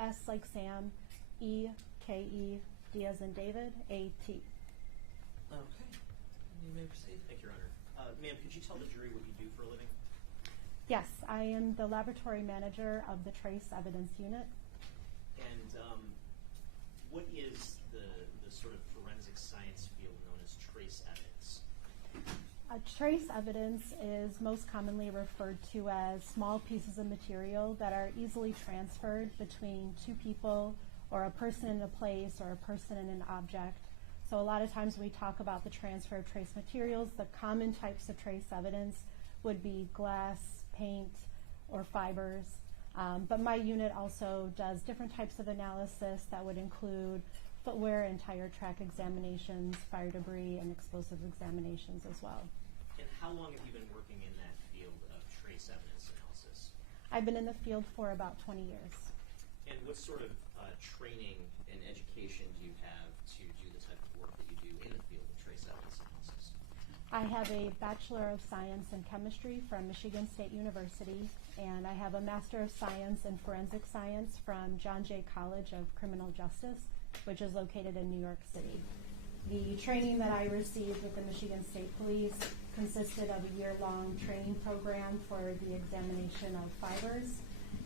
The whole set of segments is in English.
S like Sam, E, K-E, D as in David, A-T. Okay. You may proceed. Thank you, Your Honor. Ma'am, could you tell the jury what you do for a living? Yes, I am the laboratory manager of the Trace Evidence Unit. And what is the sort of forensic science field known as trace evidence? Trace evidence is most commonly referred to as small pieces of material that are easily transferred between two people or a person in a place or a person in an object. So a lot of times we talk about the transfer of trace materials. The common types of trace evidence would be glass, paint, or fibers. But my unit also does different types of analysis that would include footwear and tire track examinations, fire debris, and explosive examinations as well. And how long have you been working in that field of trace evidence analysis? I've been in the field for about 20 years. And what sort of training and education do you have to do the type of work that you do in the field of trace evidence analysis? I have a Bachelor of Science in Chemistry from Michigan State University, and I have a Master of Science in Forensic Science from John Jay College of Criminal Justice, which is located in New York City. The training that I received with the Michigan State Police consisted of a year-long training program for the examination of fibers,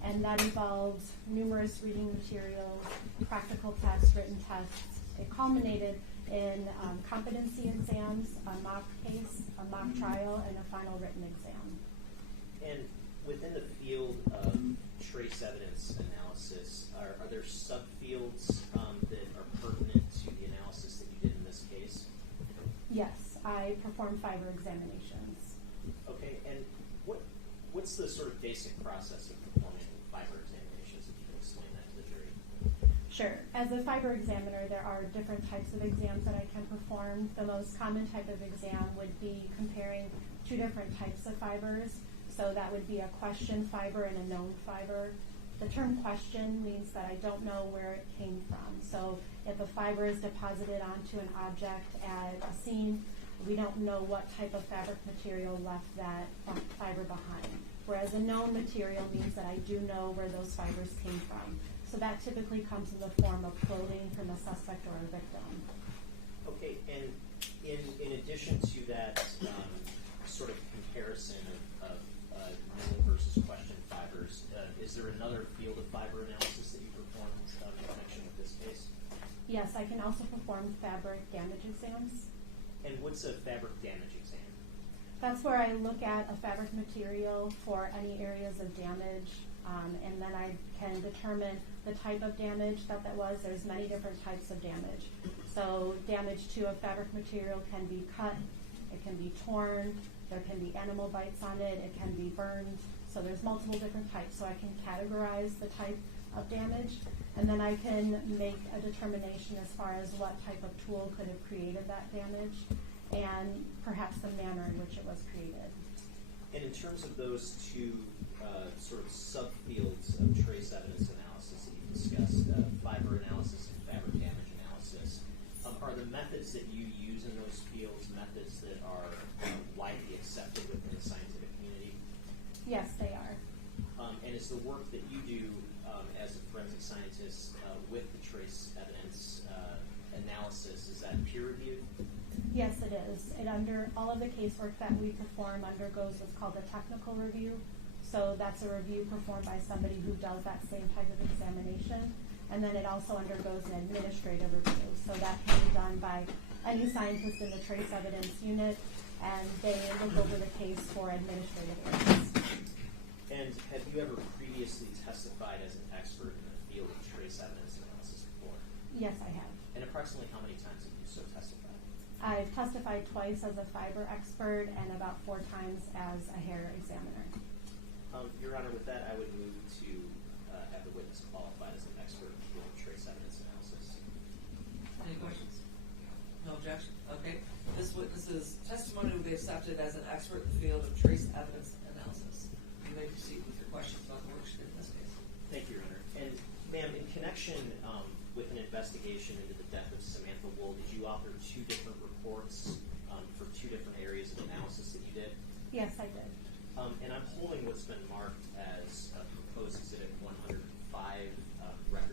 and that involves numerous reading materials, practical tests, written tests. It culminated in competency exams, a mock case, a mock trial, and a final written exam. And within the field of trace evidence analysis, are there subfields that are pertinent to the analysis that you did in this case? Yes, I perform fiber examinations. Okay, and what's the sort of basic process of performing fiber examinations, if you can explain that to the jury? Sure. As a fiber examiner, there are different types of exams that I can perform. The most common type of exam would be comparing two different types of fibers. So that would be a question fiber and a known fiber. The term question means that I don't know where it came from. So if a fiber is deposited onto an object at a scene, we don't know what type of fabric material left that fiber behind. Whereas a known material means that I do know where those fibers came from. So that typically comes in the form of clothing from a suspect or a victim. Okay, and in addition to that sort of comparison of known versus question fibers, is there another field of fiber analysis that you performed in connection with this case? Yes, I can also perform fabric damage exams. And what's a fabric damage exam? That's where I look at a fabric material for any areas of damage, and then I can determine the type of damage that was. There's many different types of damage. So damage to a fabric material can be cut, it can be torn, there can be animal bites on it, it can be burned. So there's multiple different types. So I can categorize the type of damage, and then I can make a determination as far as what type of tool could have created that damage and perhaps the manner in which it was created. And in terms of those two sort of subfields of trace evidence analysis that you discussed, fiber analysis and fabric damage analysis, are the methods that you use in those fields methods that are widely accepted within the scientific community? Yes, they are. And is the work that you do as a forensic scientist with the trace evidence analysis, is that peer reviewed? Yes, it is. Under all of the casework that we perform undergoes what's called a technical review. So that's a review performed by somebody who does that same type of examination. And then it also undergoes an administrative review. So that can be done by any scientist in the trace evidence unit, and they look over the case for administrative errors. And have you ever previously testified as an expert in the field of trace evidence analysis before? Yes, I have. And approximately how many times have you so testified? I've testified twice as a fiber expert and about 4 times as a hair examiner. Your Honor, with that, I would move to have the witness qualified as an expert in the field of trace evidence analysis. Any questions? No objection? Okay. This witness's testimony will be accepted as an expert in the field of trace evidence analysis. You may proceed with your questions about the work she did in this case. Thank you, Your Honor. And, ma'am, in connection with an investigation into the death of Samantha Woll, did you author 2 different reports for 2 different areas of analysis that you did? Yes, I did. And I'm holding what's been marked as proposed Exhibit 105, Record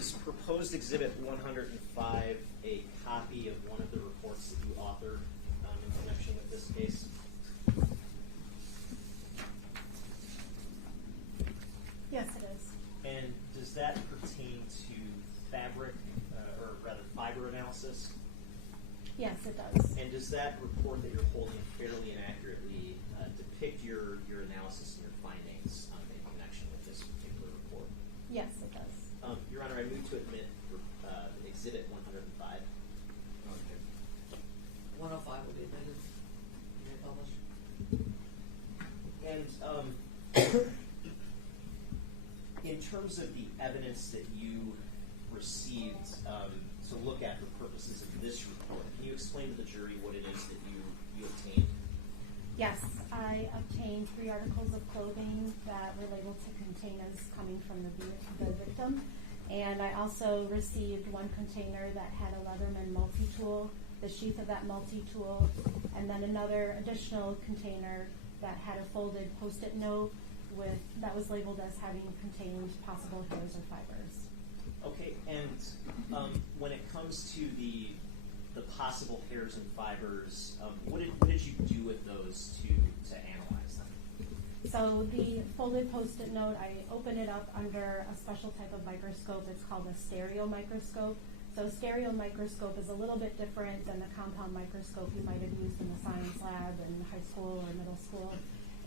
is proposed exhibit 105 a copy of one of the reports that you authored in connection with this case? Yes, it is. And does that pertain to fabric, or rather fiber analysis? Yes, it does. And does that report that you're holding fairly and accurately depict your analysis and your findings in connection with this particular report? Yes, it does. Your Honor, I move to admit exhibit 105. Okay. 105 will be admitted. You may publish. And in terms of the evidence that you received to look at for purposes of this report, can you explain to the jury what it is that you obtained? Yes, I obtained 3 articles of clothing that were labeled to contain as coming from the victim. And I also received 1 container that had a Leatherman multi-tool, the sheath of that multi-tool, and then another additional container that had a folded Post-it note that was labeled as having contained possible hairs or fibers. Okay, and when it comes to the possible hairs and fibers, what did you do with those to analyze them? So the folded Post-it note, I opened it up under a special type of microscope. It's called a stereo microscope. So stereo microscope is a little bit different than the compound microscope you might have used in the science lab in high school or middle school.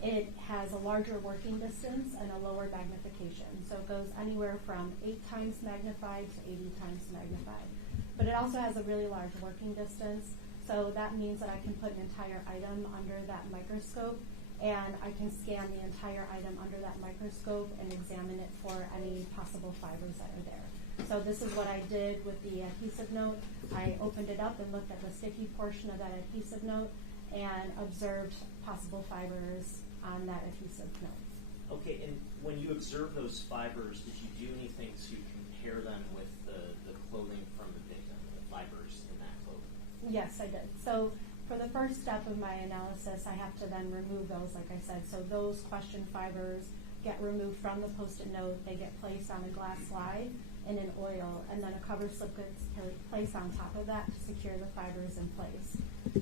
It has a larger working distance and a lower magnification. So it goes anywhere from 8 times magnified to 80 times magnified. But it also has a really large working distance. So that means that I can put an entire item under that microscope, and I can scan the entire item under that microscope and examine it for any possible fibers that are there. So this is what I did with the adhesive note. I opened it up and looked at the sticky portion of that adhesive note and observed possible fibers on that adhesive note. Okay, and when you observed those fibers, did you do anything to compare them with the clothing from the victim, the fibers in that clothing? Yes, I did. So for the first step of my analysis, I have to then remove those, like I said. So those question fibers get removed from the Post-it note. They get placed on a glass slide in an oil, and then a cover slip gets placed on top of that to secure the fibers in place.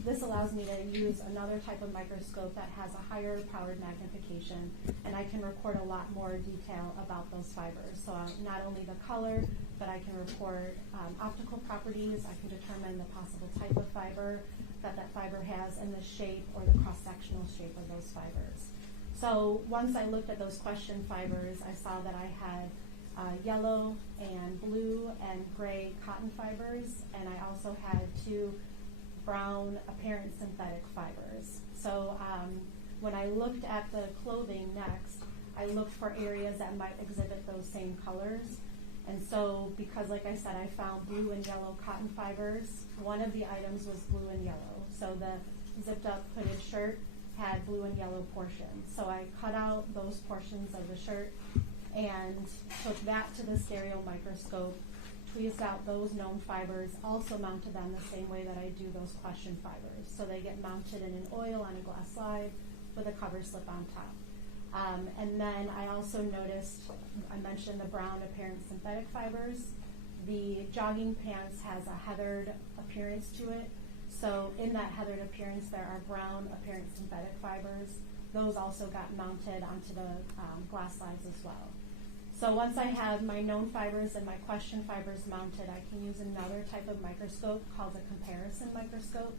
This allows me to use another type of microscope that has a higher powered magnification, and I can record a lot more detail about those fibers. So not only the color, but I can record optical properties. I can determine the possible type of fiber that fiber has and the shape or the cross-sectional shape of those fibers. So once I looked at those question fibers, I saw that I had yellow and blue and gray cotton fibers, and I also had 2 brown apparent synthetic fibers. So when I looked at the clothing next, I looked for areas that might exhibit those same colors. And so because, like I said, I found blue and yellow cotton fibers, one of the items was blue and yellow. So the zipped up hooded shirt had blue and yellow portions. So I cut out those portions of the shirt and took that to the stereo microscope, tweezed out those known fibers, also mounted them the same way that I do those question fibers. So they get mounted in an oil on a glass slide with a cover slip on top. And then I also noticed, I mentioned the brown apparent synthetic fibers. The jogging pants has a heathered appearance to it. So in that heathered appearance, there are brown apparent synthetic fibers. Those also got mounted onto the glass slides as well. So once I have my known fibers and my question fibers mounted, I can use another type of microscope called a comparison microscope.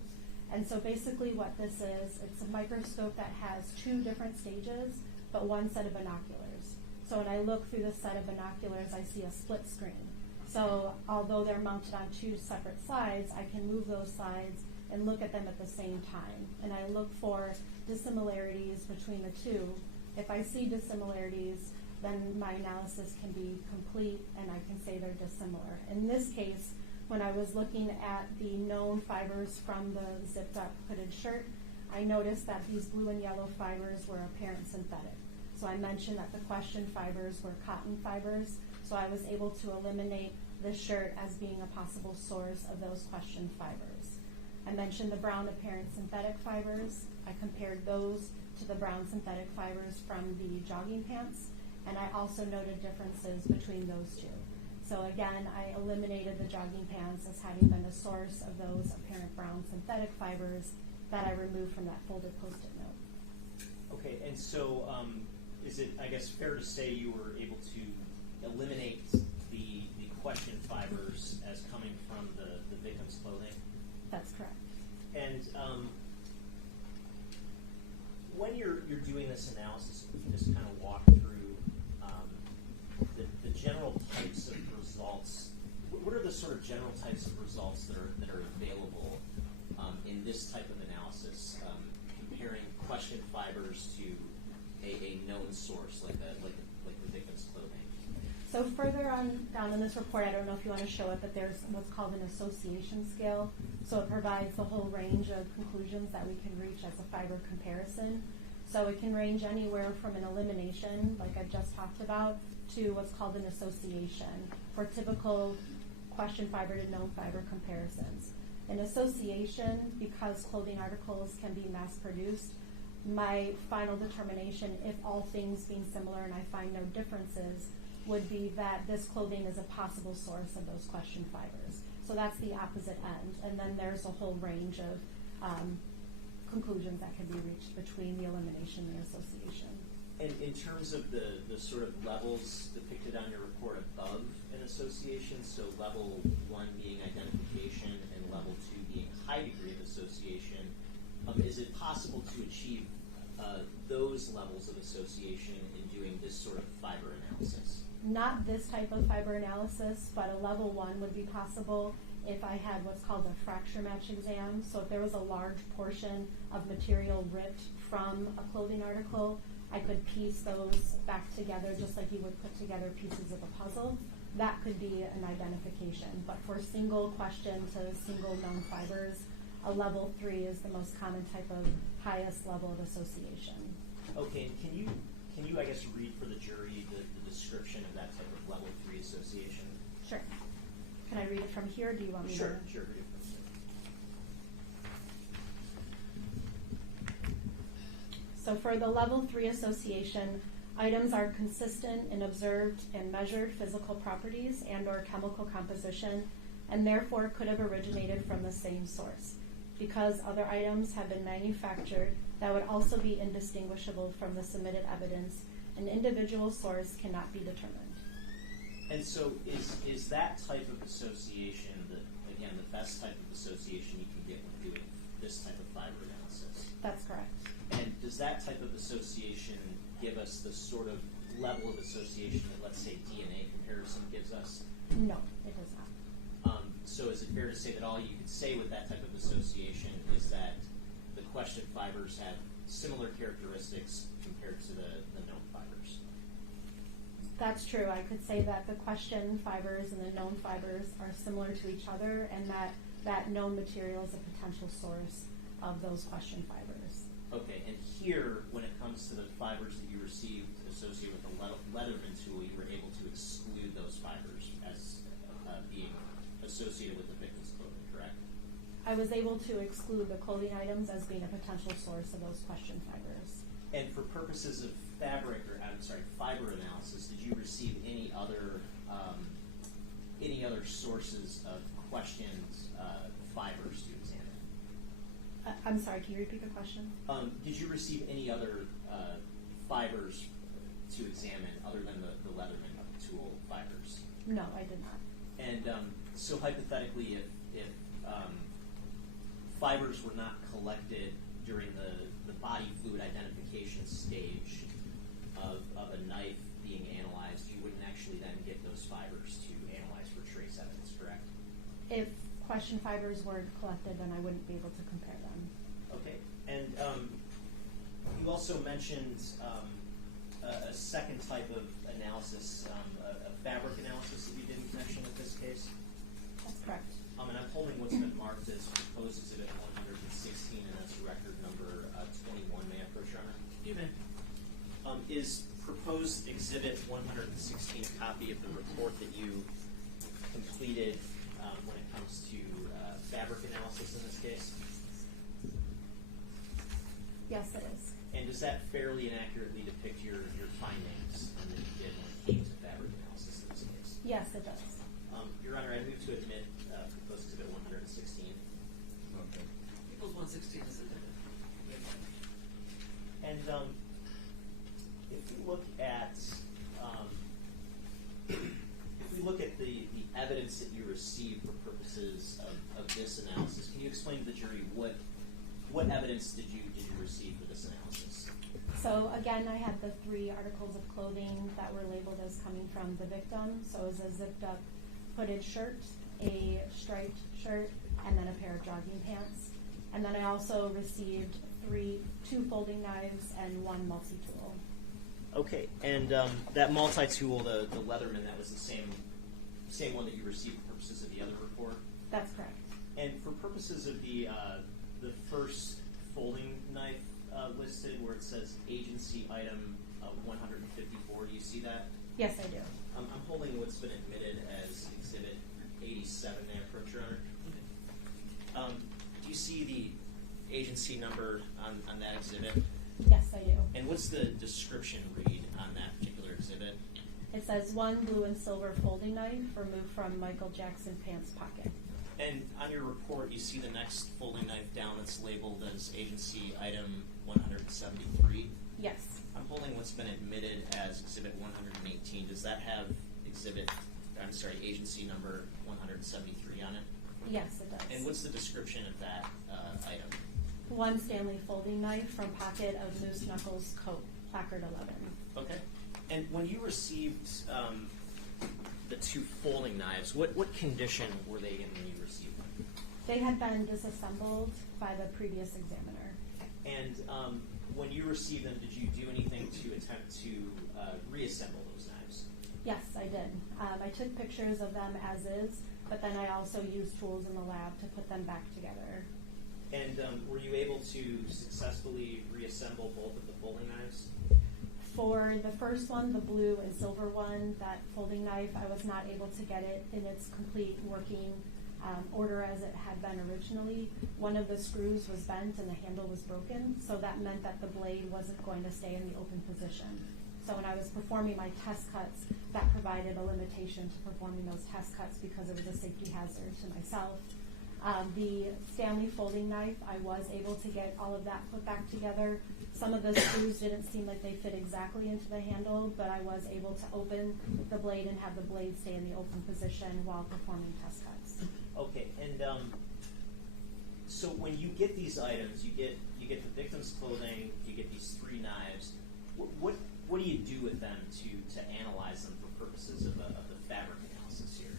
And so basically what this is, it's a microscope that has 2 different stages, but 1 set of binoculars. So when I look through the set of binoculars, I see a split screen. So although they're mounted on 2 separate slides, I can move those slides and look at them at the same time. And I look for dissimilarities between the 2. If I see dissimilarities, then my analysis can be complete and I can say they're dissimilar. In this case, when I was looking at the known fibers from the zipped up hooded shirt, I noticed that these blue and yellow fibers were apparent synthetic. So I mentioned that the question fibers were cotton fibers, so I was able to eliminate this shirt as being a possible source of those question fibers. I mentioned the brown apparent synthetic fibers. I compared those to the brown synthetic fibers from the jogging pants, and I also noted differences between those 2. So again, I eliminated the jogging pants as having been the source of those apparent brown synthetic fibers that I removed from that folded Post-it note. Okay, and so is it, I guess, fair to say you were able to eliminate the question fibers as coming from the victim's clothing? That's correct. And when you're doing this analysis, if you can just kind of walk through the general types of results. What are the sort of general types of results that are available in this type of analysis, comparing question fibers to a known source like the victim's clothing? So further on down in this report, I don't know if you want to show it, but there's what's called an association scale. So it provides the whole range of conclusions that we can reach as a fiber comparison. So it can range anywhere from an elimination, like I just talked about, to what's called an association for typical question fiber to known fiber comparisons. An association, because clothing articles can be mass produced, my final determination, if all things being similar and I find no differences, would be that this clothing is a possible source of those question fibers. So that's the opposite end. And then there's a whole range of conclusions that can be reached between the elimination and association. And in terms of the sort of levels depicted on your report above an association, so level 1 being identification and level 2 being high degree of association, is it possible to achieve those levels of association in doing this sort of fiber analysis? Not this type of fiber analysis, but a level 1 would be possible if I had what's called a fracture match exam. So if there was a large portion of material ripped from a clothing article, I could piece those back together just like you would put together pieces of a puzzle. That could be an identification. But for single question to single known fibers, a level 3 is the most common type of highest level of association. Okay, and can you I guess, read for the jury the description of that type of level 3 association? Sure. Can I read it from here, or do you want me to? Sure, read it from here. So for the level 3 association, items are consistent in observed and measured physical properties and or chemical composition, and therefore could have originated from the same source. Because other items have been manufactured that would also be indistinguishable from the submitted evidence, an individual source cannot be determined. And so is that type of association, again, the best type of association you can get when doing this type of fiber analysis? That's correct. And does that type of association give us the sort of level of association that, let's say, DNA comparison gives us? No, it does not. So is it fair to say that all you could say with that type of association is that the question fibers have similar characteristics compared to the known fibers? That's true. I could say that the question fibers and the known fibers are similar to each other, and that known material is a potential source of those question fibers. Okay, and here, when it comes to the fibers that you received associated with the Leatherman tool, you were able to exclude those fibers as being associated with the victim's clothing, correct? I was able to exclude the clothing items as being a potential source of those question fibers. And for purposes of fiber analysis, did you receive any other sources of questioned fibers to examine? I'm sorry, can you repeat the question? Did you receive any other fibers to examine other than the Leatherman tool fibers? No, I did not. And so hypothetically, if fibers were not collected during the body fluid identification stage of a knife being analyzed, you wouldn't actually then get those fibers to analyze for trace evidence, correct? If question fibers weren't collected, then I wouldn't be able to compare them. Okay. And you also mentioned a second type of analysis, a fabric analysis that you did in connection with this case. That's correct. And I'm holding what's been marked as proposed exhibit 116, and that's record number 21. May I approach, Your Honor? You may. Is proposed exhibit 116 a copy of the report that you completed when it comes to fabric analysis in this case? Yes, it is. And does that fairly and accurately depict your findings that you did when it came to fabric analysis in this case? Yes, it does. Your Honor, I move to admit proposed exhibit 116. Okay. People's 116 is admitted. And if we look at the evidence that you received for purposes of this analysis, can you explain to the jury what evidence did you receive for this analysis? So again, I had the 3 articles of clothing that were labeled as coming from the victim. So it was a zipped up hooded shirt, a striped shirt, and then a pair of jogging pants. And then I also received 2 folding knives and 1 multi-tool. Okay, and that multi-tool, the Leatherman, that was the same one that you received for purposes of the other report? That's correct. And for purposes of the first folding knife listed, where it says agency item 154, do you see that? Yes, I do. I'm holding what's been admitted as exhibit 87 there, Your Honor. Do you see the agency number on that exhibit? Yes, I do. And what's the description read on that particular exhibit? It says 1 blue and silver folding knife removed from Michael Jackson pants pocket. And on your report, you see the next folding knife down that's labeled as agency item 173. Yes. I'm holding what's been admitted as exhibit 118. Does that have agency number 173 on it? Yes, it does. And what's the description of that item? 1 Stanley folding knife from pocket of Moose Knuckles coat, placard 11. Okay. And when you received the 2 folding knives, what condition were they in when you received them? They had been disassembled by the previous examiner. And when you received them, did you do anything to attempt to reassemble those knives? Yes, I did. I took pictures of them as is, but then I also used tools in the lab to put them back together. And were you able to successfully reassemble both of the folding knives? For the first one, the blue and silver one, that folding knife, I was not able to get it in its complete working order as it had been originally. One of the screws was bent and the handle was broken, so that meant that the blade wasn't going to stay in the open position. So when I was performing my test cuts, that provided a limitation to performing those test cuts because it was a safety hazard to myself. The Stanley folding knife, I was able to get all of that put back together. Some of the screws didn't seem like they fit exactly into the handle, but I was able to open the blade and have the blade stay in the open position while performing test cuts. Okay, and so when you get these items, you get the victim's clothing, you get these 3 knives. What do you do with them to analyze them for purposes of the fabric analysis here?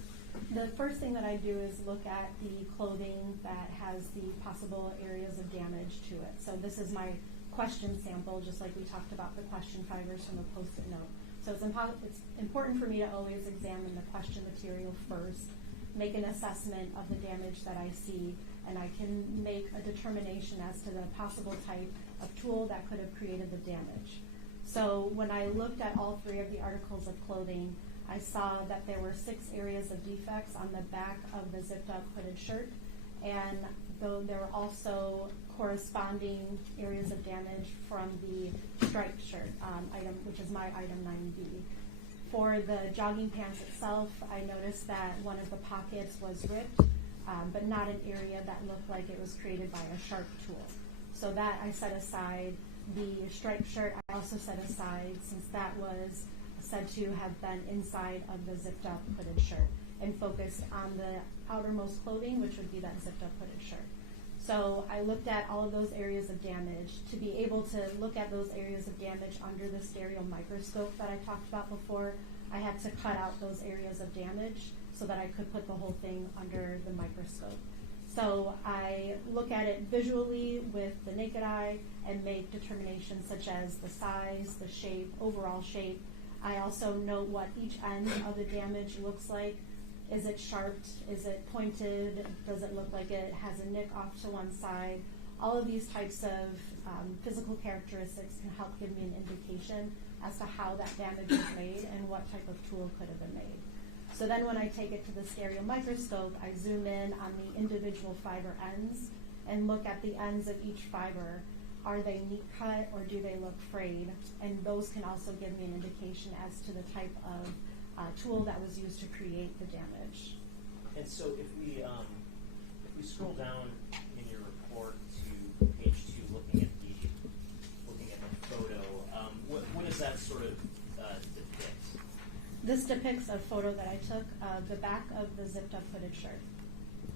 The first thing that I do is look at the clothing that has the possible areas of damage to it. So this is my question sample, just like we talked about the question fibers from the Post-it note. So it's important for me to always examine the question material first, make an assessment of the damage that I see, and I can make a determination as to the possible type of tool that could have created the damage. So when I looked at all 3 of the articles of clothing, I saw that there were 6 areas of defects on the back of the zipped up hooded shirt, and though there were also corresponding areas of damage from the striped shirt item, which is my item 9B. For the jogging pants itself, I noticed that one of the pockets was ripped, but not an area that looked like it was created by a sharp tool. So that I set aside. The striped shirt I also set aside, since that was said to have been inside of the zipped up hooded shirt, and focused on the outermost clothing, which would be that zipped up hooded shirt. So I looked at all of those areas of damage. To be able to look at those areas of damage under the stereo microscope that I talked about before, I had to cut out those areas of damage so that I could put the whole thing under the microscope. So I look at it visually with the naked eye and make determinations such as the size, the shape, overall shape. I also note what each end of the damage looks like. Is it sharp? Is it pointed? Does it look like it has a nick off to one side? All of these types of physical characteristics can help give me an indication as to how that damage was made and what type of tool could have been made. So then when I take it to the stereo microscope, I zoom in on the individual fiber ends and look at the ends of each fiber. Are they neat cut or do they look frayed? And those can also give me an indication as to the type of tool that was used to create the damage. And so if we scroll down in your report to page 2, looking at the photo, what does that sort of depict? This depicts a photo that I took of the back of the zipped up hooded shirt.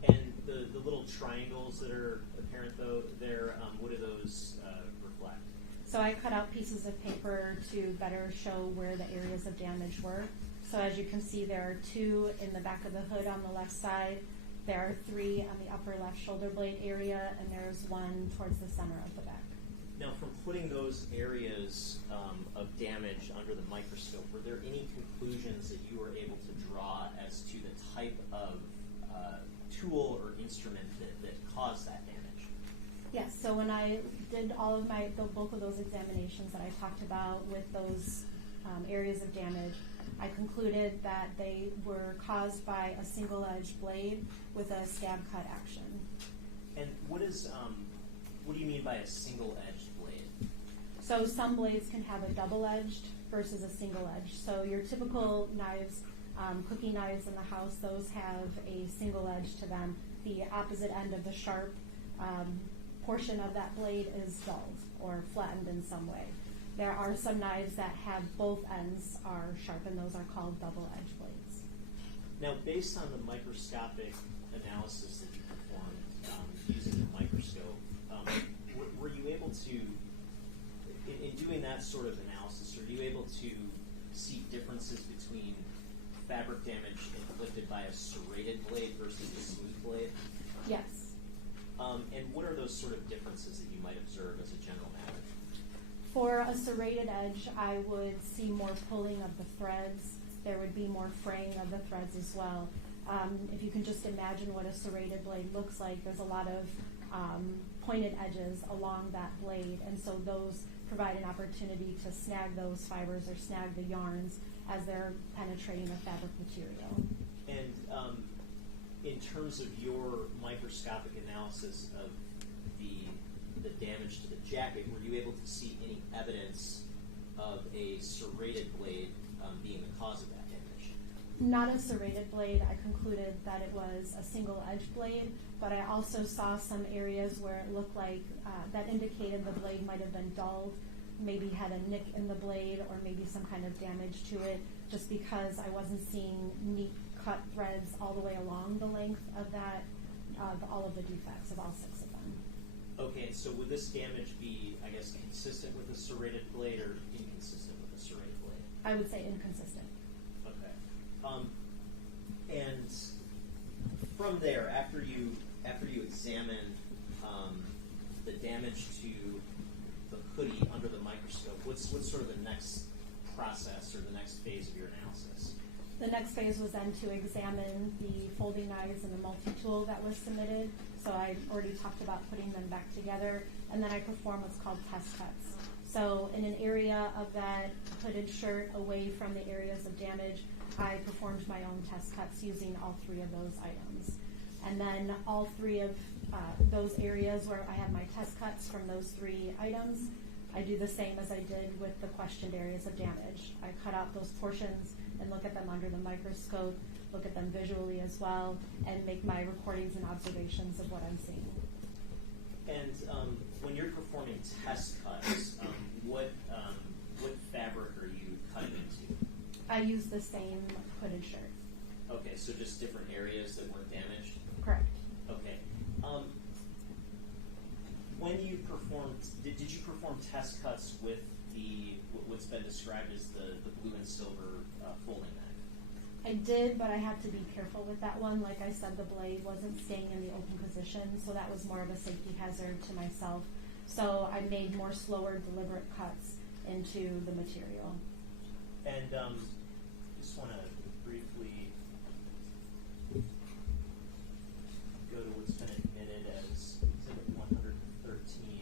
And the little triangles that are apparent though, there, what do those reflect? So I cut out pieces of paper to better show where the areas of damage were. So as you can see, there are 2 in the back of the hood on the left side. There are 3 on the upper left shoulder blade area, and there's 1 towards the center of the back. Now, from putting those areas of damage under the microscope, were there any conclusions that you were able to draw as to the type of tool or instrument that caused that damage? Yes, so when I did all of the bulk of those examinations that I talked about with those areas of damage, I concluded that they were caused by a single-edged blade with a scab cut action. And what do you mean by a single-edged blade? So some blades can have a double-edged versus a single-edged. So your typical knives, cookie knives in the house, those have a single edge to them. The opposite end of the sharp portion of that blade is dulled or flattened in some way. There are some knives that have both ends are sharp, and those are called double-edged blades. Now, based on the microscopic analysis that you performed using the microscope, were you able to, in doing that sort of analysis, are you able to see differences between fabric damage inflicted by a serrated blade versus a smooth blade? Yes. And what are those sort of differences that you might observe as a general matter? For a serrated edge, I would see more pulling of the threads. There would be more fraying of the threads as well. If you can just imagine what a serrated blade looks like, there's a lot of pointed edges along that blade, and so those provide an opportunity to snag those fibers or snag the yarns as they're penetrating the fabric material. And in terms of your microscopic analysis of the damage to the jacket, were you able to see any evidence of a serrated blade being the cause of that damage? Not a serrated blade. I concluded that it was a single edge blade, but I also saw some areas where it looked like that indicated the blade might have been dulled, maybe had a nick in the blade, or maybe some kind of damage to it, just because I wasn't seeing neat cut threads all the way along the length of that, all of the defects of all 6 of them. Okay, and so would this damage be, I guess, consistent with a serrated blade or inconsistent with a serrated blade? I would say inconsistent. Okay. And from there, after you examine the damage to the hoodie under the microscope, what's sort of the next process or the next phase of your analysis? The next phase was then to examine the folding knives and the multi-tool that was submitted. So I already talked about putting them back together, and then I perform what's called test cuts. So in an area of that hooded shirt away from the areas of damage, I performed my own test cuts using all 3 of those items. And then all 3 of those areas where I have my test cuts from those 3 items, I do the same as I did with the questioned areas of damage. I cut out those portions and look at them under the microscope, look at them visually as well, and make my recordings and observations of what I'm seeing. And when you're performing test cuts, what fabric are you cutting into? I use the same hooded shirt. Okay, so just different areas that weren't damaged? Correct. Okay. When you performed, did you perform test cuts with what's been described as the blue and silver folding knife? I did, but I had to be careful with that one. Like I said, the blade wasn't staying in the open position, so that was more of a safety hazard to myself. So I made more slower, deliberate cuts into the material. And just want to briefly go to what's been admitted as Exhibit 113.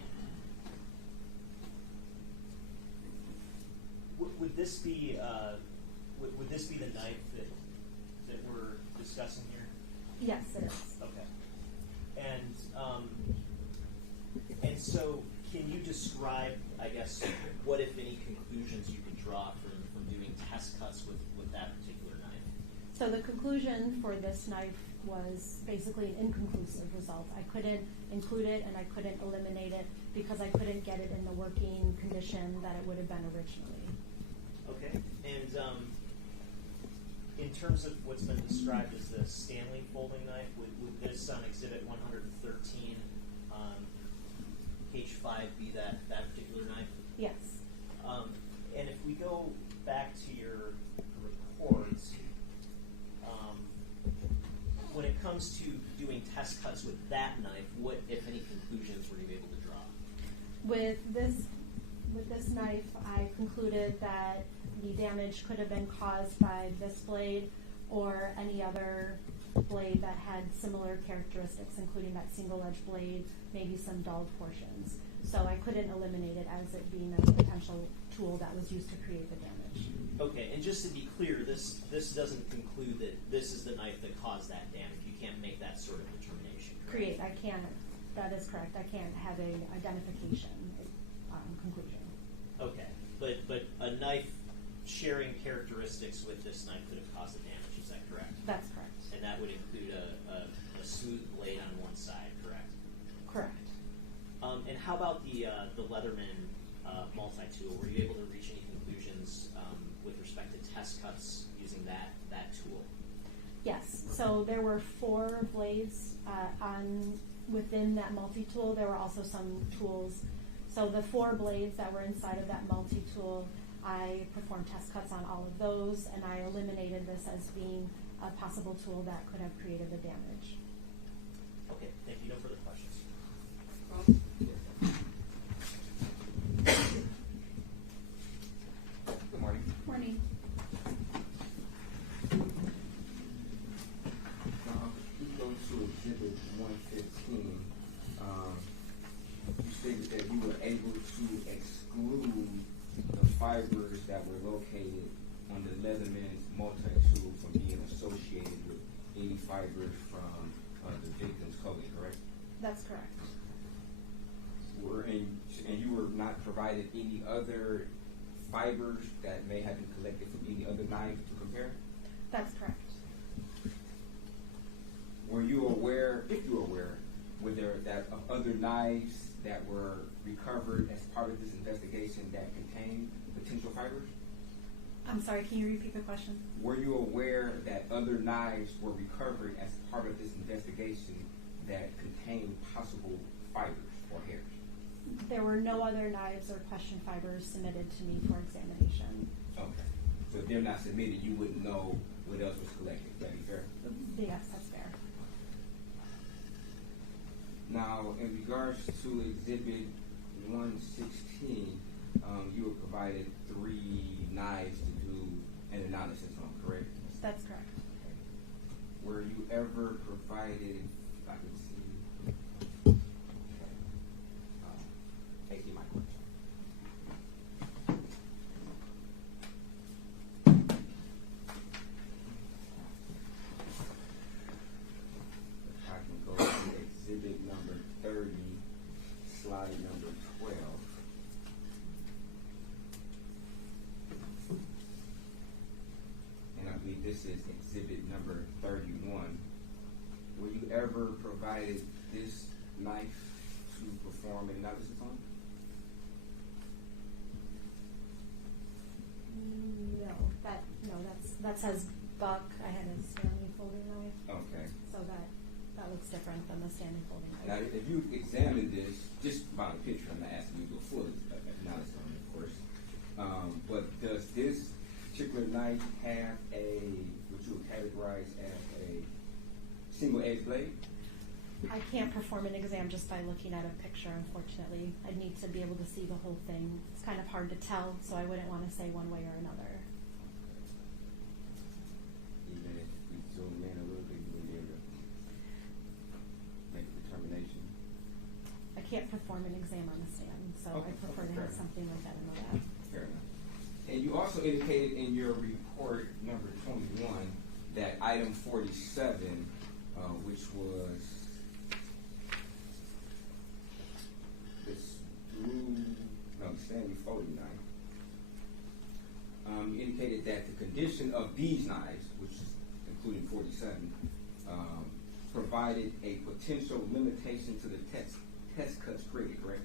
Would this be the knife that we're discussing here? Yes, it is. Okay. And so, can you describe, I guess, what if any conclusions you could draw from doing test cuts with that particular knife? So the conclusion for this knife was basically an inconclusive result. I couldn't include it and I couldn't eliminate it because I couldn't get it in the working condition that it would have been originally. Okay. And in terms of what's been described as the Stanley folding knife, would this on Exhibit 113, page 5, be that particular knife? Yes. And if we go back to your reports, when it comes to doing test cuts with that knife, what, if any, conclusions were you able to draw? With this knife, I concluded that the damage could have been caused by this blade or any other blade that had similar characteristics, including that single edge blade, maybe some dulled portions. So I couldn't eliminate it as it being a potential tool that was used to create the damage. Okay, and just to be clear, this doesn't conclude that this is the knife that caused that damage. You can't make that sort of determination, correct? I can't, that is correct. I can't have an identification conclusion. Okay, but a knife sharing characteristics with this knife could have caused the damage, is that correct? That's correct. And that would include a smooth blade on one side, correct? Correct. And how about the Leatherman multi-tool? Were you able to reach any conclusions with respect to test cuts using that tool? Yes. So there were 4 blades within that multi-tool. There were also some tools. So the 4 blades that were inside of that multi-tool, I performed test cuts on all of those, and I eliminated this as being a possible tool that could have created the damage. Okay, thank you. No further questions. Good morning. Morning. You go to Exhibit 115. You stated that you were able to exclude the fibers that were located on the Leatherman's multi-tool from being associated with any fibers from the victim's clothing, correct? That's correct. And you were not provided any other fibers that may have been collected from any other knife to compare? That's correct. Were you aware, if you were aware, were there other knives that were recovered as part of this investigation that contained potential fibers? I'm sorry, can you repeat the question? Were you aware that other knives were recovered as part of this investigation that contained possible fibers or hairs? There were no other knives or question fibers submitted to me for examination. Okay. So if they're not submitted, you wouldn't know what else was collected. Would that be fair? Yes, that's fair. Now, in regards to Exhibit 116, you were provided 3 knives to do an analysis on, correct? That's correct. Okay. Were you ever provided, I can see, okay. Thank you, my question. I can go to Exhibit number 30, slide number 12. And I believe this is Exhibit number 31. Were you ever provided this knife to perform an analysis on? That says buck. I had a Stanley folding knife. Okay. So that looks different than the Stanley folding knife. Now, if you examine this, just by the picture, I'm not asking you to do a full analysis on it, of course. But does this particular knife have what you would categorize as a single-edged blade? I can't perform an exam just by looking at a picture, unfortunately. I'd need to be able to see the whole thing. It's kind of hard to tell, so I wouldn't want to say one way or another. Even if we zoom in a little bit, you wouldn't be able to make a determination? I can't perform an exam on the stand, so I prefer to have something like that in the lab. Fair enough. And you also indicated in your report number 21 that item 47, which was this Stanley folding knife, you indicated that the condition of these knives, which is including 47, provided a potential limitation to the test cuts created, correct?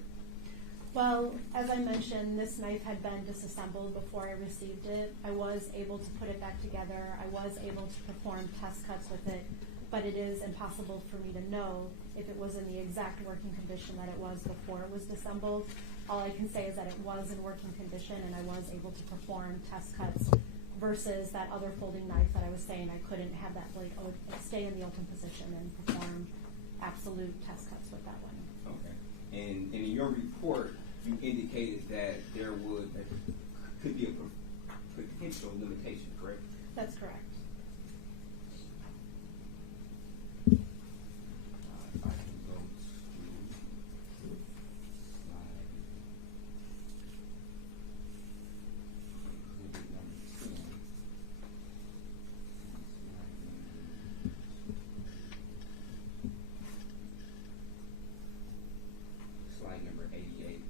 Well, as I mentioned, this knife had been disassembled before I received it. I was able to put it back together. I was able to perform test cuts with it, but it is impossible for me to know if it was in the exact working condition that it was before it was disassembled. All I can say is that it was in working condition and I was able to perform test cuts versus that other folding knife that I was saying I couldn't have that blade stay in the open position and perform absolute test cuts with that one. Okay. And in your report, you indicated that there could be a potential limitation, correct? That's correct. If I can go to slide exhibit number 10. Slide number 88.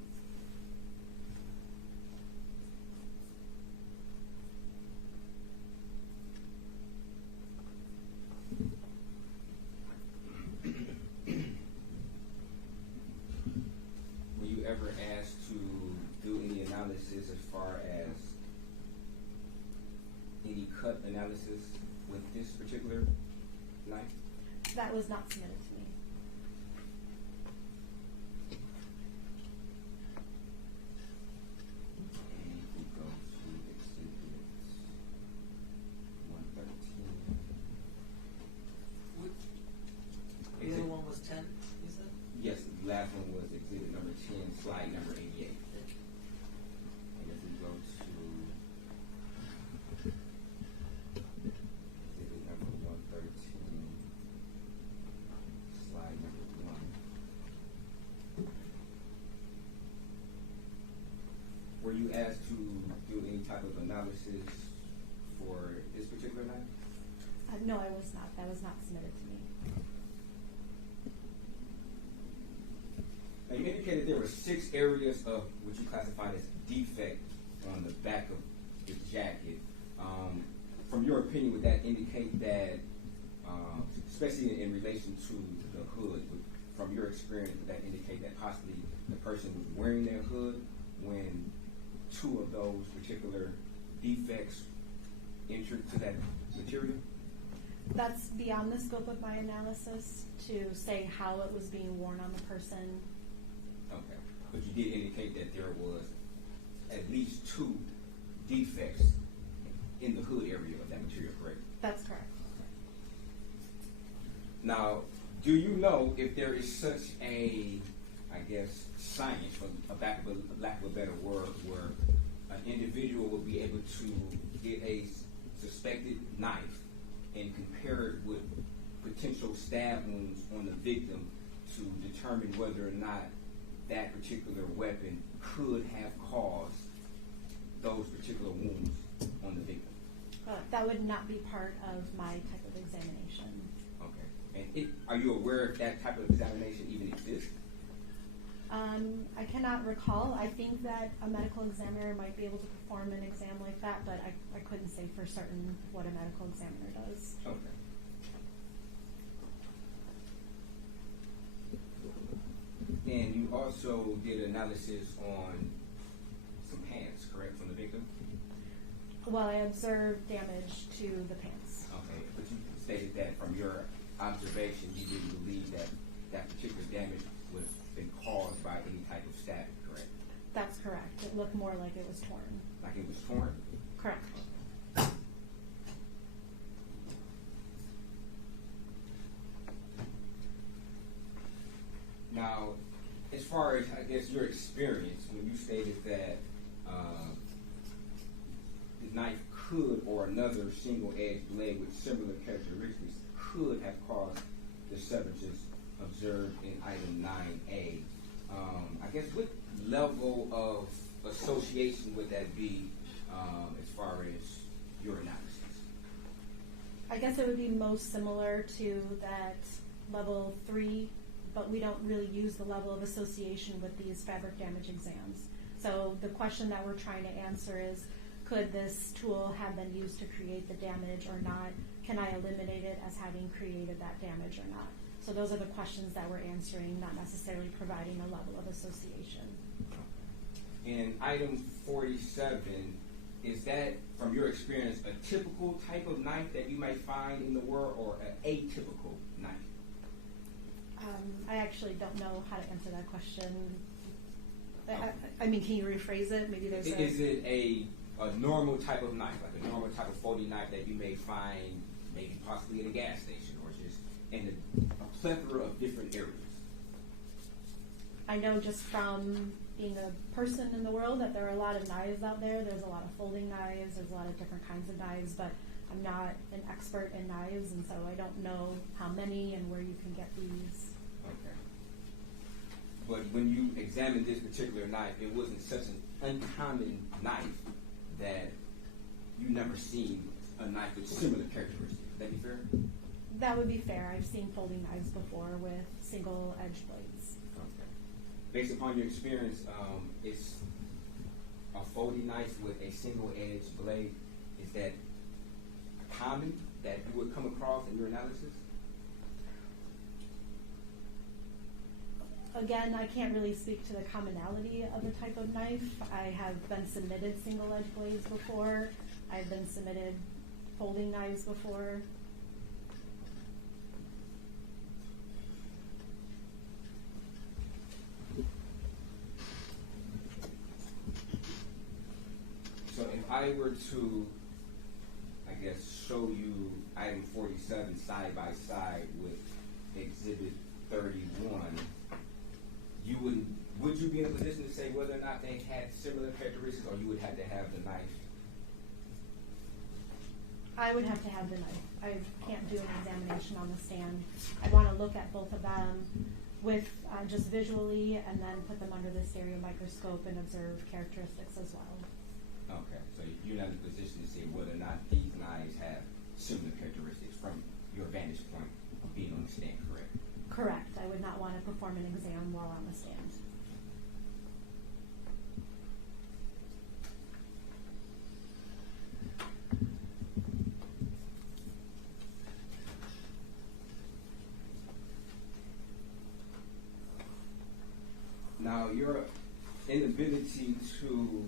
Were you ever asked to do any analysis as far as any cut analysis with this particular knife? That was not submitted to me. And if we go to exhibit 113. The other one was 10, you said? Yes, the last one was exhibit number 10, slide number 88. And if we go to exhibit number 113, slide number 1. Were you asked to do any type of analysis for this particular knife? No, I was not. That was not submitted to me. Now, you indicated there were 6 areas of what you classified as defect on the back of the jacket. From your opinion, would that indicate that, especially in relation to the hood, from your experience, would that indicate that possibly the person was wearing their hood when 2 of those particular defects entered to that material? That's beyond the scope of my analysis to say how it was being worn on the person. Okay, but you did indicate that there was at least 2 defects in the hood area of that material, correct? That's correct. Now, do you know if there is such a, I guess, science, for lack of a better word, where an individual will be able to get a suspected knife and compare it with potential stab wounds on the victim to determine whether or not that particular weapon could have caused those particular wounds on the victim? That would not be part of my type of examination. Okay. And are you aware if that type of examination even exists? I cannot recall. I think that a medical examiner might be able to perform an exam like that, but I couldn't say for certain what a medical examiner does. Okay. And you also did analysis on some pants, correct, from the victim? Well, I observed damage to the pants. Okay, but you stated that from your observation, you didn't believe that that particular damage was been caused by any type of stabbing, correct? That's correct. It looked more like it was torn. Like it was torn? Correct. Now, as far as, I guess, your experience, when you stated that the knife could, or another single-edged blade with similar characteristics, could have caused the severances observed in item 9A, I guess what level of association would that be as far as your analysis? I guess it would be most similar to that level 3, but we don't really use the level of association with these fabric damage exams. So the question that we're trying to answer is, could this tool have been used to create the damage or not? can I eliminate it as having created that damage or not? So those are the questions that we're answering, not necessarily providing a level of association. In item 47, is that, from your experience, a typical type of knife that you might find in the world, or an atypical knife? I actually don't know how to answer that question. I mean, can you rephrase it? Maybe there's Is it a normal type of knife, like a normal type of folding knife that you may find maybe possibly at a gas station, or just in a plethora of different areas? I know just from being a person in the world that there are a lot of knives out there. There's a lot of folding knives. There's a lot of different kinds of knives, but I'm not an expert in knives, and so I don't know how many and where you can get these. Okay. But when you examined this particular knife, it wasn't such an uncommon knife that you never seen a knife with similar characteristics. Would that be fair? That would be fair. I've seen folding knives before with single edge blades. Okay. Based upon your experience, is a folding knife with a single edge blade, is that common that you would come across in your analysis? Again, I can't really speak to the commonality of the type of knife. I have been submitted single edge blades before. I've been submitted folding knives before. So if I were to, I guess, show you item 47 side by side with exhibit 31, would you be in a position to say whether or not they had similar characteristics, or you would have to have the knife? I would have to have the knife. I can't do an examination on the stand. I want to look at both of them with just visually, and then put them under the stereo microscope and observe characteristics as well. Okay, so you're not in a position to say whether or not these knives have similar characteristics from your vantage point of being on the stand, correct? Correct. I would not want to perform an exam while on the stand. Now, your inability to,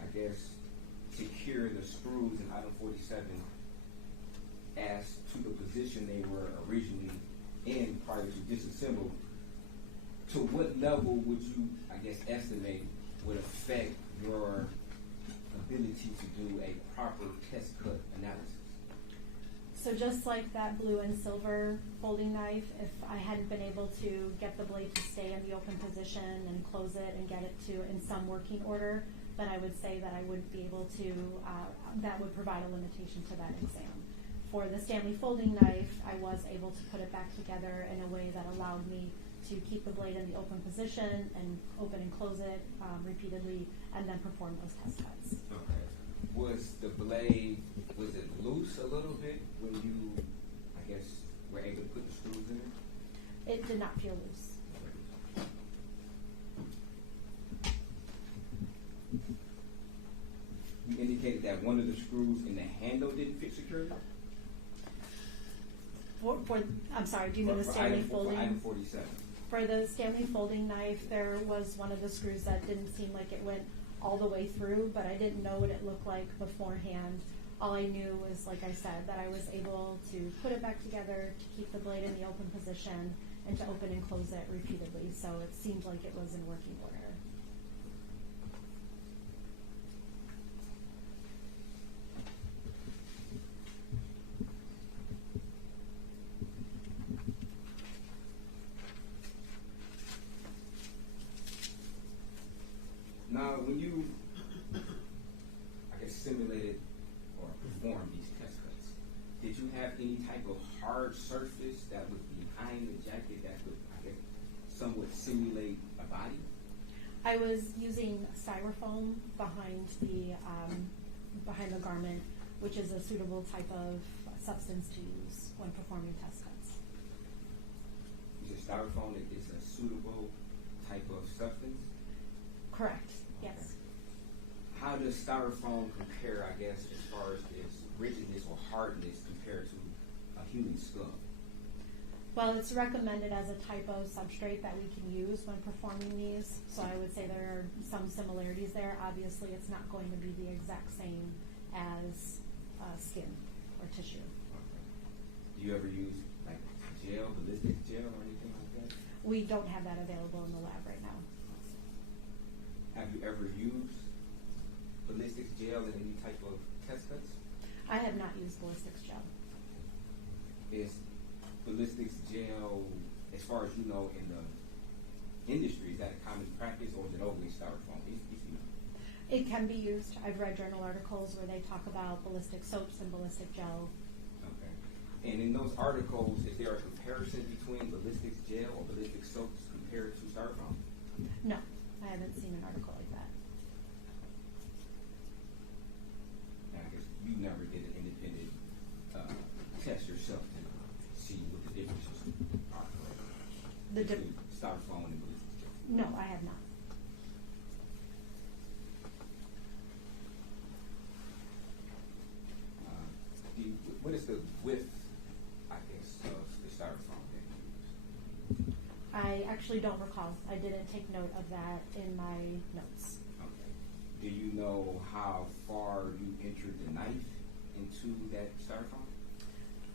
I guess, secure the screws in item 47 as to the position they were originally in prior to disassemble, to what level would you, I guess, estimate would affect your ability to do a proper test cut analysis? So just like that blue and silver folding knife, if I hadn't been able to get the blade to stay in the open position and close it and get it to in some working order, then I would say that I wouldn't be able to, that would provide a limitation to that exam. For the Stanley folding knife, I was able to put it back together in a way that allowed me to keep the blade in the open position and open and close it repeatedly, and then perform those test cuts. Okay. Was the blade, was it loose a little bit when you, I guess, were able to put the screws in it? It did not feel loose. You indicated that one of the screws in the handle didn't fit securely? I'm sorry, do you mean the Stanley folding? For item 47. For the Stanley folding knife, there was one of the screws that didn't seem like it went all the way through, but I didn't know what it looked like beforehand. All I knew was, like I said, that I was able to put it back together, to keep the blade in the open position, and to open and close it repeatedly. So it seemed like it was in working order. Now, when you, I guess, simulated or performed these test cuts, did you have any type of hard surface that was behind the jacket that would, I guess, somewhat simulate a body? I was using styrofoam behind the garment, which is a suitable type of substance to use when performing test cuts. Is it styrofoam that is a suitable type of substance? Correct. Yes. How does does styrofoam compare, I guess, as far as its rigidness or hardness compared to a human skull? Well, it's recommended as a type of substrate that we can use when performing these, so I would say there are some similarities there. Obviously, it's not going to be the exact same as skin or tissue. Okay. Do you ever use like gel, ballistic gel, or anything like that? We don't have that available in the lab right now. Have you ever used ballistics gel in any type of test cuts? I have not used ballistics gel. Is ballistics gel, as far as you know, in the industry, is that a common practice, or is it only styrofoam? If you know. It can be used. I've read journal articles where they talk about ballistic soaps and ballistic gel. Okay. And in those articles, is there a comparison between ballistics gel or ballistic soaps compared to styrofoam? No, I haven't seen an article like that. And I guess you never did an independent test yourself to see what the differences are, correct? Between styrofoam and ballistics gel. No, I have not. What is the width, I guess, of the styrofoam that you use? I actually don't recall. I didn't take note of that in my notes. Okay. Do you know how far you entered the knife into that styrofoam?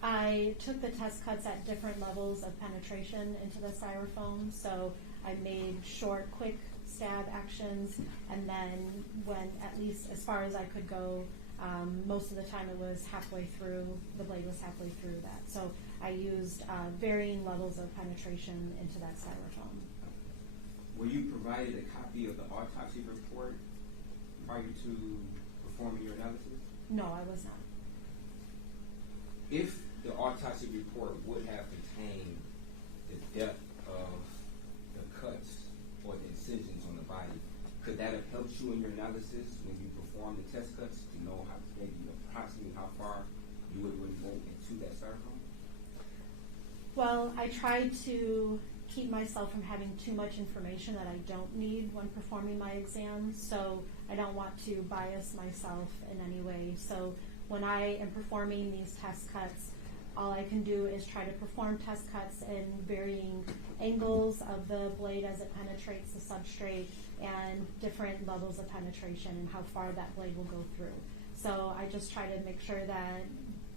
I took the test cuts at different levels of penetration into the styrofoam, so I made short, quick stab actions, and then went at least as far as I could go. Most of the time it was halfway through, the blade was halfway through that. So I used varying levels of penetration into that styrofoam. Were you provided a copy of the autopsy report prior to performing your analysis? No, I was not. If the autopsy report would have contained the depth of the cuts or the incisions on the body, could that have helped you in your analysis when you performed the test cuts to know how maybe approximately how far you would go into that styrofoam? Well, I try to keep myself from having too much information that I don't need when performing my exams, so I don't want to bias myself in any way. So when I am performing these test cuts, all I can do is try to perform test cuts in varying angles of the blade as it penetrates the substrate and different levels of penetration and how far that blade will go through. So I just try to make sure that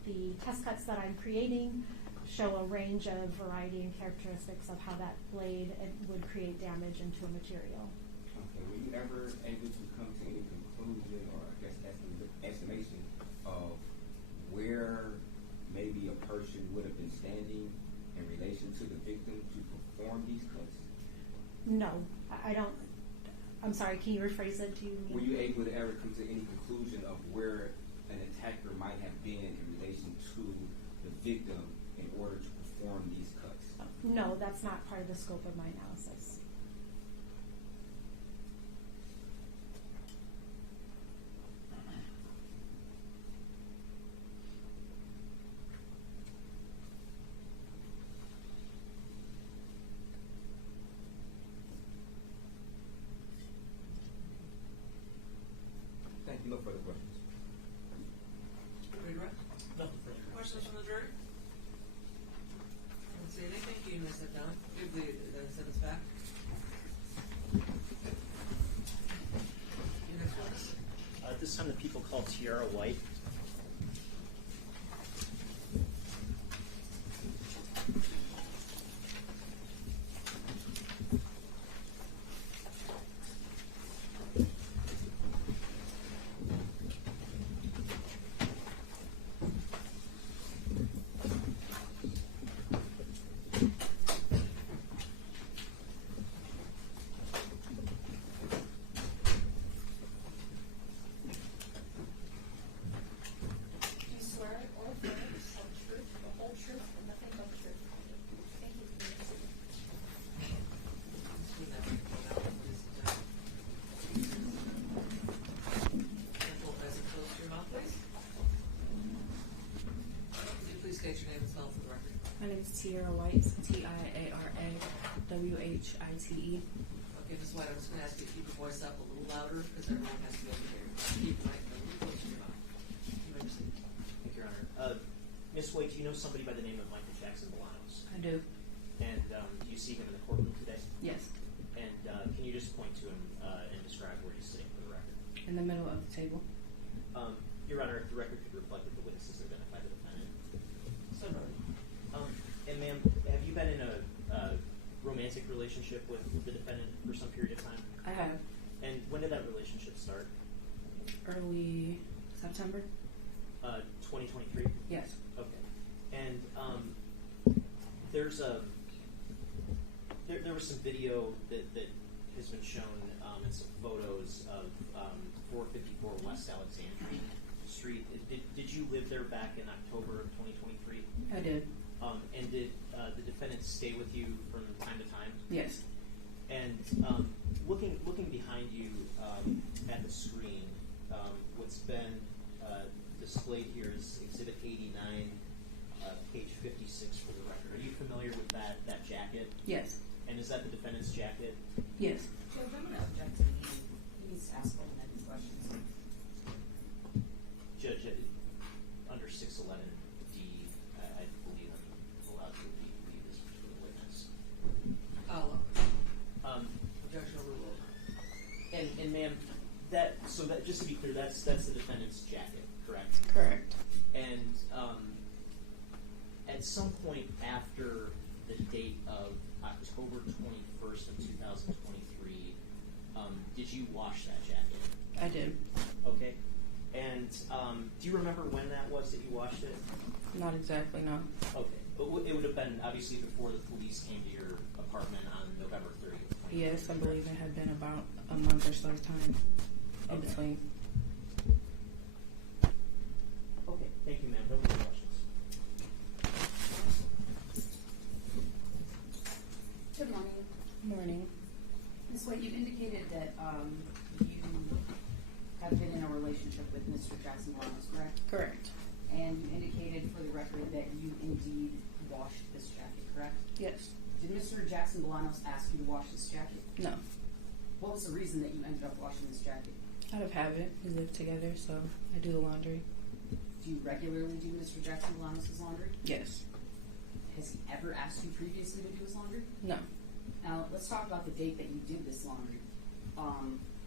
the test cuts that I'm creating show a range of variety and characteristics of how that blade would create damage into a material. Okay, were you ever able to come to any conclusion or I guess estimation of where maybe a person would have been standing in relation to the victim to perform these cuts? No, I don't. I'm sorry, can you rephrase it? Were you able to ever come to any conclusion of where an attacker might have been in relation to the victim in order to perform these cuts? No, that's not part of the scope of my analysis. Thank you. No further questions. Ready to run? Nothing further. Questions from the jury? I don't see anything. Can you sit down? Give the sentence back. Your next witness? This time the people called Tiara White. My name is Tiara White, Tiarawhite. Okay, Ms. White, I'm just going to ask you to keep your voice up a little louder because everyone has to be able to hear you. Keep Ms. White, do you know somebody by the name of Michael Jackson-Bolanos? I do. And do you see him in the courtroom today? Yes. And can you just point to him and describe where he's sitting for the record? In the middle of the table. Your Honor, if the record could reflect that the witnesses identify the defendant. So noted. And ma'am, have you been in a romantic relationship with the defendant for some period of time? I have. And when did that relationship start? Early September? 2023? Yes. Okay. And there's there was some video that has been shown and some photos of 454 West Alexandria Street. Did you live there back in October of 2023? I did. And did the defendant stay with you from time to time? Yes. And looking behind you at the screen, what's been displayed here is Exhibit 89, page 56 for the record. Are you familiar with that jacket? Yes. And is that the defendant's jacket? Yes. Judge, I'm going to object to he needs to ask open-ended questions. Judge, under 611D, I believe I'm allowed to leave this for the witness. Objection overruled. And ma'am, that just to be clear, that's the defendant's jacket, correct? Correct. And at some point after the date of October 21st of 2023, did you wash that jacket? I did. Okay. And do you remember when that was that you washed it? Not exactly, no. Okay. But it would have been obviously before the police came to your apartment on November 30th. Yes, I believe it had been about a month or so time in Okay. between. Okay. Thank you, ma'am. No more questions. Good morning. Morning. Ms. White, you indicated that you have been in a relationship with Mr. Jackson-Bolanos, correct? Correct. And you indicated for the record that you indeed washed this jacket, correct? Yes. Did Mr. Jackson-Bolanos ask you to wash this jacket? No. What was the reason that you ended up washing this jacket? Out of habit. We live together, so I do the laundry. Do you regularly do Mr. Jackson-Bolanos' laundry? Yes. Has he ever asked you previously to do his laundry? No. Now, let's talk about the date that you did this laundry.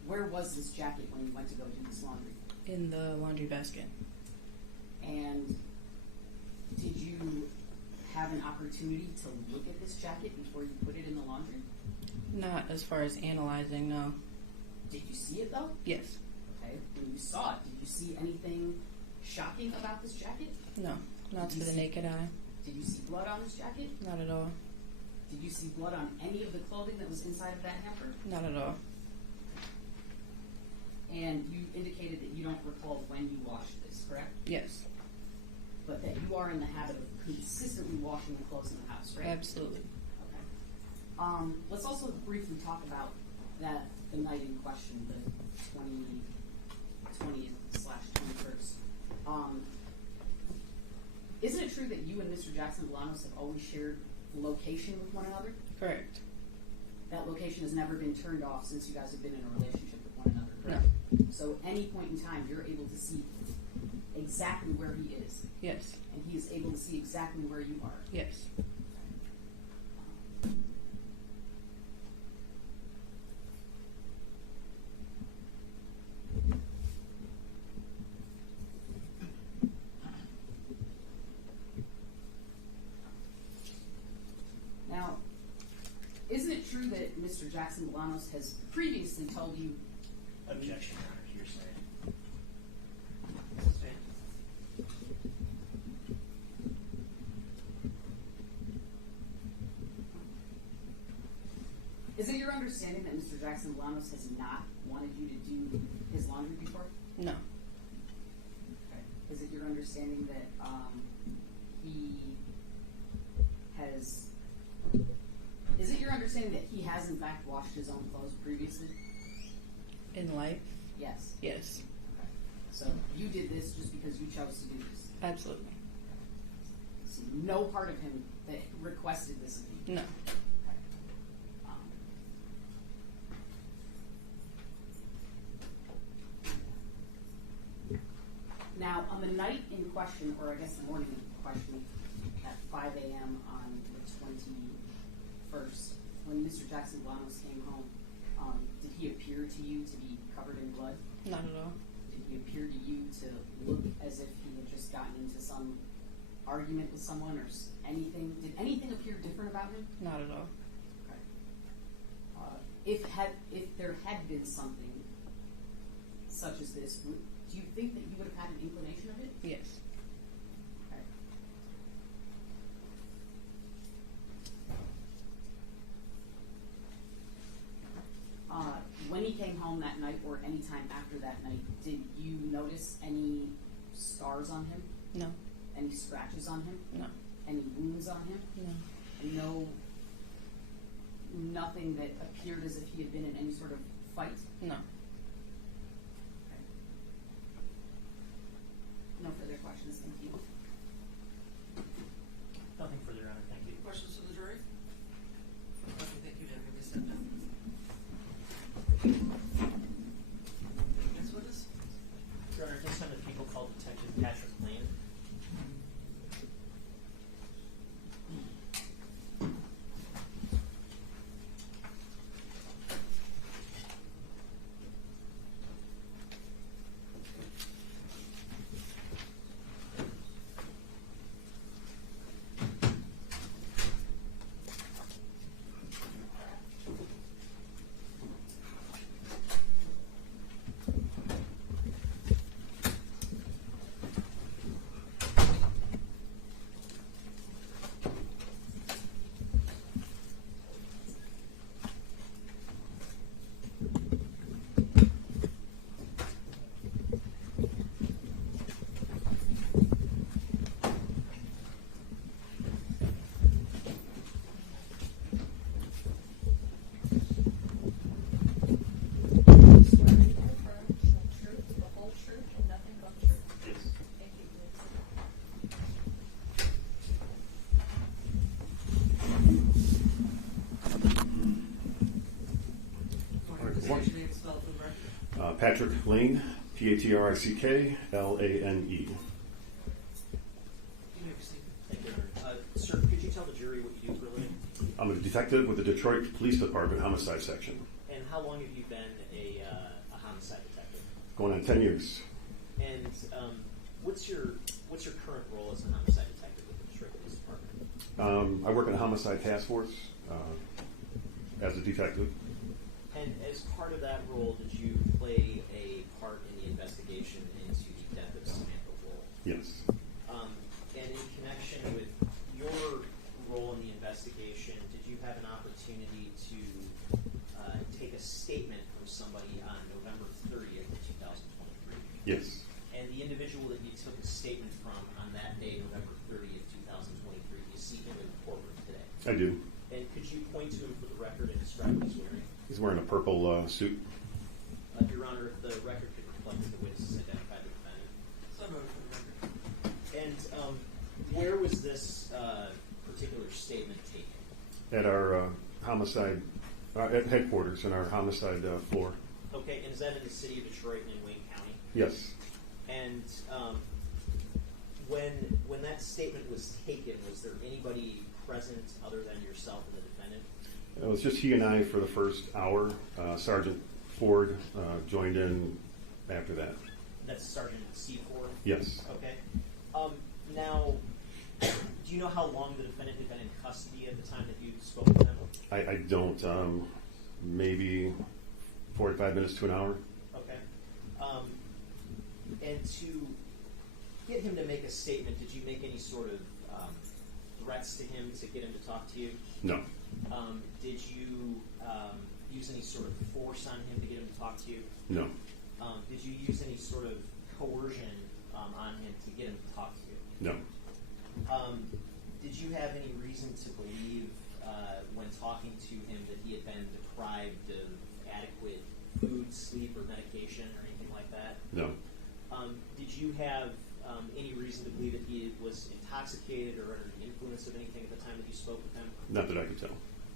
Where was this jacket when you went to go do this laundry? In the laundry basket. And did you have an opportunity to look at this jacket before you put it in the laundry? Not as far as analyzing, no. Did you see it though? Yes. Okay. When you saw it, did you see anything shocking about this jacket? No. Not to the naked eye. Did you see blood on this jacket? Not at all. Did you see blood on any of the clothing that was inside of that hamper? Not at all. And you indicated that you don't recall when you washed this, correct? Yes. But that you are in the habit of consistently washing the clothes in the house, right? Absolutely. Okay. Let's also briefly talk about the night in question, the 20th/21st. Isn't it true that you and Mr. Jackson-Bolanos have always shared location with one another? Correct. That location has never been turned off since you guys have been in a relationship with one another, correct? No. So any point in time, you're able to see exactly where he is, Yes. and he is able to see exactly where you are. Yes. Now, isn't it true that Mr. Jackson-Bolanos has previously told you? Objection, Your Honor. Hearsay. Sustained. Is it your understanding that Mr. Jackson-Bolanos has not wanted you to do his laundry before? No. Okay. Is it your understanding that he has? Is it your understanding that he has in fact washed his own clothes previously? In life? Yes. Yes. Okay. So you did this just because you chose to do this. Absolutely. So no part of him that requested this of you. No. Now, on the night in question, or I guess the morning in question. At 5 a.m. on the 21st, when Mr. Jackson-Bolanos came home, did he appear to you to be covered in blood? Not at all. Did he appear to you to look as if he had just gotten into some argument with someone or anything? Did anything appear different about him? Not at all. Okay. If there had been something such as this, do you think that you would have had an inclination of it? Yes. Okay. When he came home that night or any time after that night, did you notice any scars on him? No. Any scratches on him? No. Any wounds on him? No. Nothing that appeared as if he had been in any sort of fight? No. Okay. No further questions, thank you. Nothing further, Your Honor. Thank you. Questions from the jury? Nothing, thank you, Deborah. Please step down. Next witness? Your Honor, this time the people called Detective Patrick Lane. Patrick Lane, Patrick Lane. You may proceed. Thank you, Your Honor. Sir, could you tell the jury what you do for a living? I'm a detective with the Detroit Police Department Homicide Section. And how long have you been a homicide detective? Going on 10 years. And what's your current role as a homicide detective with the Detroit Police Department? I work in a homicide task force as a detective. And as part of that role, did you play a part in the investigation into the death of Samantha Woll? Yes. And in connection with your role in the investigation, did you have an opportunity to take a statement from somebody on November 30th, 2023? Yes. And the individual that you took a statement from on that day, November 30th, 2023, you see him in the courtroom today. I do. And could you point to him for the record and describe what he's wearing? He's wearing a purple suit. Your Honor, if the record could reflect that the witnesses identified the defendant. So noted for the record. And where was this particular statement taken? At our homicide, at headquarters in our homicide floor. Okay, and is that in the city of Detroit and in Wayne County? Yes. And when that statement was taken, was there anybody present other than yourself and the defendant? It was just he and I for the first hour. Sergeant Ford joined in after that. That's Sergeant C. Ford? Yes. Okay. Now, do you know how long the defendant had been in custody at the time that you spoke with him? I don't. Maybe 45 minutes to an hour. Okay. And to get him to make a statement, did you make any sort of threats to him to get him to talk to you? No. Did you use any sort of force on him to get him to talk to you? No. Did you use any sort of coercion on him to get him to talk to you? No. Did you have any reason to believe when talking to him that he had been deprived of adequate food, sleep, or medication or anything like that? No. Did you have any reason to believe that he was intoxicated or under the influence of anything at the time that you spoke with him? Not that I could tell.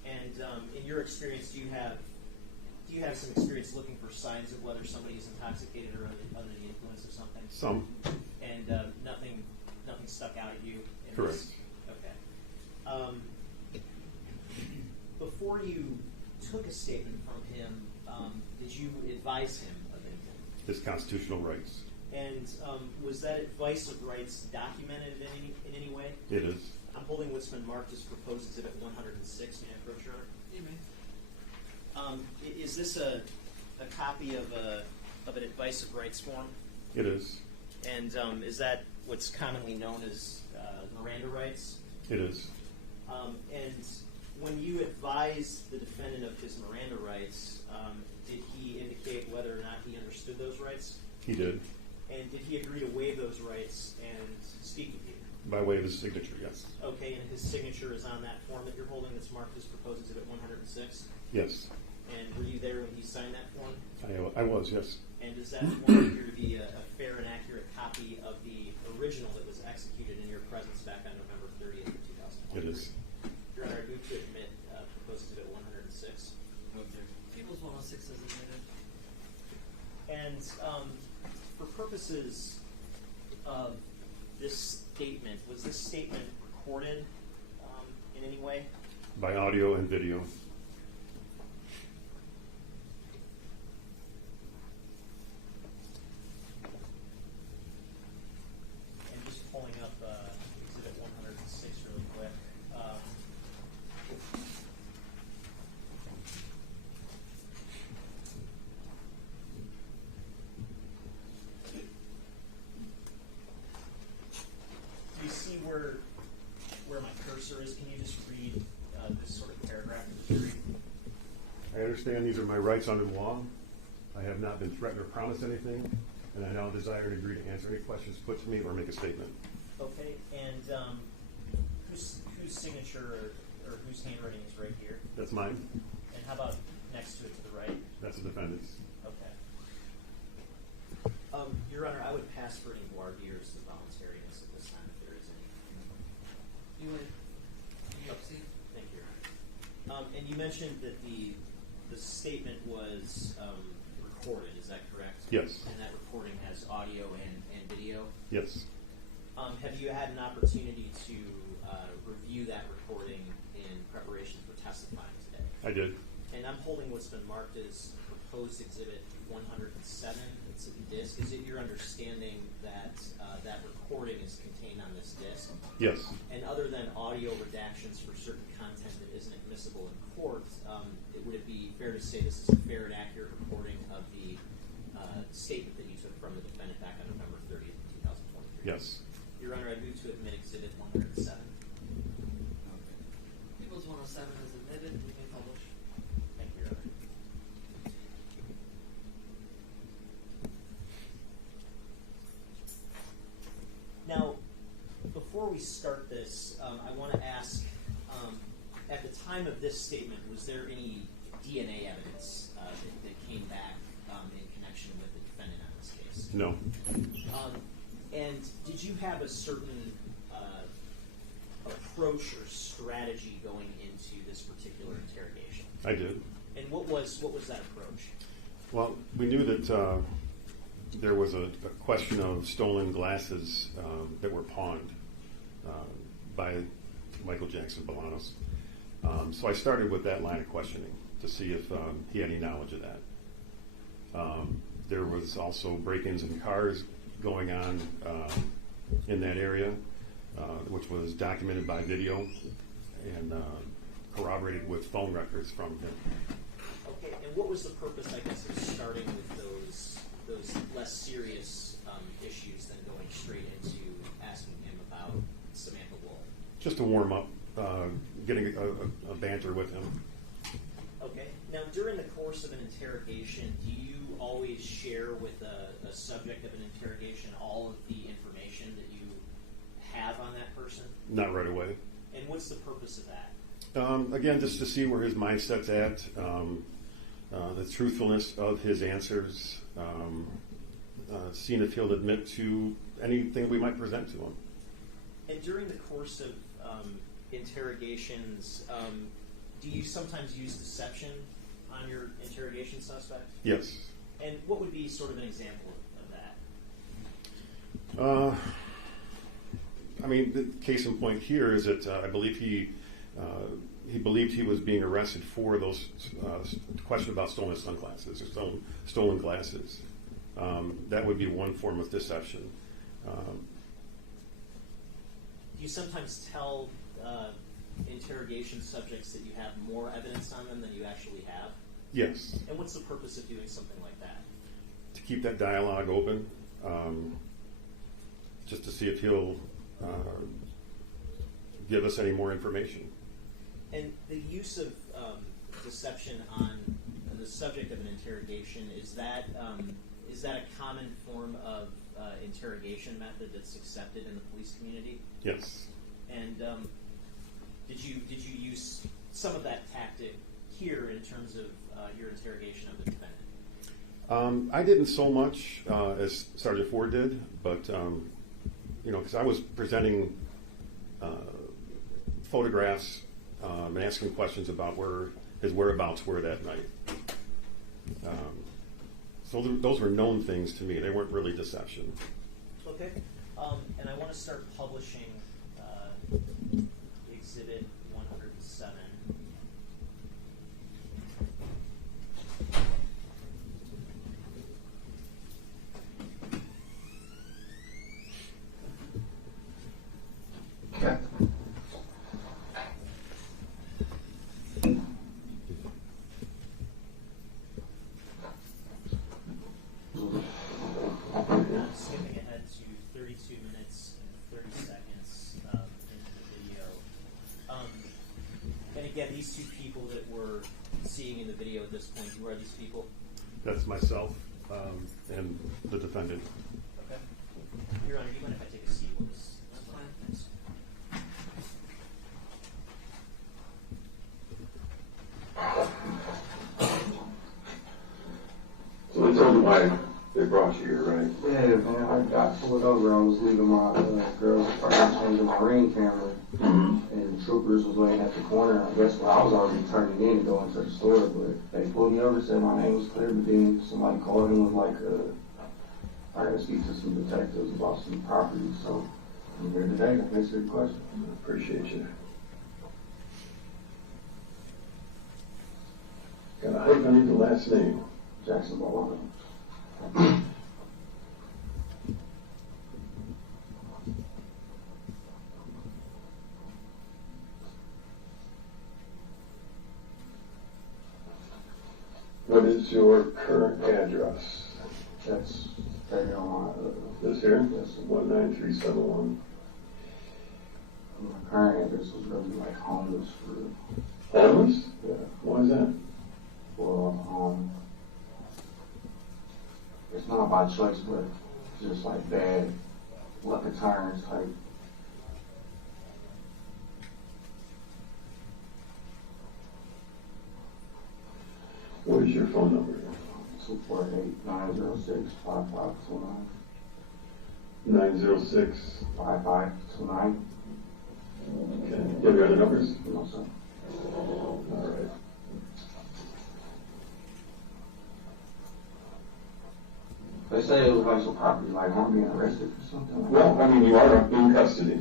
And in your experience, do you have some experience looking for signs of whether somebody is intoxicated or under the influence of something? Some. And nothing nothing stuck out at you? In Correct. This? Okay. Before you took a statement from him, did you advise him of anything? His constitutional rights. And was that advice of rights documented in any way? It is. I'm holding what's been marked as proposed exhibit 106. May I approach, Your Honor? You may. Is this a copy of an advice of rights form? It is. And is that what's commonly known as Miranda rights? It is. And when you advised the defendant of his Miranda rights, did he indicate whether or not he understood those rights? He did. And did he agree to waive those rights and speak with you? By way of his signature, yes. Okay, and his signature is on that form that you're holding that's marked as proposed exhibit 106? Yes. And were you there when he signed that form? I was, yes. And does that form appear to be a fair and accurate copy of the original that was executed in your presence back on November 30th of 2001? It is. Your Honor, I move to admit proposed exhibit 106. People's 106 is admitted. And for purposes of this statement, was this statement recorded in any way? By audio and video. And just pulling up exhibit 106 really quick. Do you see where my cursor is? Can you just read this sort of paragraph that you read? I understand these are my rights under the law. I have not been threatened or promised anything, and I now desire and agree to answer any questions put to me or make a statement. Okay, and whose signature or whose handwriting is right here? That's mine. And how about next to it to the right? That's the defendant's. Okay. Your Honor, I would pass for any voir dire to voluntariness at this time if there is any. You may. You proceed. Thank you, Your Honor. And you mentioned that the statement was recorded, is that correct? Yes. And that recording has audio and video? Yes. Have you had an opportunity to review that recording in preparation for testifying today? I did. And I'm holding what's been marked as proposed exhibit 107. It's a disc. Is it your understanding that that recording is contained on this disc? Yes. And other than audio redactions for certain content that isn't admissible in court, would it be fair to say this is a fair and accurate recording of the statement that you took from the defendant back on November 30th, 2023? Yes. Your Honor, I move to admit exhibit 107. People's 107 is admitted. You may publish. Thank you, Your Honor. Now, before we start this, I want to ask, at the time of this statement, was there any DNA evidence that came back in connection with the defendant on this case? No. And did you have a certain approach or strategy going into this particular interrogation? I did. And what was that approach? Well, we knew that there was a question of stolen glasses that were pawned by Michael Jackson-Bolanos. So I started with that line of questioning to see if he had any knowledge of that. There was also break-ins in cars going on in that area, which was documented by video and corroborated with phone records from him. Okay, and what was the purpose, I guess, of starting with those less serious issues than going straight into asking him about Samantha Woll? Just to warm up, getting a banter with him. Okay. Now, during the course of an interrogation, do you always share with a subject of an interrogation all of the information that you have on that person? Not right away. And what's the purpose of that? Again, just to see where his mindset's at, the truthfulness of his answers, seeing if he'll admit to anything we might present to him. And during the course of interrogations, do you sometimes use deception on your interrogation suspect? Yes. And what would be sort of an example of that? I mean, the case in point here is that I believe he believed he was being arrested for those question about stolen sunglasses or stolen glasses. That would be one form of deception. Do you sometimes tell interrogation subjects that you have more evidence on them than you actually have? Yes. And what's the purpose of doing something like that? To keep that dialogue open, just to see if he'll give us any more information. And the use of deception on the subject of an interrogation, is that a common form of interrogation method that's accepted in the police community? Yes. And did you use some of that tactic here in terms of your interrogation of the defendant? I didn't so much as Sergeant Ford did, but because I was presenting photographs and asking questions about where his whereabouts were that night. So those were known things to me. They weren't really deception. Okay. And I want to start publishing Exhibit 107. Okay. Skipping ahead to 32 minutes and 30 seconds into the video. And again, these two people that we're seeing in the video at this point, who are these people? That's myself and the defendant. Okay. Your Honor, do you mind if I take a seat? That's fine. Thanks. So they told you why they brought you here, right? Yeah, man. I got pulled over. I was leaving my girl's apartment, changing my ring camera, and troopers was waiting at the corner. I guess I was already turning in to go into the store, but they pulled me over, said my name was clear, but then somebody called and was like, I got to speak to some detectives about some property, so I'm here today to answer your question. I appreciate you. Got a hype on the last name. Jackson-Bolanos. What is your current address? That's right on my, This here? yes. 19371. My current address was really like homeless for, Homeless? yeah. Why is that? Well, it's not by choice, but it's just like bad luck of turns type. What is your phone number? 248-906-5529. 906. 5529. Okay. Do you have your other numbers? No, sir. All right. They say it was like some property, like I'm being arrested for something. Like Well, that. I mean, you are in custody.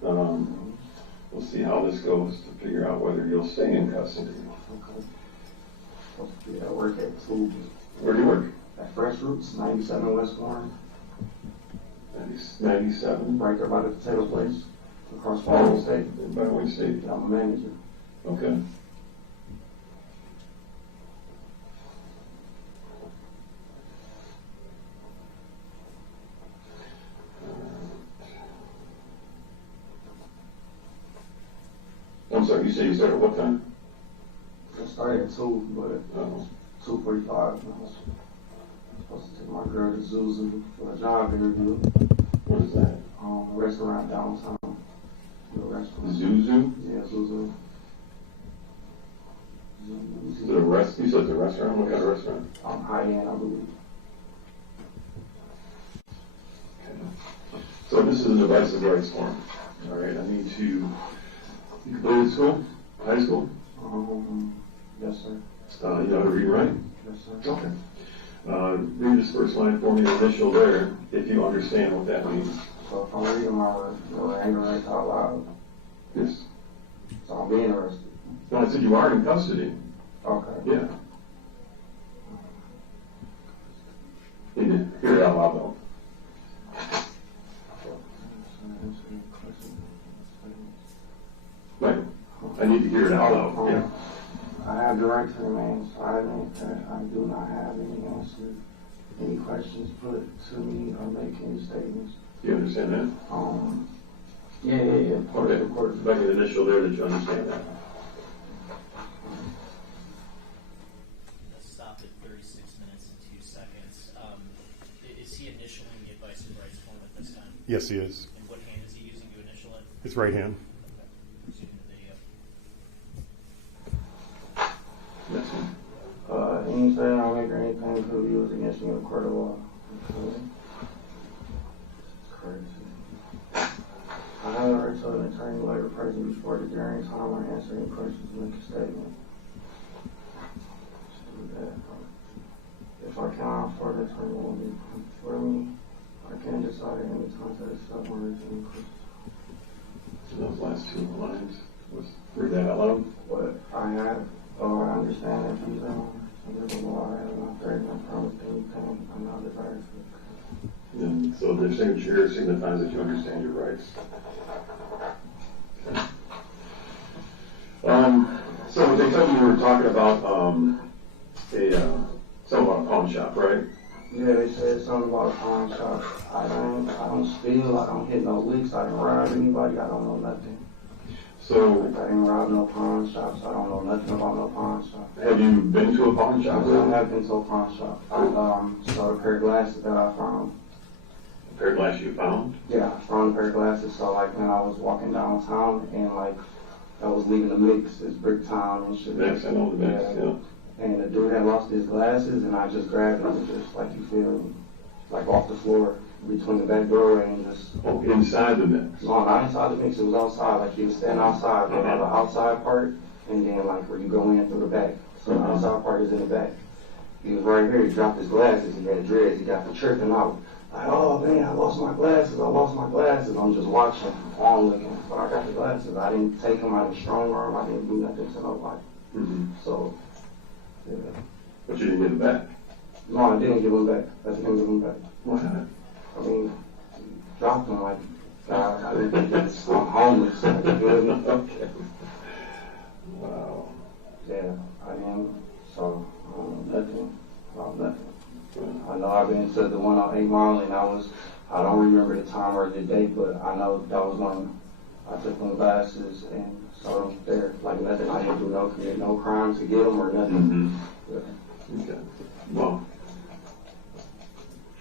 We'll see how this goes to figure out whether you'll stay in custody. Okay. Supposed to be at work at 2. Where do you work? At Fresh Roots, 97 West Warren. 97. Right there by the potato place. Across from Oh, the state. by which state? I'm a manager. Okay. I'm sorry, you say you started what time? I started at 2, but Oh. 2:45. I was supposed to take my girl to Zuzu for a job interview. What is that? Restaurant downtown. The restaurant. Zuzu? Yeah, Zuzu. Is it a you said it's a restaurant? What kind of restaurant? High end, I believe. Okay. So this is a divisive rights form. All right, I need to. You completed school? High school? Yes, sir. You know how to read and write? Yes, sir. Okay. Read this first line for me, the initial there, if you understand what that means. So if I'm reading my Miranda rights out loud, Yes. so I'm being arrested. No, I said you are in custody. Okay. Yeah. You did hear it out loud though. Michael, I need to hear it out loud. Yeah. I have the right to remain silent, that I do not have any answers, any questions put to me or make any statements. Do you understand that? Yeah. Okay. Of course. Make an initial there that you understand that. Let's stop at 36 minutes and 2 seconds. Is he initialing the advice of rights form at this time? Yes, he is. And what hand is he using to initial it? His right hand. Okay. Resuming the video. Next one. Any statement I make or anything could be used against me in a court of law. Okay. Crazy. I have the right to an attorney later present before the during time or answer any questions to make a statement. Just do that. If I cannot afford an attorney will be for me, I can decide at any time to accept or reject any questions. So those last two lines, let's read that out loud. What I have, I understand that these are under the law. I have not threatened or promised anything. I'm not desired to. And so the signature signifies that you understand your rights. Okay. So they told you were talking about something about a pawn shop, right? Yeah, they said something about a pawn shop. I don't steal. I don't hit no licks. I didn't rob anybody. I don't know nothing. So I didn't rob no pawn shops. I don't know nothing about no pawn shop. have you been to a pawn I shop? have been to a pawn shop. I saw a pair of glasses that I found. A pair of glasses you found? Yeah, I found a pair of glasses. So like when I was walking downtown and like I was leaving the mix, it's Brick Town and shit. Mix, I know the mix, yeah. And the dude had lost his glasses, and I just grabbed him, just like you feel, like off the floor between the back doorway and just. Oh, inside the mix? No, not inside the mix. It was outside. Like he was standing outside. They have the outside part, and then like where you go in through the back. So the outside part is in the back. He was right here. He dropped his glasses. He had dreads. He got the tripping out. Like, oh man, I lost my glasses. I lost my glasses. I'm just watching, on looking. But I got the glasses. I didn't take them. I didn't strong arm. I didn't do nothing to nobody. Mm-hmm. So. Yeah. But you didn't give it back? No, I didn't give them back. I didn't give them back. Why not? I mean, dropped them like, I'm homeless. Okay. Wow. Yeah, I didn't. So, nothing. About nothing. I know I've been to the one on 8 Mile, and I don't remember the time or the date, but I know that was when I took them glasses and saw them there. Like nothing. I didn't commit no crime to get them or nothing. Mm-hmm. Yeah. Okay. Well,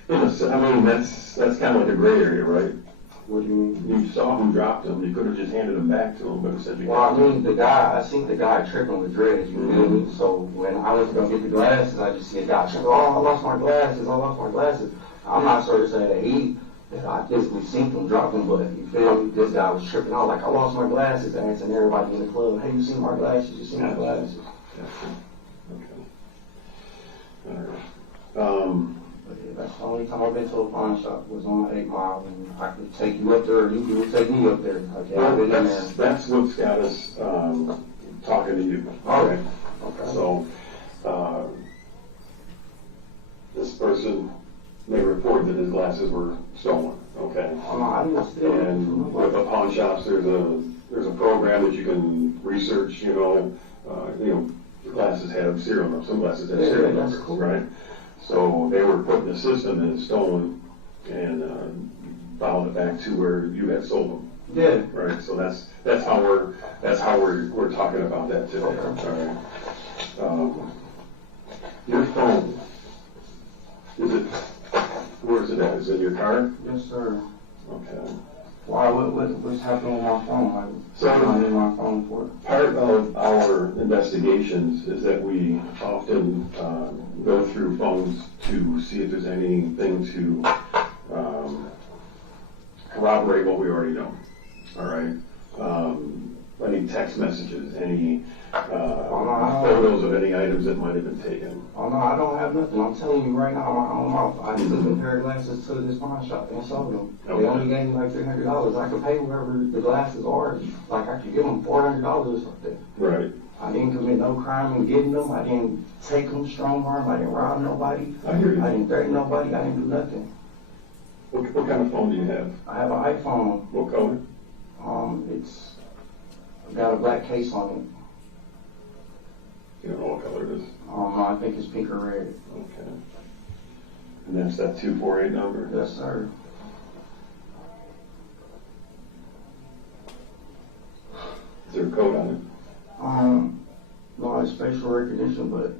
I mean, that's kind of like a gray area, right? What do you mean? You saw who dropped them. You could have just handed them back to him, but instead you Well, I mean, I seen the guy tripping with dreads, you feel me? So when I went to go get the glasses, I just see a guy tripping, oh, I lost my glasses. I'm not sure to say that I physically seen him drop them, but you feel me? This guy was tripping out like, I lost my glasses, asking everybody in the club, hey, you seen my glasses? You seen my glasses? Okay. All right. But yeah, that's the only time I've been to a pawn shop was on 8 Mile, and I could take you up there, or you could take me up there. Okay, I've been in there. That's what's got us talking to you. Okay. So, this person may report that his glasses were stolen. Okay. Oh, no, I didn't steal them. And with the pawn shops, there's a program that you can research. The glasses have serial numbers. Some glasses have serial numbers, cool. Right? So they were put in the system and stolen, and followed it back to where you had sold them. Yeah. Right. So that's how we're talking about that today. Okay. All right. Your phone, where is it at? Is it in your car? Yes, sir. Okay. Why? What's happening with my phone? What am I in my phone for? Part of our investigations is that we often go through phones to see if there's anything to corroborate what we already know. All right. any text messages, any photos of any items that might have been taken? Oh no, I don't have nothing. I'm telling you right now, my own mouth. I took a pair of glasses to this pawn shop and sold them. Okay. They only gave me like $300. I could pay whoever the glasses are. Like I could give them $400 or something. Right. I didn't commit no crime in getting them. I didn't take them strong arm. I didn't rob nobody. I hear you. I didn't threaten nobody. I didn't do nothing. What kind of phone do you have? I have an iPhone. What color? It's got a black case on You don't know what color it is? it. I think it's pink or red. Okay. And that's that 248 number? Yes, sir. Is there a code on it? No, it's facial recognition, but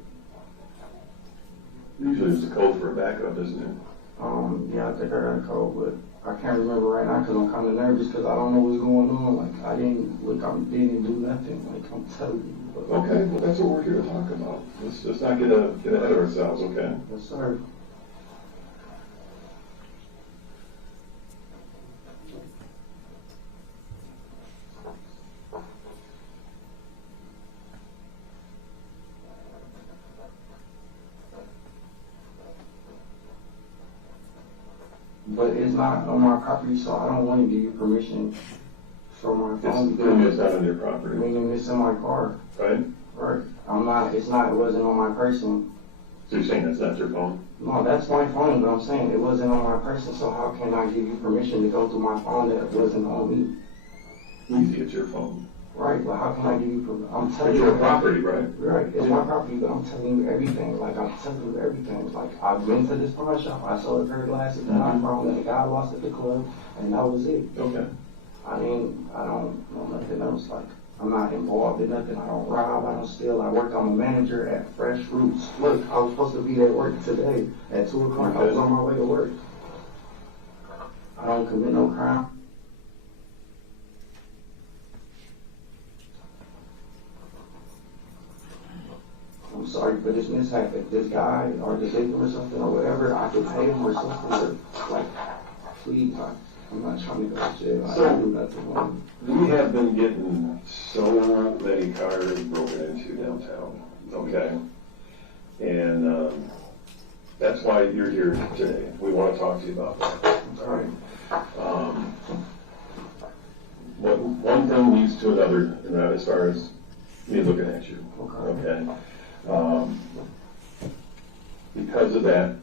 Usually there's a code for a backup, isn't there? yeah, I think I got a code, but I can't remember right now because I'm kind of nervous because I don't know what's going on. Like I didn't do nothing. Like I'm telling you. But, Okay, well that's what we're here to talk about. Let's not get ahead of ourselves, okay? Yes, sir. But it's not on my property, so I don't want to give you permission for my phone. It's not on your property, Meaning it's in my car. right? Right. It wasn't on my person. So you're saying that's not your phone? No, that's my phone, but I'm saying it wasn't on my person, so how can I give you permission to go through my phone that wasn't on me? Easy, it's your phone. Right, but how can I give you permission? I'm telling It's you. your property, right? Right, it's my property, but I'm telling you everything. Like, I'm telling you everything. Like, I went to this pawn shop, I sold a pair of glasses that I found that the guy lost at the club, and that was it. Okay. I don't know nothing else. Like, I'm not involved in nothing. I don't rob, I don't steal. I work, I'm a manager at Fresh Roots. Look, I was supposed to be at work today at 2 o'clock. I was on my way to work. I don't commit no crime. I'm sorry for this mishap. If this guy or the victim or something or whatever, I could pay him or something. Or, like, please, I'm not trying to go to jail. I don't do nothing wrong. We have been getting so many cars broken into downtown, okay? And that's why you're here today. We want to talk to you about that. All right. One thing leads to another, as far as me looking at you, okay? Because of that,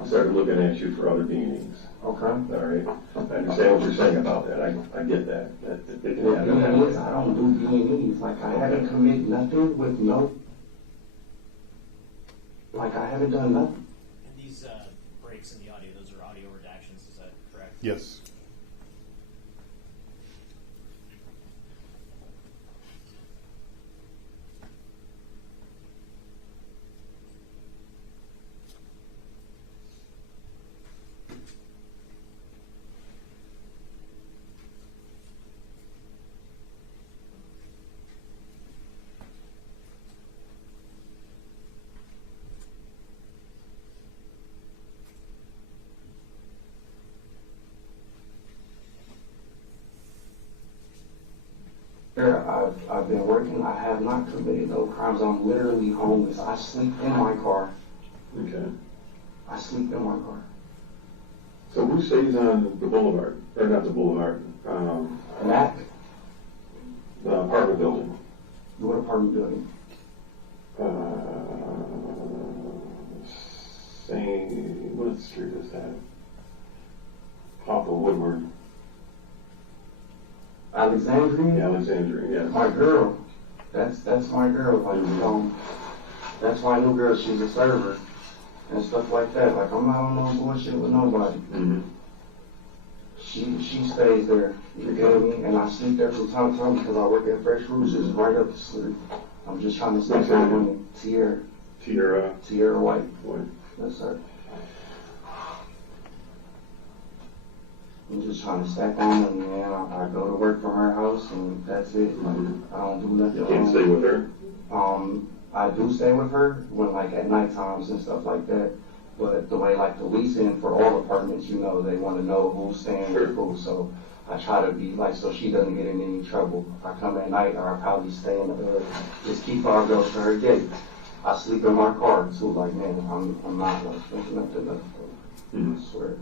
I started looking at you for other meanings. Okay. All right. I understand what you're saying about that. I get that. That it can Well, happen. B&Es, I don't do B&Es. Like, I haven't committed nothing with no. Like, I haven't done nothing. And these breaks in the audio, those are audio redactions, is that correct? Yes. I've been working. I have not committed no crimes. I'm literally homeless. I sleep in my car. Okay. I sleep in my car. So who stays on the boulevard? Or not the boulevard? Mac, The apartment building. what apartment building? What street is that? Off of Woodward. Alexandria? Alexandria, yeah. My girl. That's my girl. Like, that's my new girl. She's a server and stuff like that. Like, I'm not on no bullshit with nobody. Mm-hmm. She stays there. You feel me? And I sleep there from time to time because I work at Fresh Roots. It's right up the street. I'm just trying to stay What's her down name? on Tierra. Tierra White. White. Yes, sir. I'm just trying to stack on money, man. I go to work from her house, and that's it. Like, I don't do nothing You can't stay with her? I do stay with her when, like, at night times and stuff like that. But the way like the leasing for all apartments, you know, they want to know who's staying with who. So I try to be like, so she doesn't get in any trouble. If I come at night, or I probably stay in the just keep our girls to her gate. I sleep in my car too. Like, man, I'm not like thinking nothing of. I swear.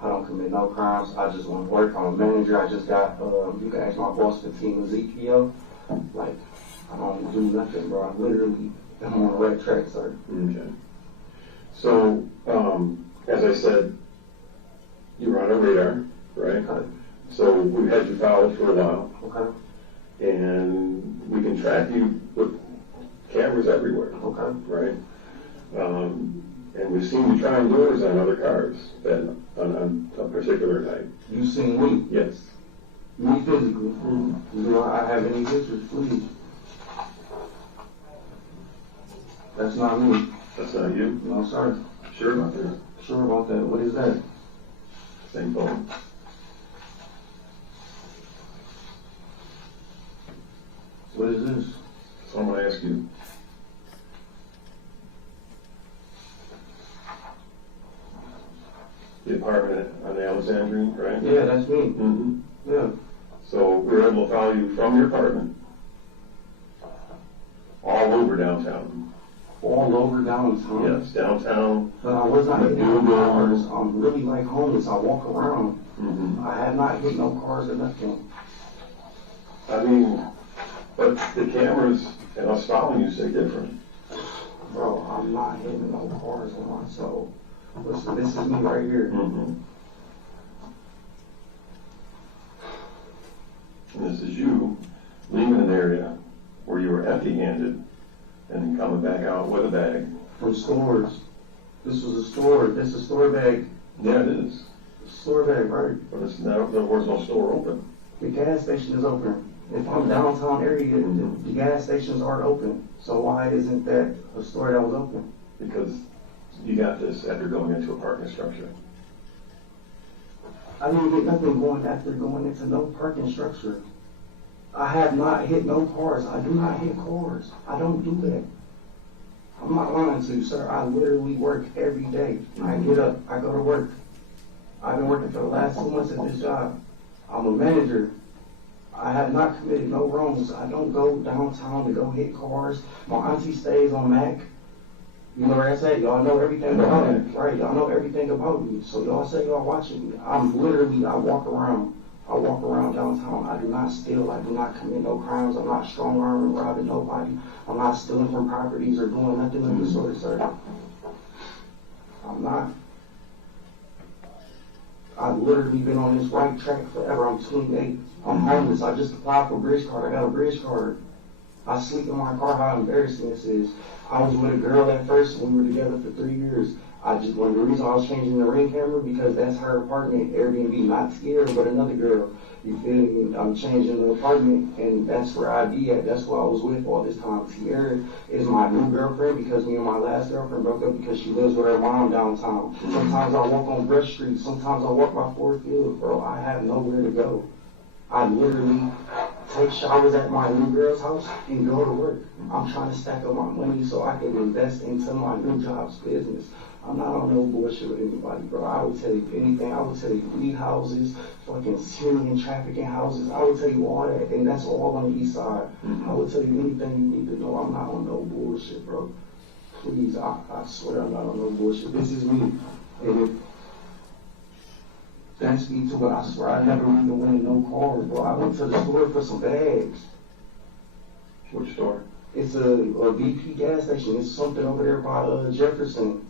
I don't commit no crimes. I just want to work. I'm a manager. I just got, you can ask my boss, the team Ezekiel. Like, I don't do nothing, bro. I literally am on the right track, sir. Okay. So, as I said, you were on our radar, right? Okay. So we've had you followed for a while, Okay. and we can track you with cameras everywhere, Okay. right? And we've seen you trying doors on other cars that on a particular night. You seen me? Yes. Me physically. Do I have any pictures, please? That's not me. That's not you? No, sir. Sure about that? Sure about that. What is that? Same phone. What is this? So I'm going to ask you. The apartment on Alexandrine, right? Yeah, that's me. Mm-hmm. Yeah. So we were able to follow you from your apartment all over downtown. All over downtown. Yes, downtown. But I was not hitting no cars. I'm really like homeless. I walk around. Mm-hmm. I have not hit no cars or nothing. I mean, but the cameras and us following you say different. Bro, I'm not hitting no cars on myself. Listen, this is me right here. Mm-hmm. And this is you leaving an area where you were empty-handed and then coming back out with a bag. From stores. This was a store. This is a store bag. Yeah, it is. Store bag, right? But it's not, there was no store open. The gas station is open. If I'm downtown area, the gas stations aren't open. So why isn't that a store that was open? Because you got this after going into a parking structure. I didn't get nothing going after going into no parking structure. I have not hit no cars. I do not hit cars. I don't do that. I'm not lying to you, sir. I literally work every day. I get up. I go to work. I've been working for the last 2 months at this job. I'm a manager. I have not committed no wrongs. I don't go downtown to go hit cars. My auntie stays on Mac. You know where I say, y'all know everything about me, right? Y'all know everything about me. So y'all say y'all watching me. I'm literally, I walk around downtown. I do not steal. I do not commit no crimes. I'm not strong arming, robbing nobody. I'm not stealing from properties or doing nothing of the sort, sir. I'm not. I've literally been on this right track forever. I'm 28. I'm homeless. I just applied for a bridge card. I got a bridge card. I sleep in my car. How embarrassing this is. I was with a girl at first. We were together for 3 years. The reason I was changing the Ring camera because that's her apartment, Airbnb, not Sierra, but another girl. You feel me? I'm changing the apartment, and that's where I be at. That's who I was with all this time. Sierra is my new girlfriend because me and my last girlfriend broke up because she lives with her mom downtown. Sometimes I walk on Brush Street. Sometimes I walk by Ford Field. Bro, I have nowhere to go. I literally take showers at my new girl's house and go to work. I'm trying to stack up my money so I can invest into my new job's business. I'm not on no bullshit with anybody, bro. I will tell you anything. I will tell you weed houses, fucking Syrian trafficking houses. I will tell you all that, and that's all on the east side. I will tell you anything you need to know. I'm not on no bullshit, bro. Please, I swear I'm not on no bullshit. This is me. And if that's me too, but I swear I never even went in no cars, bro. I went to the store for some bags. Which store? It's a BP gas station. It's something over there by Jefferson.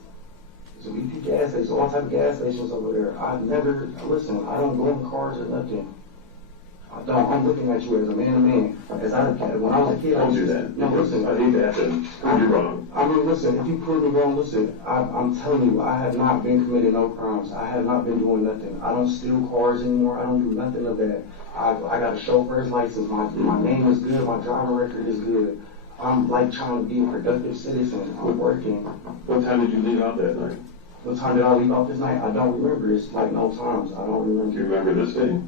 It's a BP gas station, all type of gas stations over there. I don't go in cars or nothing. I don't. I'm looking at you as a man to man. When I was a kid, Don't do that. No, listen. I hate to have to prove you wrong. I mean, listen, if you prove me wrong, listen, I'm telling you, I have not been committing no crimes. I have not been doing nothing. I don't steal cars anymore. I don't do nothing of that. I got a chauffeur's license. My name is good. My driving record is good. I'm like trying to be a productive citizen. I'm working. What time did you leave out that night? What time did I leave out this night? I don't remember. It's like no times. I don't remember. Do you remember this day?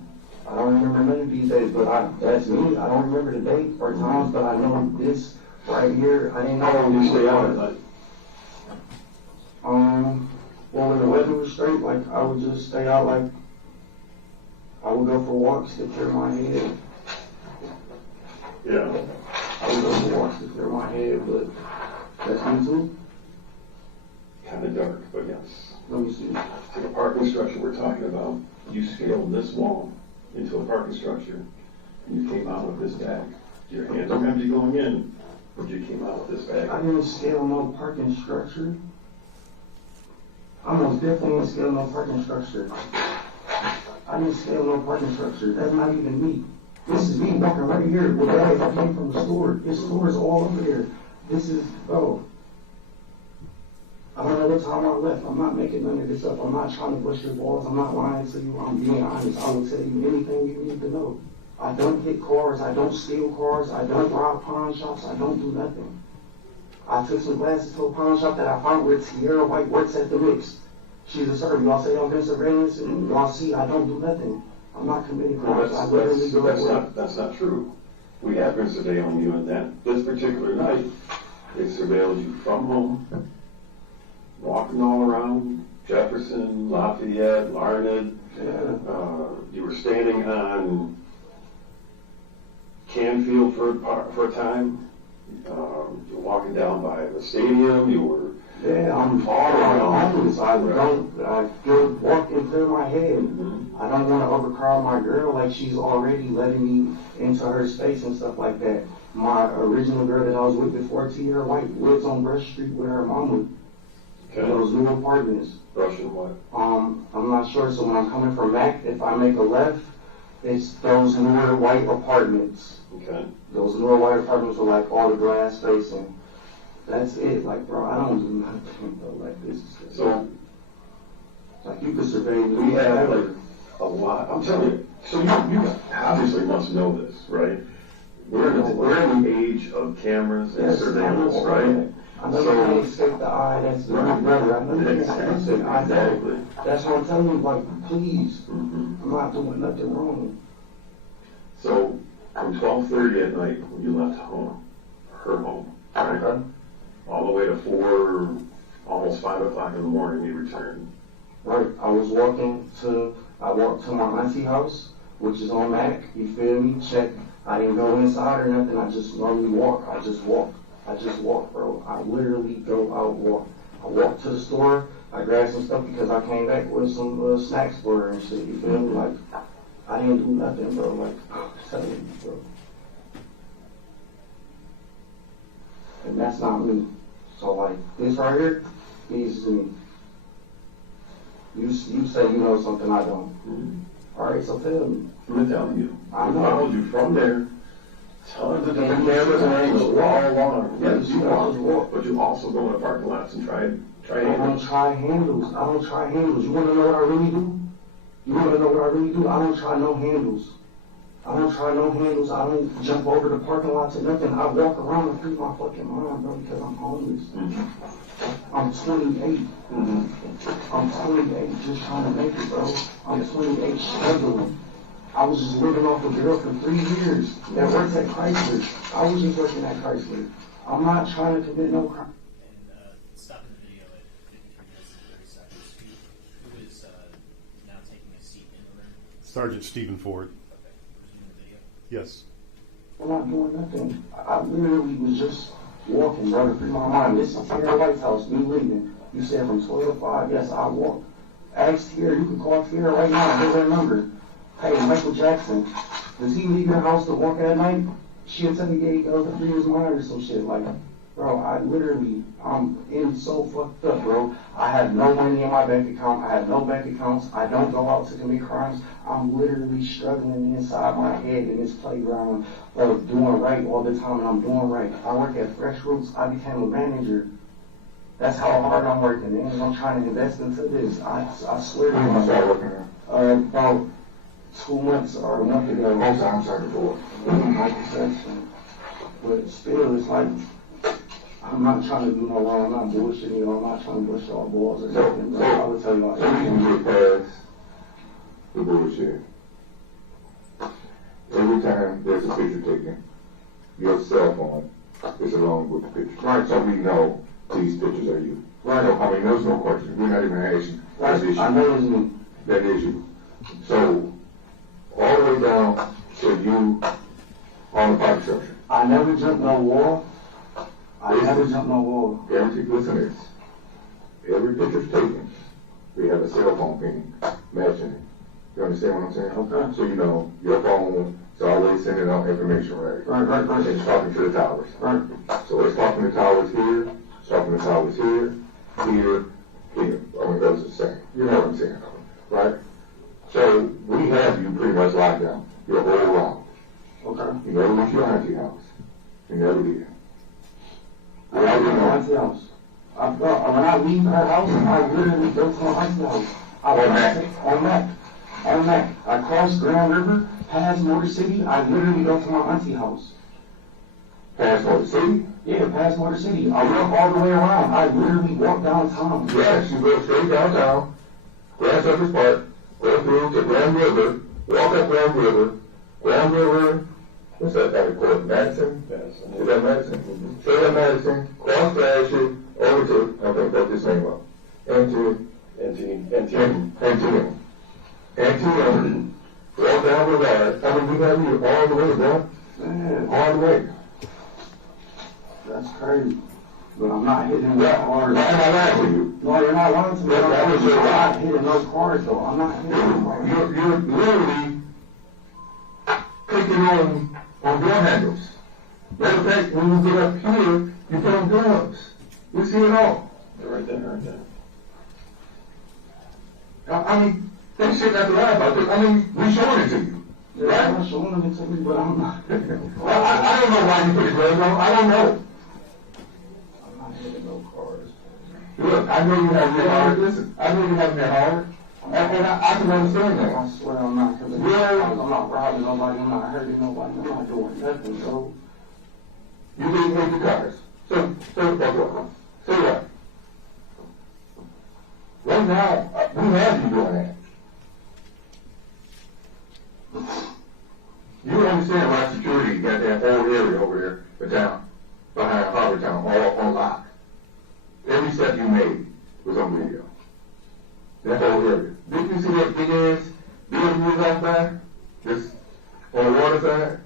I don't remember none of these days, but that's me. I don't remember the date or times, but I know this right here. I didn't know. How long did you stay out at night? Well, when the weather was straight, like, I would just stay out, like, I would go for walks to clear my head. Yeah. I would go for walks to clear my head, but that's me too. Kind of dark, but yes. Let me see. To the parking structure we're talking about, you scaled this wall into a parking structure, and you came out with this bag. Your hands are empty going in, but you came out with this bag. I didn't scale no parking structure. I most definitely didn't scale no parking structure. I didn't scale no parking structure. That's not even me. This is me walking right here with bags I came from the store. This store is all over there. This is, bro. I don't know what time I left. I'm not making none of this up. I'm not trying to bust your balls. I'm not lying to you. I'm being honest. I will tell you anything you need to know. I don't hit cars. I don't steal cars. I don't rob pawn shops. I don't do nothing. I took some glasses to a pawn shop that I found where Tierra White works at the mix. She's a server. Y'all say I'm in surveillance, and y'all see I don't do nothing. I'm not committing crimes. I literally go to work. That's not true. We have been surveilling you, and that this particular night, they surveilled you from home, walking all around Jefferson, Lafayette, Larned. You were standing on Canfield for a time. You were walking down by the stadium. You were I'm all around. homeless. I go walk and clear my head. Mm-hmm. I don't want to overcrowd my girl like she's already letting me into her space and stuff like that. My original girl that I was with before Tierra White lives on Brush Street with her mama. Okay. Those new apartments. Russian what? I'm not sure. So when I'm coming from Mac, if I make a left, it's those newer white apartments. Okay. Those newer white apartments with like all the glass facing. That's it. Like, bro, I don't do nothing, bro. Like, this is just, So like, you could survey me. we have like a lot. I'm telling you. So you obviously must know this, right? We're in the age of cameras and surveillance, right? I know you can't escape the eye. That's the Right. brother. I know you can't escape the eye. Exactly. That's what I'm telling you. Like, please, Mm-hmm. I'm not doing nothing wrong. So from 12:30 at night when you left home, her home, right? Okay. All the way to 4, almost 5 o'clock in the morning, you returned. Right. I walked to my auntie house, which is on Mac. You feel me? Check. I didn't go inside or nothing. I just normally walk. I just walk, bro. I literally go out walk. I walk to the store. I grabbed some stuff because I came back with some snacks for her and shit. You feel me? Like, I didn't do nothing, bro. Like, I'm telling you, bro. And that's not me. So, like, this right here, this is me. You say you know something I don't. Mm-hmm. All right, so tell me. I'm telling you. I I know. followed you from there. Tons of different cameras and angles all along. Yes, you walk, but you also go in the parking lots and try I don't try handles. You want to know what I really do? I don't try no handles. I don't jump over the parking lots or nothing. I walk around and free my fucking mind, bro, because I'm homeless. Mm-hmm. I'm 28. Mm-hmm. I'm 28, just trying to make it, bro. I'm 28, struggling. I was just living off a girl for 3 years that works at Chrysler. I was just working at Chrysler. I'm not trying to commit no crime. And stopping the video at 53 minutes and 30 seconds. Who is now taking a seat in the room? Sergeant Stephen Ford. Okay. Resuming the video. Yes. I'm not doing nothing. I literally was just walking, bro, to free my mind. This is Tierra White's house, me leaving. You said from 12 to 5. Yes, I walk. Ask Tierra, you can call Tierra right now. Here's her number. Hey, Michael Jackson, does he leave your house to walk at night? She'll tell me, yeah, he goes to free his mind or some shit. Like, bro, I'm in so fucked up, bro. I have no money in my bank account. I have no bank accounts. I don't go out to commit crimes. I'm literally struggling inside my head in this playground of doing right all the time, and I'm doing right. I work at Fresh Roots. I became a manager. That's how hard I'm working, and I'm trying to invest into this. I swear to you. About 2 months or a month ago. I'm sorry for but still, it's like, I'm not trying to do no wrong. I'm not bullshitting you. I'm not trying to bullshit all balls or something. So, I would tell you, like, you get past the bullshit. Every time there's a picture taken, your cell phone is along with the picture. Right. So we know these pictures are you. Right. No, I mean, there's no question. We're not even asking. That's issue. I know it's me. That is you. So, all the way down to you on the party structure. I never jumped no wall. I never jumped no wall. Listen to this. Every picture's taken. We have a cell phone ping matching it. You understand what I'm saying? Okay. So you know your phone is always sending out information, right? Right. It's talking to the towers. Right. So it's talking to towers here, it's talking to towers here. I mean, those are the same. You know what I'm saying, right? So we have you pretty much locked down. You're all around. Okay. You never went to your auntie house. You never did. I never went to my auntie house. When I leave her house, I literally go to my auntie house. On Mac. I cross Grand River, past Motor City, I literally go to my auntie house. Past Motor City? Yeah, past Motor City. I walk all the way around. I literally walk downtown. Yes, you go straight downtown, Grand Central Park, go through to Grand River, walk up Grand River, what's that guy called? Madison? Is that Madison? Straight up Madison, cross Fashion, over to, I think that's his name up. Antietam, walk down the road. I mean, we have you all the way down. Man, All the way. that's crazy. But I'm not hitting no cars. Why am I lying to you? No, you're not lying to me. I'm not hitting no cars, though. I'm not hitting no cars. You're literally picking on door handles. Matter of fact, when you get up here, you put on gloves. We see it all. Right there. I mean, that shit not to lie about this. I mean, we showing it to you. Yeah, I'm not showing it to me, but I'm not. I don't know why you put the gloves on. I don't know. I'm not hitting no cars. Look, I know you have your heart. Listen, I know you have your heart. And I can understand that. I swear I'm not killing Yeah. I'm not robbing nobody. I'm not hurting nobody. I'm not doing nothing, bro. You didn't make the cars. So what? Right now, we have you doing that. You understand why security got that whole area over there, the town, behind Harbor Town, all on lock. Every step you made was on video. That whole area. Didn't you see that big ass building you was out there? Just on the water side?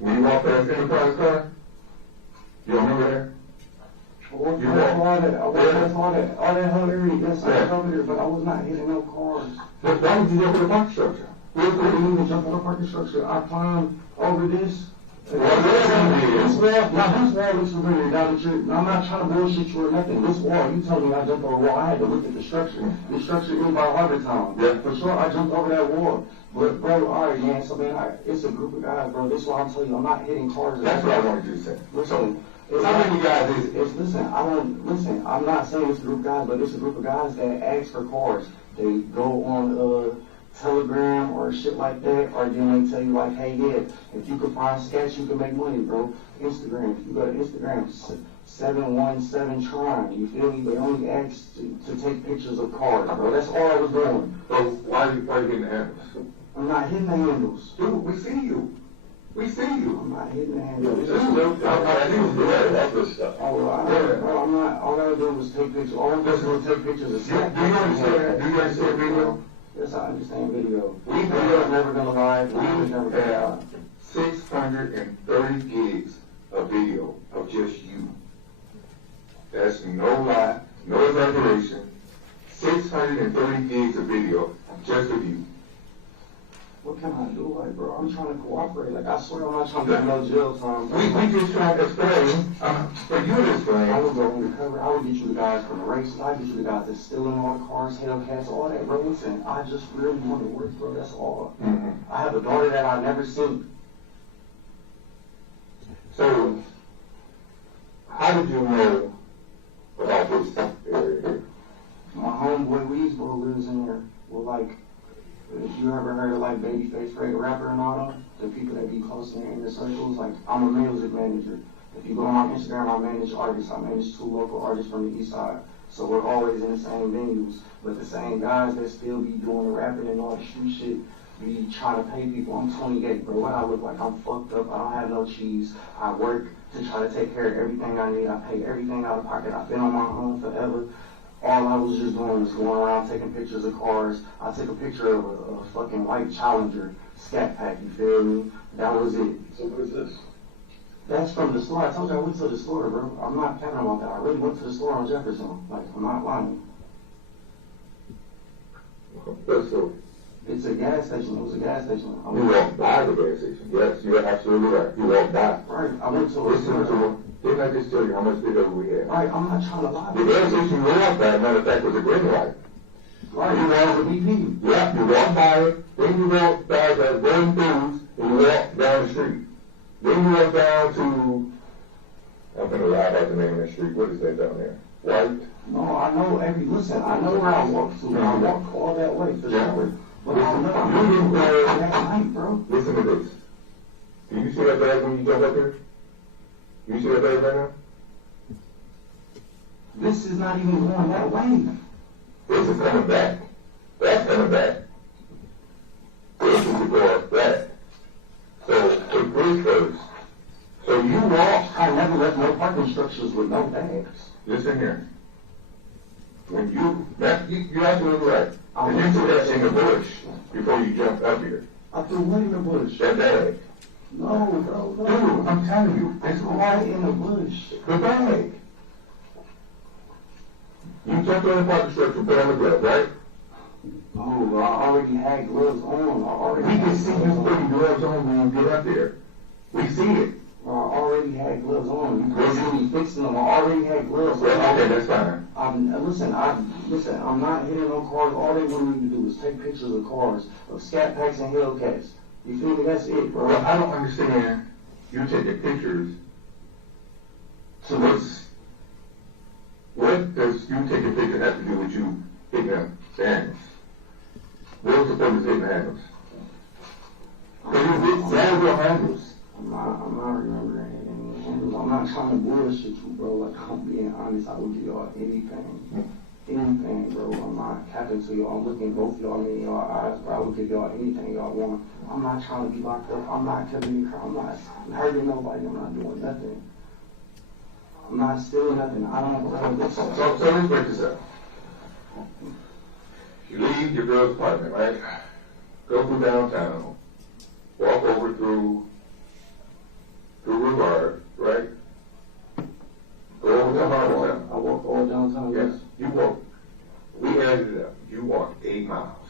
When you walk past Enterprise car? You don't remember that? All that whole area, yes, I was over there, but I was not hitting no cars. But why would you jump in the parking structure? I didn't even jump on the parking structure. I climbed over this. This wall looks familiar. I'm not trying to bullshit you or nothing. This wall, you told me I jumped over a wall. I had to look at the structure. The structure is by Harbor Town. Yeah. For sure, I jumped over that wall. But, bro, all right, man. So, man, it's a group of guys, bro. This is why I'm telling you, I'm not hitting cars. That's what I wanted you to say. Listen. How many guys is it? Listen, I'm not saying it's a group of guys, but it's a group of guys that ask for cars. They go on Telegram or shit like that, or then they tell you like, hey, yeah, if you can find sketch, you can make money, bro. Instagram, if you go to Instagram, 717 Tron, you feel me? They only ask to take pictures of cars, bro. That's all I was doing. So why are you hitting the handles? I'm not hitting the handles. Dude, we see you. We see you. I'm not hitting the handles. That's good stuff. I'm not. All I do was take pictures. All I'm just going to take pictures of Do you understand? Do you understand video? Yes, I understand video. We Video's never gonna lie. We have 630 gigs of video of just you. That's no lie, no exaggeration. 630 gigs of video just of you. What can I do, like, bro? I'm trying to cooperate. Like, I swear I'm not trying to get no jail time. We just trying to explain, for you to explain. I would go undercover. I would get you the guys from the races. I'd get you the guys that's stealing all the cars, Hellcats, all that, bro. Listen, I just really want to work, bro. That's all. Mm-hmm. I have a daughter that I've never seen. So, how did you know about this area here? My homeboy Weedsboro lives in there. Well, like, if you ever heard of like Babyface, Ray the Rapper and all them, the people that be close in their inner circles, like I'm a music manager. If you go on my Instagram, I manage artists. I manage 2 local artists from the east side. So we're always in the same venues. But the same guys that still be doing the rapping and all the street shit, be trying to pay people. I'm 28, bro. What I look like? I'm fucked up. I don't have no cheese. I work to try to take care of everything I need. I pay everything out of pocket. I've been on my own forever. All I was just doing was going around taking pictures of cars. I took a picture of a fucking white Challenger Scat Pack, you feel me? That was it. So what is this? That's from the store. I told you I went to the store, bro. I'm not capping about that. I really went to the store on Jefferson. Like, I'm not lying. Let's go. It's a gas station. It was a gas station. You walked by the gas station. Yes, you're absolutely right. You walked by. Right. I went to a Listen to store. him. Didn't I just tell you how much bigger we had? Right. I'm not trying to lie. The gas station you walked by, matter of fact, was a green light. Right. You know, the BP. Yeah, you walk by it, then you walk by the Golden Foods, and you walk down the street. Then you walk down to, I'm gonna lie about the name of that street. What is that down there? White? No, I know listen, I know where I walked to. I walked all that way for sure. But I don't know. I'm You didn't there that night, bro. Listen to this. Do you see that bag when you jump up there? You see that bag right now? This is not even going that way. This is coming back. That's coming back. This is going back. So, take this first. So you walk, I never left no parking structures with no bags. listen here. When you're absolutely right. And you threw that in the bush before you jumped up here. I threw what in the bush? That bag. No, bro. Dude, No. I'm telling you, it's Right right in the bush. the bag. You jumped on the parking structure, put on the glove, right? Oh, bro, I already had gloves on. We can see you putting gloves on when you get up there. We see it. Bro, I already had gloves on. You couldn't see me fixing them. I already had gloves on. Well, okay, that's fine. Listen, I'm not hitting no cars. All they want me to do is take pictures of cars, of Scat Packs and Hellcats. You feel me? That's it, bro. Well, I don't understand. You taking pictures. So what does you taking pictures have to do with you hitting up the handles? What's the purpose of hitting the handles? Where are your handles? I'm not remembering any handles. I'm not trying to bullshit you, bro. Like, I'm being honest. I will give y'all anything. Anything, bro. I'm not capping to y'all. I'm looking both y'all in y'all eyes, bro. I will give y'all anything y'all want. I'm not trying to be locked up. I'm not committing crime. I'm not hurting nobody. I'm not doing nothing. I'm not stealing nothing. I don't So let's break this up. You leave your girl's apartment, right? Go through downtown. Walk over through Rivard, right? Go over to Harlem. I walk all downtown. Yes, you walk. We added it up. You walked 8 miles.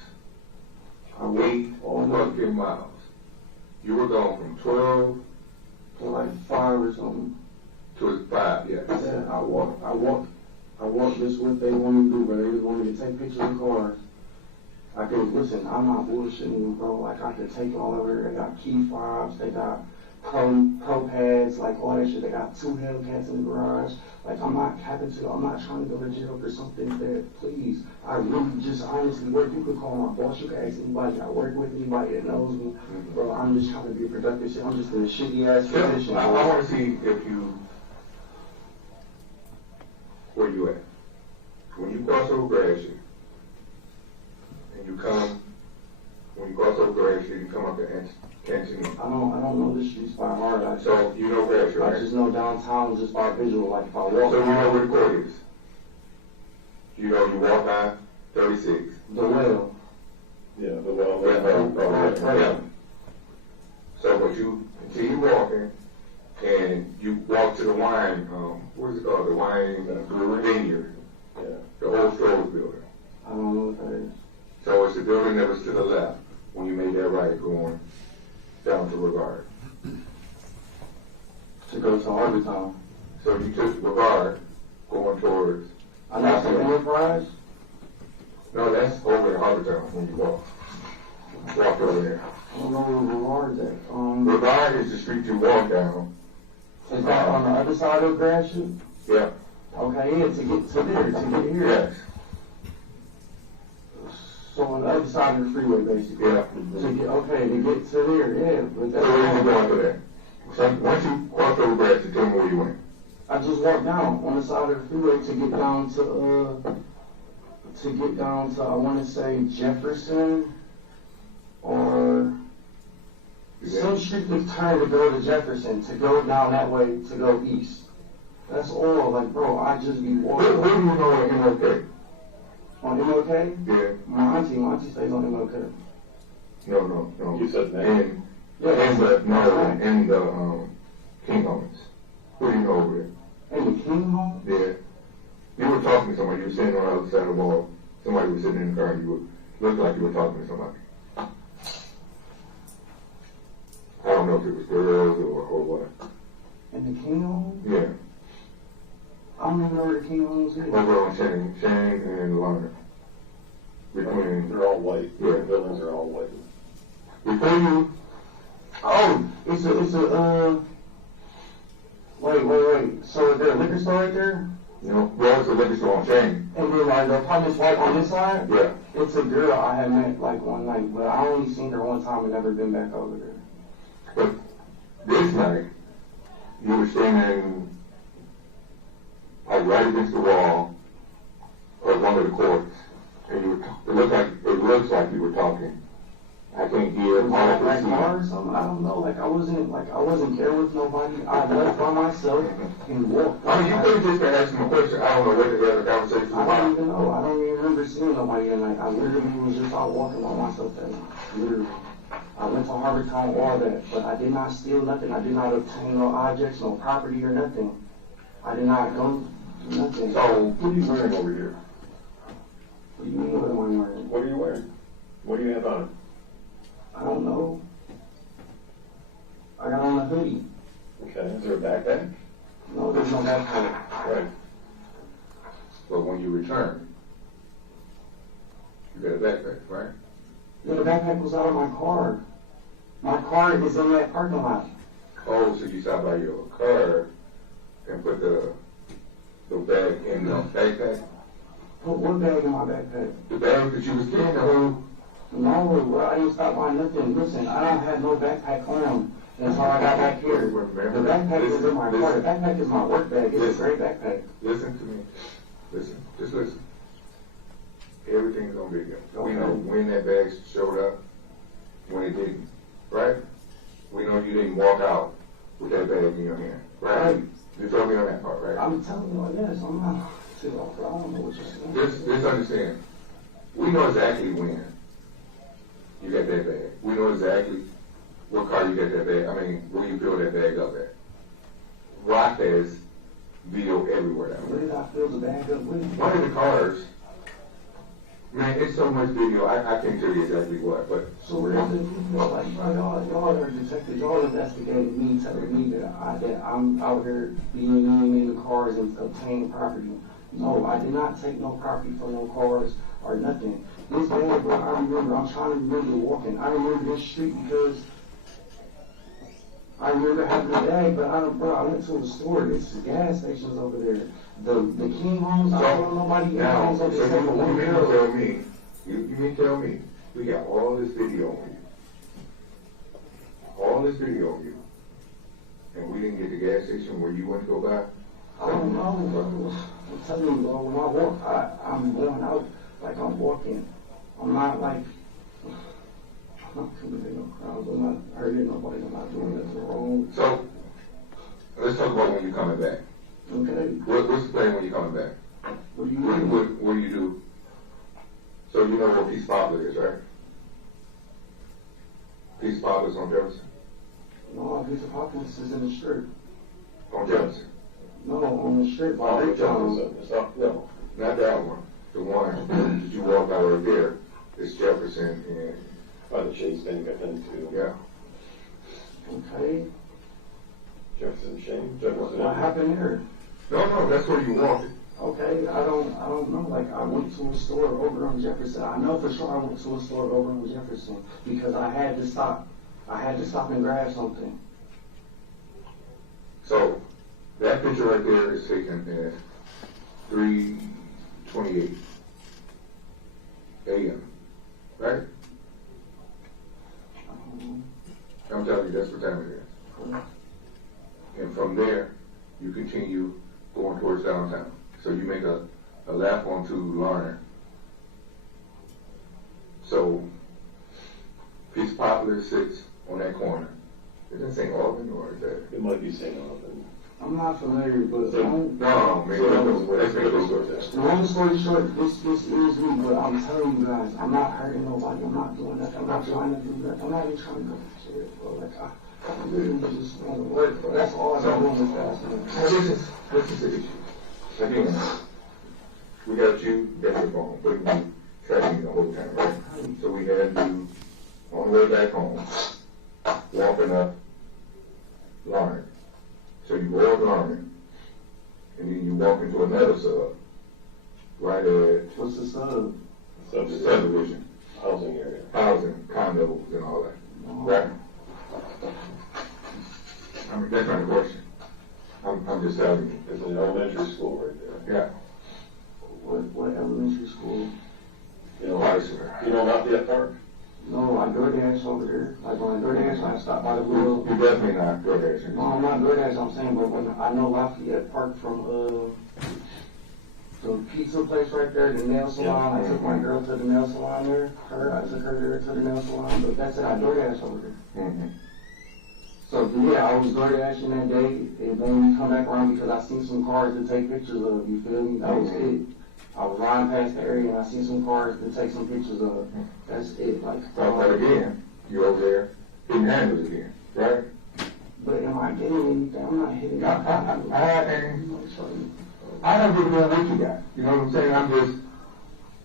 I walk 8 all night fucking miles. You were going from 12 to like 5 or something. to 5, yes. Yeah, I walk just what they want me to do, bro. They just want me to take pictures of cars. I could, listen, I'm not bullshitting you, bro. Like, I could take all over. They got key fobs, they got pro pads, like all that shit. They got 2 Hellcats in the garage. Like, I'm not capping to you. I'm not trying to go to jail for something that, please. I really just honestly work. You could call my boss. You could ask anybody. I work with anybody that knows me. Bro, I'm just trying to be a productive shit. I'm just in a shitty ass position. I want to see where you at. When you cross over Gratiot, and you come, when you cross over Gratiot, you come up to Canteen. I don't know the streets by heart. So you know Gratiot, right? I just know downtown just by visual. Like, if I walk So you know where the court is. You know you walk by 36. the well. Yeah, the well. Yeah. So, but you continue walking, and you walk to the wine, what is it called? The wine vineyard. Yeah. The old Strollers building. I don't know what that is. So it's the building that was to the left when you made that right going down to Regard. To go to Harbortown. So you took Regard going towards. I know some Enterprise. No, that's over in Harbortown when you walk. Walk over there. I don't know where Regard is at. Regard is the street you walk down. Is that on the other side of Gratiot? Yeah. Okay, yeah, to get to there, to get here. Yes. So on the other side of the freeway, basically. Yeah. To get to there, yeah. But So where you going for that? So once you cross over Gratiot, tell me where you went. I just walked down on the side of the freeway to get down to I want to say Jefferson. or some street that's trying to go to Jefferson, to go down that way, to go east. That's all, like, bro, I just be walking. Where do you know on MLK? On MLK? Yeah. My auntie stays on MLK. No. You said that. And, Yeah, and the King Homes. Who do you know over there? And the King home? Yeah. You were talking to somebody, you were sitting on the other side of the wall. Somebody was sitting in the car and you looked like you were talking to somebody. I don't know if it was girls or what. And the King home? Yeah. I don't even know where the King homes is. Over on Shane and Lerner. Between, They're all white. Yeah. The buildings are all white. before you, Oh, it's a, wait. So is there a liquor store right there? well, it's a liquor store on Shane. And then like the apartment's right on this side? Yeah. It's a girl I had met like one night, but I only seen her one time and never been back over there. But this night, you were standing like right against the wall of one of the courts, and you were it looks like you were talking. I can't hear. Was that like car or something? I don't know. I wasn't there with nobody. I left by myself and walked. I mean, you could have just been asking a question. I don't know what the other conversation was I don't about. even know. I don't even remember seeing nobody that night. I literally was just out walking by myself that night. Literally. I went to Harbortown, all that, but I did not steal nothing. I did not obtain no objects, no property or nothing. I did not go do nothing. So, what are you wearing over here? What do you mean what am I wearing? What are you wearing? What do you have on? I don't know. I got on a hoodie. Okay, is there a backpack? No, there's no backpack. Right. But when you return, you got a backpack, right? Yeah, the backpack was out of my car. My car is in that parking lot. Oh, so you stopped by your car and put the bag in the backpack? Put what bag in my backpack? The bag that you was carrying the whole. No, bro, I didn't stop by nothing. Listen, I don't have no backpack on until I got back here. The backpack is in my car. The backpack is my work bag. It's a great backpack. Listen to me. Listen. Just listen. Everything's on video. We know when that bag showed up, when it didn't. Right? We know you didn't walk out with that bag in your hand. Right? You told me on that part, right? I'm telling you, yes, I'm not too off. I don't know what you're saying. Just understand. We know exactly when you got that bag. We know exactly what car you got that bag. I mean, where you fill that bag up at. Rock has video everywhere now. Where did I fill the bag up with? One of the cars, man, it's so much video. I can't tell you exactly what, but So where is it? Like, y'all are detectives. Y'all investigating me, telling me that I'm out here being in the cars and obtaining property. No, I did not take no property from no cars or nothing. This bag, bro, I remember. I'm trying to remember walking. I remember this street because I remember having a bag, but I went to a store. There's gas stations over there. The King homes, I don't know nobody now, else so over you there. mean to tell me, you mean to tell me, we got all this video on you. All this video on you. And we didn't get the gas station where you went to go by? I don't know, bro. I'm telling you, bro, when I walk, I'm going out like I'm walking. I'm not like, I'm not committing no crimes. I'm not hurting nobody. I'm not doing nothing wrong. So, let's talk about when you're coming back. Okay? What's the plan when you're coming back? What do you mean? What do you do? So you know where Peace Poplar is, right? Peace Poplar's on Jefferson? No, Piece of Hawkins is in the strip. On Jefferson? No, on the strip. Oh, Jefferson. No, not that one. The one that you walk out right there is Jefferson and, By the Chase Bank, I've been to. yeah. Okay. Jefferson Shane, Jefferson. What happened there? No, that's where you walk it. Okay, I don't know. Like, I went to a store over on Jefferson. I know for sure I went to a store over on Jefferson because I had to stop. I had to stop and grab something. So, that picture right there is taken at 3:28 a.m., right? I'm telling you, that's what time it is. And from there, you continue going towards downtown. So you make a lap onto Larner. So, that sits on that corner. Is that St. Albans or is that? It might be St. Albans. I'm not familiar, but So- No, man, that's the the long story short, this is me, but I'm telling you guys, I'm not hurting nobody, I'm not doing nothing, I'm not trying to do nothing, I'm not even trying to go to shit, bro, like, I literally just want to work, bro, that's all I'm doing this fast, man. Now, this is the issue. Again, we got you, got your phone, putting you tracking the whole time, right? So we had you on the way back home, walking up Lawrence. So you go up Lawrence, and then you walk into another sub, right at What's the sub? the subdivision, Housing area. housing, condos, and all that, right? I mean, that's not a question. I'm just telling you. There's an elementary school right there. Yeah. What elementary school? You know, High school. you know Lafayette Park? No, I DoorDash over there, like when I DoorDash, I stop by the wheel. You definitely not DoorDashing. No, I'm not DoorDash, I'm saying, but when I know Lafayette Park from, the pizza place right there, the nail salon, I took my girl to the nail salon there, I took her there to the nail salon, but that's it, I DoorDash over there. Mm-hmm. So, yeah, I was DoorDashing that day, and then we come back around because I seen some cars to take pictures of, you feel me? That was it. I was riding past the area and I seen some cars to take some pictures of, that's it, like. But again, you over there hitting handles again, right? But am I getting anything? I'm not hitting. I don't give a damn what you got. You know what I'm saying?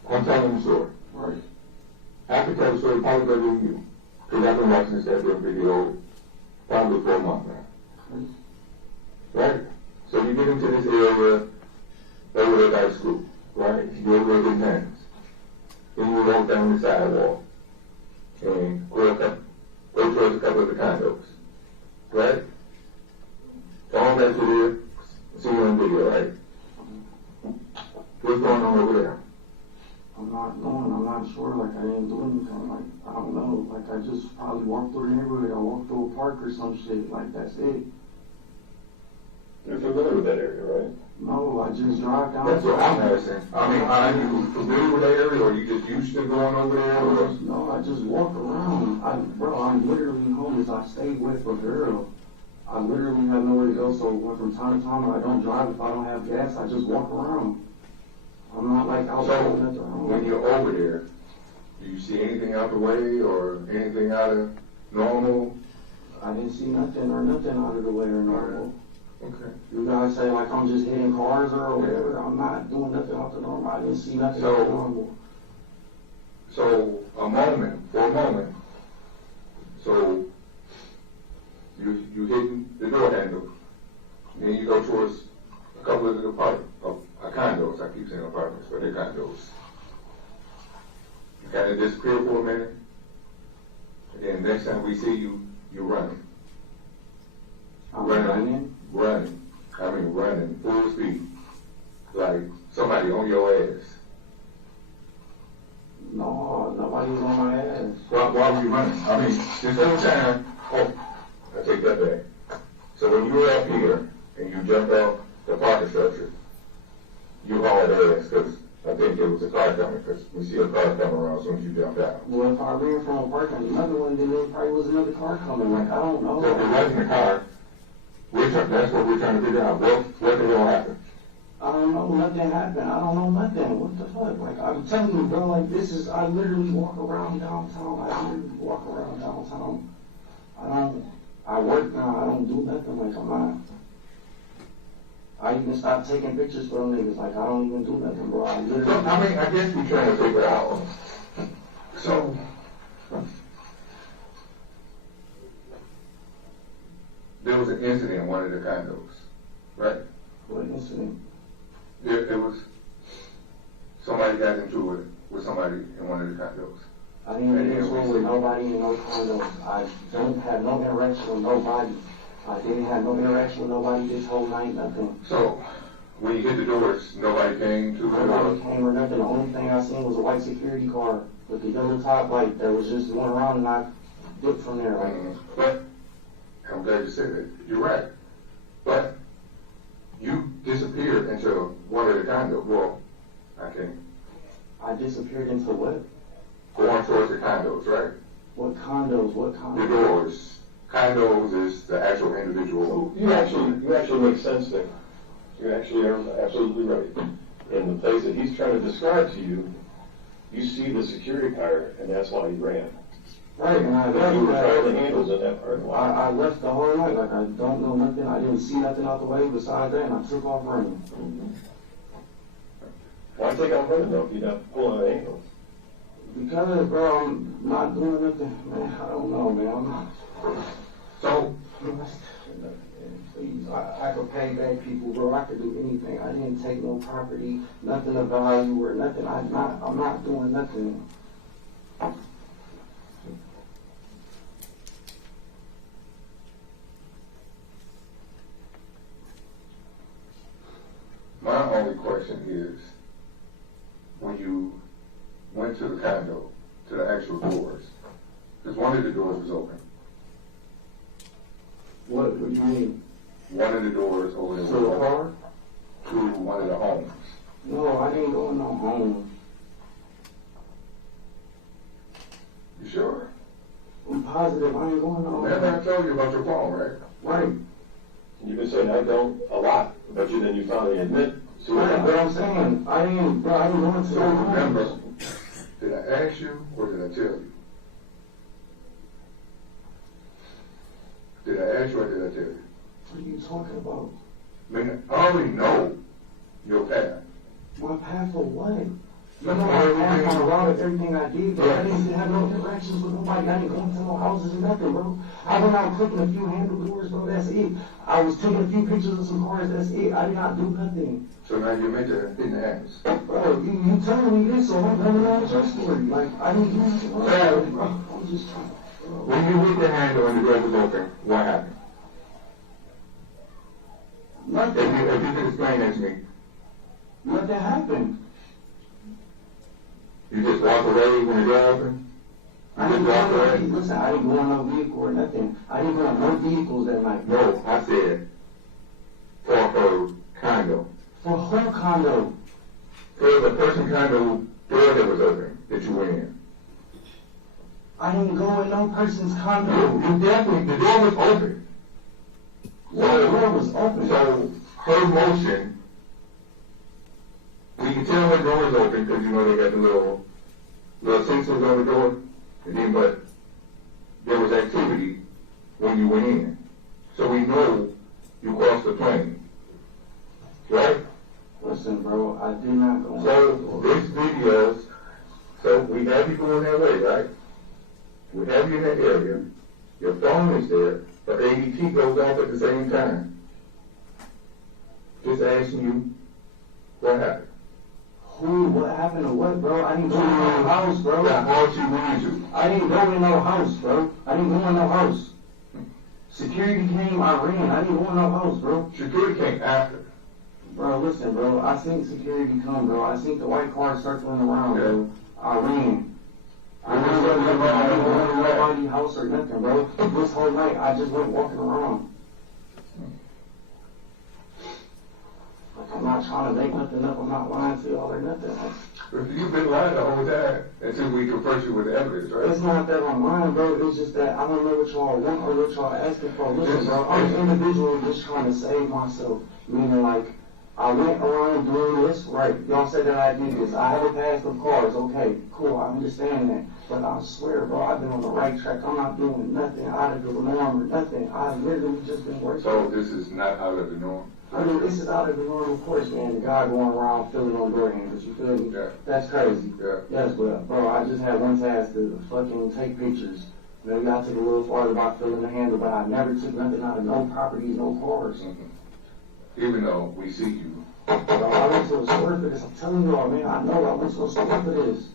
I'm telling the story. Right. I can tell the story probably better than you. Because I've been watching this damn video probably for a month now. Right? So you get into this area over there by the school, right? You go over there getting hands. Then you walk down the sidewalk and go towards a couple of the condos. Right? So all that to there, see you on video, right? What's going on over there? I'm not sure, like I didn't do anything, like, I don't know, like I just probably walked through the neighborhood, I walked through a park or some shit, like that's it. You're familiar with that area, right? No, I just drive down. That's what I'm asking. I mean, are you familiar with that area, or you just used to going over there, or? No, I just walk around. I'm literally homeless. I stay with a girl. I literally have nowhere to go, so when from time to time I don't drive if I don't have gas, I just walk around. I'm not like out there So, nothing wrong. when you're over there, do you see anything out the way, or anything out of normal? I didn't see nothing out of the way or normal. Okay. You guys say like I'm just hitting cars or whatever. I'm not doing nothing out the normal. I didn't see nothing out the normal. So, for a moment, so you hitting the door handle, then you go towards a couple of the condos. I keep saying apartments, but they're condos. You kind of disappear for a minute, and then next time we see you, you're running. I'm running. I mean, running full speed, like somebody on your ass. No, nobody's on my ass. Why were you running? I mean, this whole time, I take that back. So when you were up here and you jumped off the parking structure, you hauled ass because I think there was a car coming, because we see a car coming around as soon as you jumped out. Well, if I ran from a parking, another one, then there probably was another car coming. Like, I don't know. So if it wasn't a car, that's what we're trying to figure out. What the hell happened? I don't know, nothing happened. I don't know nothing. What the fuck? Like, I'm telling you, bro, like, I literally walk around downtown. I work now. I don't do nothing. Like, I even stopped taking pictures for them niggas. Like, I don't even do nothing, bro. So, I mean, I guess we're trying to figure out. So, there was an incident in one of the condos, right? What incident? It was, somebody got into it with somebody in one of the condos. I didn't get into it with nobody in no condos. I don't have no interaction with nobody. I didn't have no interaction with nobody this whole night, nothing. So, when you hit the doors, nobody came to the door? Nobody came or nothing. The only thing I seen was a white security car with the yellow top light that was just going around, and I dipped from there. Like, But, I'm glad you said that. You're right. But, you disappeared into one of the condos. Well, I disappeared into what? going towards the condos, right? What condos? What The condos? doors. Condos is the actual individual. You actually make sense there. You actually are absolutely right. In the place that he's trying to describe to you, you see the security car, and that's why he ran. Right, and I But you were trying the left. handles in that parking lot. I left the whole night. Like, I don't know nothing. I didn't see nothing out the way besides that, and I took off running. Why take off running though if you're not pulling an angle? Because, bro, I'm not doing nothing. Man, I don't know, man. I'm not. So, Please, I could pay back people, bro. I could do anything. I didn't take no property, nothing of value or nothing. I'm not doing nothing. my only question is, when you went to the condo, to the actual doors, because one of the doors was open. What do you mean? One of the doors over there To the was car? open to one of the homes. No, I didn't go in no home. You sure? I'm positive I ain't going no Remember I home. told you about your phone, right? Right. You've been saying I don't a lot, but then you finally admit to Right, but it. I'm saying, I didn't go into So the remember, home. did I ask you or did I tell you? Did I ask you or did I tell you? What are you talking about? Man, I already know your path. My path for what? You know my path on a lot of everything I did, but I didn't have no interactions with nobody. I didn't go into no houses or nothing, bro. I went out clicking a few handle doors, bro, that's it. I was taking a few pictures of some cars, that's it. I did not do nothing. So now you're meant to in the house. Bro, you telling me this, so I'm coming on with your story. Like, I didn't do nothing wrong, bro. I'm just trying. When you hit the handle and the door was open, what happened? Nothing. If you could explain that to me. Nothing happened. You just walk away when the door opened? I You didn't just walk go away? in no, listen, I didn't go in no vehicle or nothing. I didn't go in no vehicles that night. No, I said for her condo. For whole condo. For the person condo door that was open that you went in. I didn't go in no person's No, condo. you definitely, the door was open. The door was open. So her motion, we can tell her door is open because you know they got the little sensors on the door. And then, but there was activity when you went in. So we know you crossed the plane. Right? Listen, bro, I did not go in So this video, so we have you going that way, right? We have you in that area. Your phone is there, but ADT goes off at the same time. Just asking you, what happened? Who? What happened to what, bro? I didn't go in no house, bro. The house you went into. I didn't go in no house, bro. I didn't go in no house. Security came, I ran. I didn't go in no house, bro. Security came after. Bro, listen, bro. I seen security come, bro. I seen the white car circling around, bro. I ran. I didn't go in nobody's house or nothing, bro. This whole night, I just went walking around. Like, I'm not trying to make nothing up. I'm not lying to y'all or nothing. You've been lying the whole time until we confront you with evidence, right? It's not that I'm lying, bro. It's just that I don't know what y'all want or what y'all asking for. Listen, bro, I'm an individual just trying to save myself. Meaning, like, I went around doing this, right? Y'all said that I did this. I have a past of cars. Okay, cool. I understand that. But I swear, bro, I've been on the right track. I'm not doing nothing out of the norm or nothing. I've literally just been working. So this is not out of the norm? I mean, this is out of the norm, of course, man. The guy going around filling on door handles, you feel me? Yeah. That's crazy. Yeah. Yes, but, bro, I just had one task to fucking take pictures. Maybe I took a little farther by filling the handle, but I never took nothing out of no properties, no cars. Even though we see you. Bro, I went to a store for this. I'm telling y'all, man, I know I went to a store for this.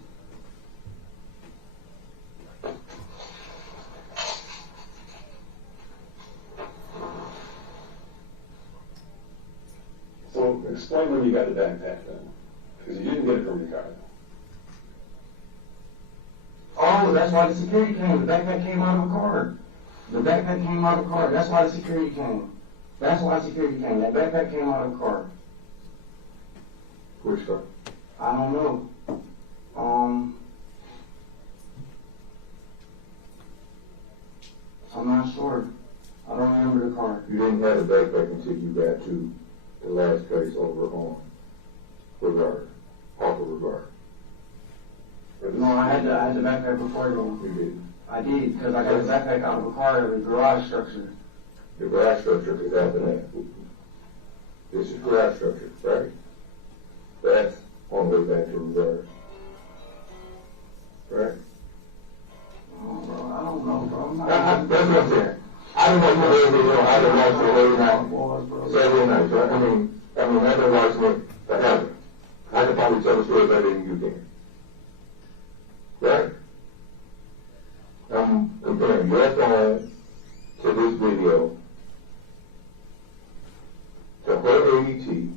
So explain when you got the backpack then, because you didn't get it from your car. Oh, that's why the security came. The backpack came out of the car. The backpack came out of the car. That's why the security came. That's why security came. That backpack came out of the car. Which car? I don't know. You didn't have a backpack until you got to the last place over on Regard, off of Regard. No, I had the backpack before then. You did. I did, because I got a backpack out of a car of a garage structure. The garage structure is after that. This is garage structure, right? That's on the way back to Regard. Right? Oh, bro, I don't know, bro. That's what I'm saying. I don't want to go over I don't want to go over now. Saturday night, right? I mean, I don't watch it forever. I can probably tell the story better than you can. Right? I'm comparing your phone to this video to her ADT.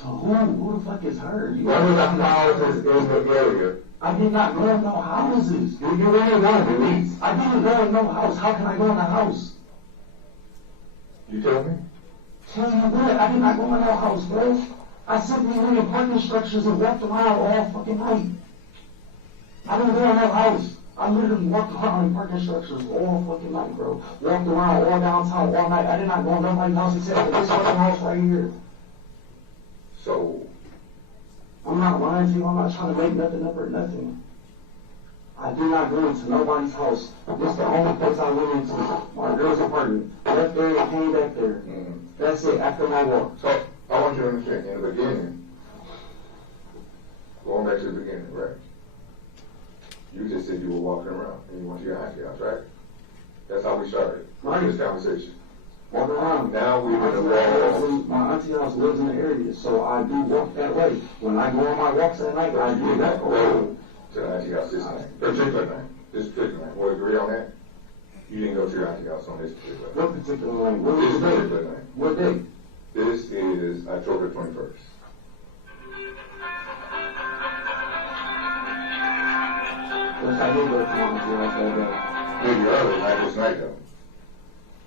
So who the fuck is her? You One of the houses in the area. I did not go in no houses. You really want to release. I didn't go in no house. How can I go in a house? You tell me? Tell you what, I did not go in no house, bro. I simply went in parking structures and walked around all fucking night. I didn't go in no house. I literally walked around in parking structures all fucking night, bro. Walked around all downtown all night. I did not go in nobody's house except for this fucking house right here. So, I'm not lying to you. I'm not trying to make nothing up or nothing. I did not go into nobody's house. This is the only place I went into. My girl's apartment. Left there and came back there. That's it, after my walk. So, I want you to understand, in the beginning, going back to the beginning, right? You just said you were walking around and you went to your auntie house, right? That's how we started this conversation. Walk around. Now we're in the My auntie house lives in the area, so I do walk that way. When I go on my walks at night, I do that way. To the auntie house this particular night. This particular night. We'll agree on that? You didn't go to your auntie house on this particular night. What particular night? What This was the day? particular night. What day? This is October 21st. Yes, I did go to my auntie house that day. Maybe early, not this night though.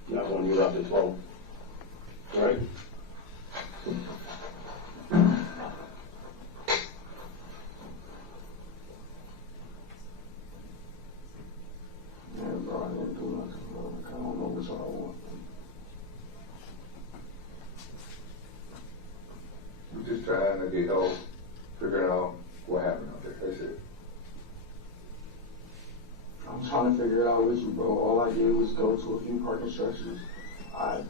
Not when you left at 12. Right? Yeah, bro, I didn't do nothing, bro. I don't know which one I want. We're just trying to get help, figuring out what happened out there. That's it. I'm trying to figure it out with you, bro. All I did was go to a few parking structures. I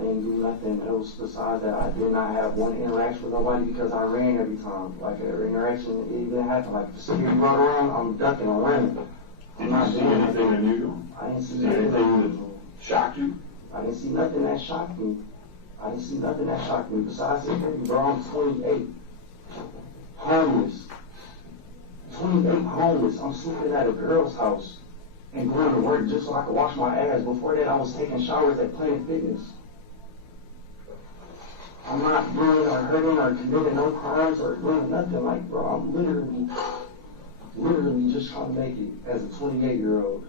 didn't do nothing else besides that. I did not have one interaction with nobody because I ran every time. Like, an interaction, it even happened. Like, the security run around, I'm ducking, I'm running. I'm not doing anything anything. unusual? I didn't see Anything nothing. that shocked you? I didn't see nothing that shocked me. I didn't see nothing that shocked me besides security, bro. I'm 28. Homeless. 28 homeless. I'm sleeping at a girl's house and going to work just so I could wash my ass. Before that, I was taking showers at Planet Fitness. I'm not doing or hurting or committing no crimes or doing nothing. Like, bro, I'm literally just trying to make it as a 28-year-old.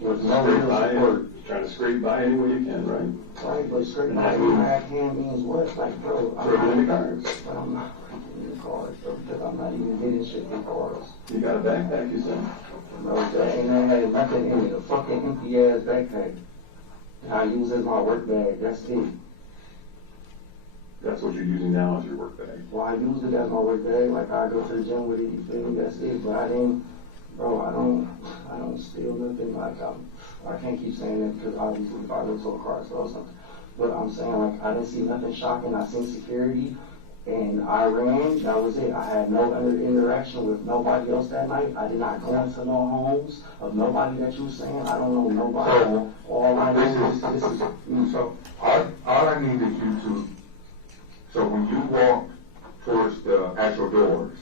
With no real support. Trying to scrape by any way you can, right? Right, but straight by me, I hand means what? Like, bro, Breaking the cars. But I'm not breaking the cars, bro, because I'm not even getting shit in cars. You got a backpack, you said? Bro, that ain't had nothing in it. A fucking empty ass backpack. And I use as my work bag. That's it. That's what you're using now as your work bag. Well, I use it as my work bag. Like, I go to the gym with it, you feel me? That's it. But I didn't, bro, I don't steal nothing. Like, I can't keep saying that because obviously if I go to a car or something. But I'm saying, like, I didn't see nothing shocking. I seen security and I ran. That was it. I had no other interaction with nobody else that night. I did not go into no homes of nobody that you were saying. I don't know nobody. So, all I know is this is So, all I needed you to, so when you walk towards the actual doors,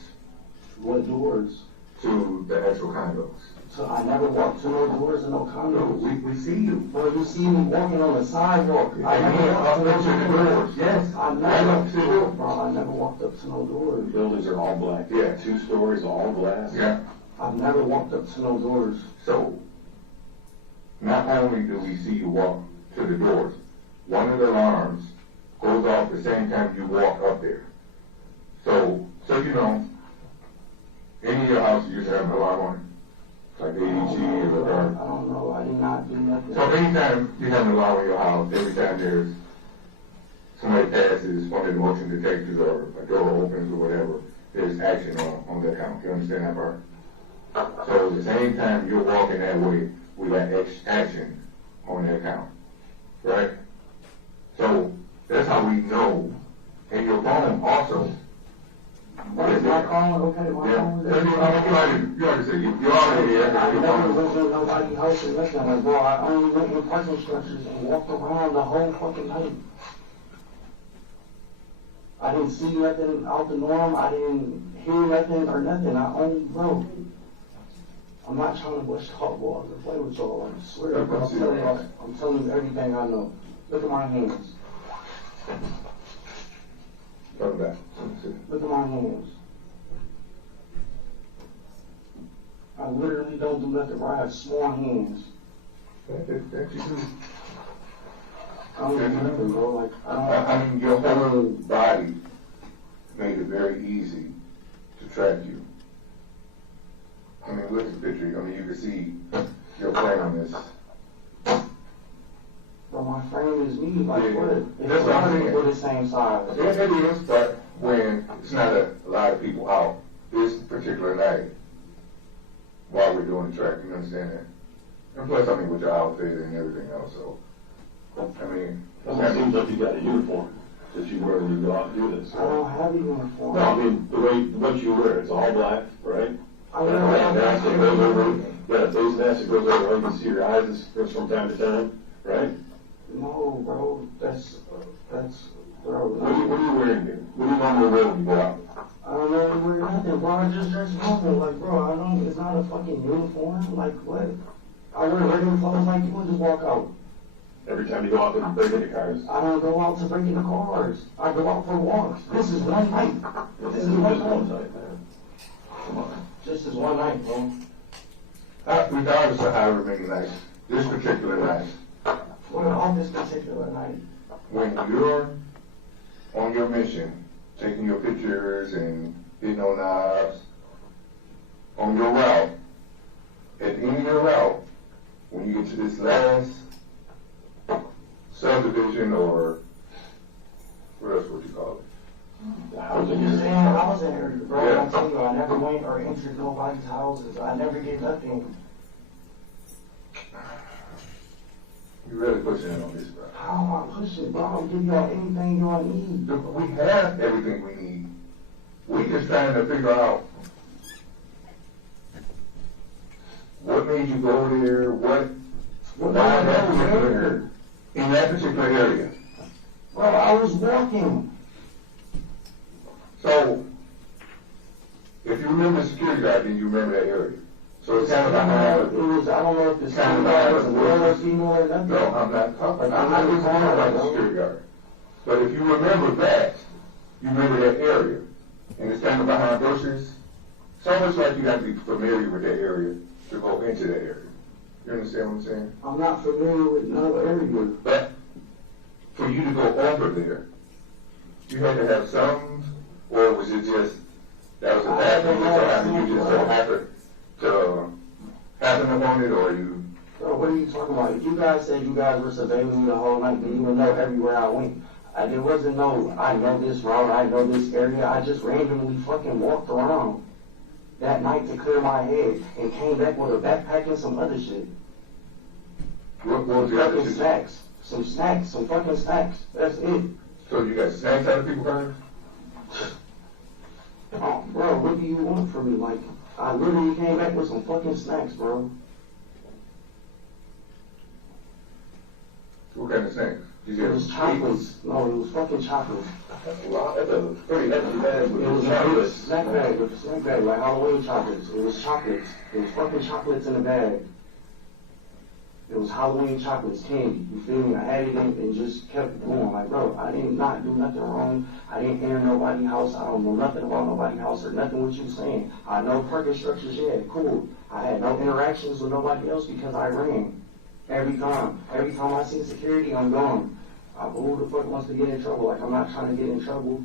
what doors? to the actual condos, So I never walked to no doors and no condos. we see you. Bro, you see me walking on the sidewalk. I never walked up to no doors. Yes, I never, bro, I never walked up to no The doors. buildings are all black. Yeah. 2 stories, all glass. Yeah. I've never walked up to no doors. So, not only do we see you walk to the doors, one of the alarms goes off the same time you walk up there. So you know, any of your houses used to have an alarm on it. Like the ADT and the car? I don't know, I did not do nothing. So anytime you have an alarm in your house, every time there's somebody passes, one of the motion detectors or a door opens or whatever, there's action on the account. You understand that part? So the same time you're walking that way, we got action on the account, right? So that's how we know. And your phone also. What is my phone? Okay, my phone is You understand? You already have I your never phone. went to nobody's house or nothing. Like, bro, I only went in parking structures and walked around the whole fucking night. I didn't see nothing out the norm. I didn't hear nothing or nothing. I only, bro. I'm not trying to bush cardboard or play with y'all. I swear, bro. I'm telling you everything I know. Look at my hands. Turn back. Look at my hands. I literally don't do nothing right. I have small hands. That you do. I don't do nothing, bro. Like, I mean, your whole body made it very easy to track you. I mean, look at the picture. I mean, you can see your frame on this. Bro, my frame is me. Like, Yeah, what? that's what I'm saying. We're the same size. It is, but when it's not a lot of people out, this particular night, while we're doing the track, you understand that? And plus, I mean, with your outfit and everything else, so, I mean. It seems like you got a uniform that you wear when you go out and do this. I don't have a uniform. No, I mean, the way, what you wear, it's all black, right? I Got a wear mask that goes over, got a face mask that goes over, you can see your eyes from time to time, right? No, bro. That's, bro. What are you wearing here? What do you normally wear when you go out? I don't know wear nothing, bro. I just dress normal. Like, bro, it's not a fucking uniform. Like, what? I wear regular clothes like you and just walk out. Every time you go out and break into cars. I don't go out to break into cars. I go out for walks. This is one night. This is one night. Man. Come on. Just is one night, bro. Regardless of however many nights, this particular night, What on this particular night? when you're on your mission, taking your pictures and hitting on knobs, on your route, at the end of your route, when you get to this last subdivision or what else would you call it? The housing You're area. saying housing area, bro. Yeah. I tell you, I never went or entered nobody's houses. I never did nothing. You're really pushing it on this, bro. How am I pushing, bro? I'll give y'all anything y'all need. Look, we have everything we need. We just trying to figure out what made you go there, why that particular, in that particular area. Bro, I was walking. So, if you remember the security guard, then you remember that area. So it's kind of It behind. was, I don't know if the guy was a male or female or nothing. No, I'm not talking about the security guard. But if you remember that, you remember that area, and it's kind of behind bushes, it's almost like you have to be familiar with that area to go into that area. You understand what I'm saying? I'm not familiar with no area. But for you to go over there, you had to have some, or was it just, that was a bad thing, so happened, you just so happened to happen upon it, or you? Bro, what are you talking about? If you guys said you guys were surveilling me the whole night, then you would know everywhere I went. There wasn't no, I know this route, I know this area. I just randomly fucking walked around that night to clear my head and came back with a backpack and some other shit. What was the other Fucking shit? snacks. Some fucking snacks. That's it. So you got snacks out of people's cars? Oh, bro, what do you want from me? Like, I literally came back with some fucking snacks, bro. What kind of snacks? You It was chocolates. No, it was fucking chocolates. That's a lot. That's a pretty hefty bag. It was a snack bag, like Halloween chocolates. It was chocolates. It was fucking chocolates in a bag. It was Halloween chocolates, candy. You feel me? I had it in and just kept going. Like, bro, I did not do nothing wrong. I didn't enter nobody's house. I don't know nothing about nobody's house or nothing what you saying. I know parking structures, yeah, cool. I had no interactions with nobody else because I ran. Every time I see security, I'm gone. Who the fuck wants to get in trouble? Like, I'm not trying to get in trouble.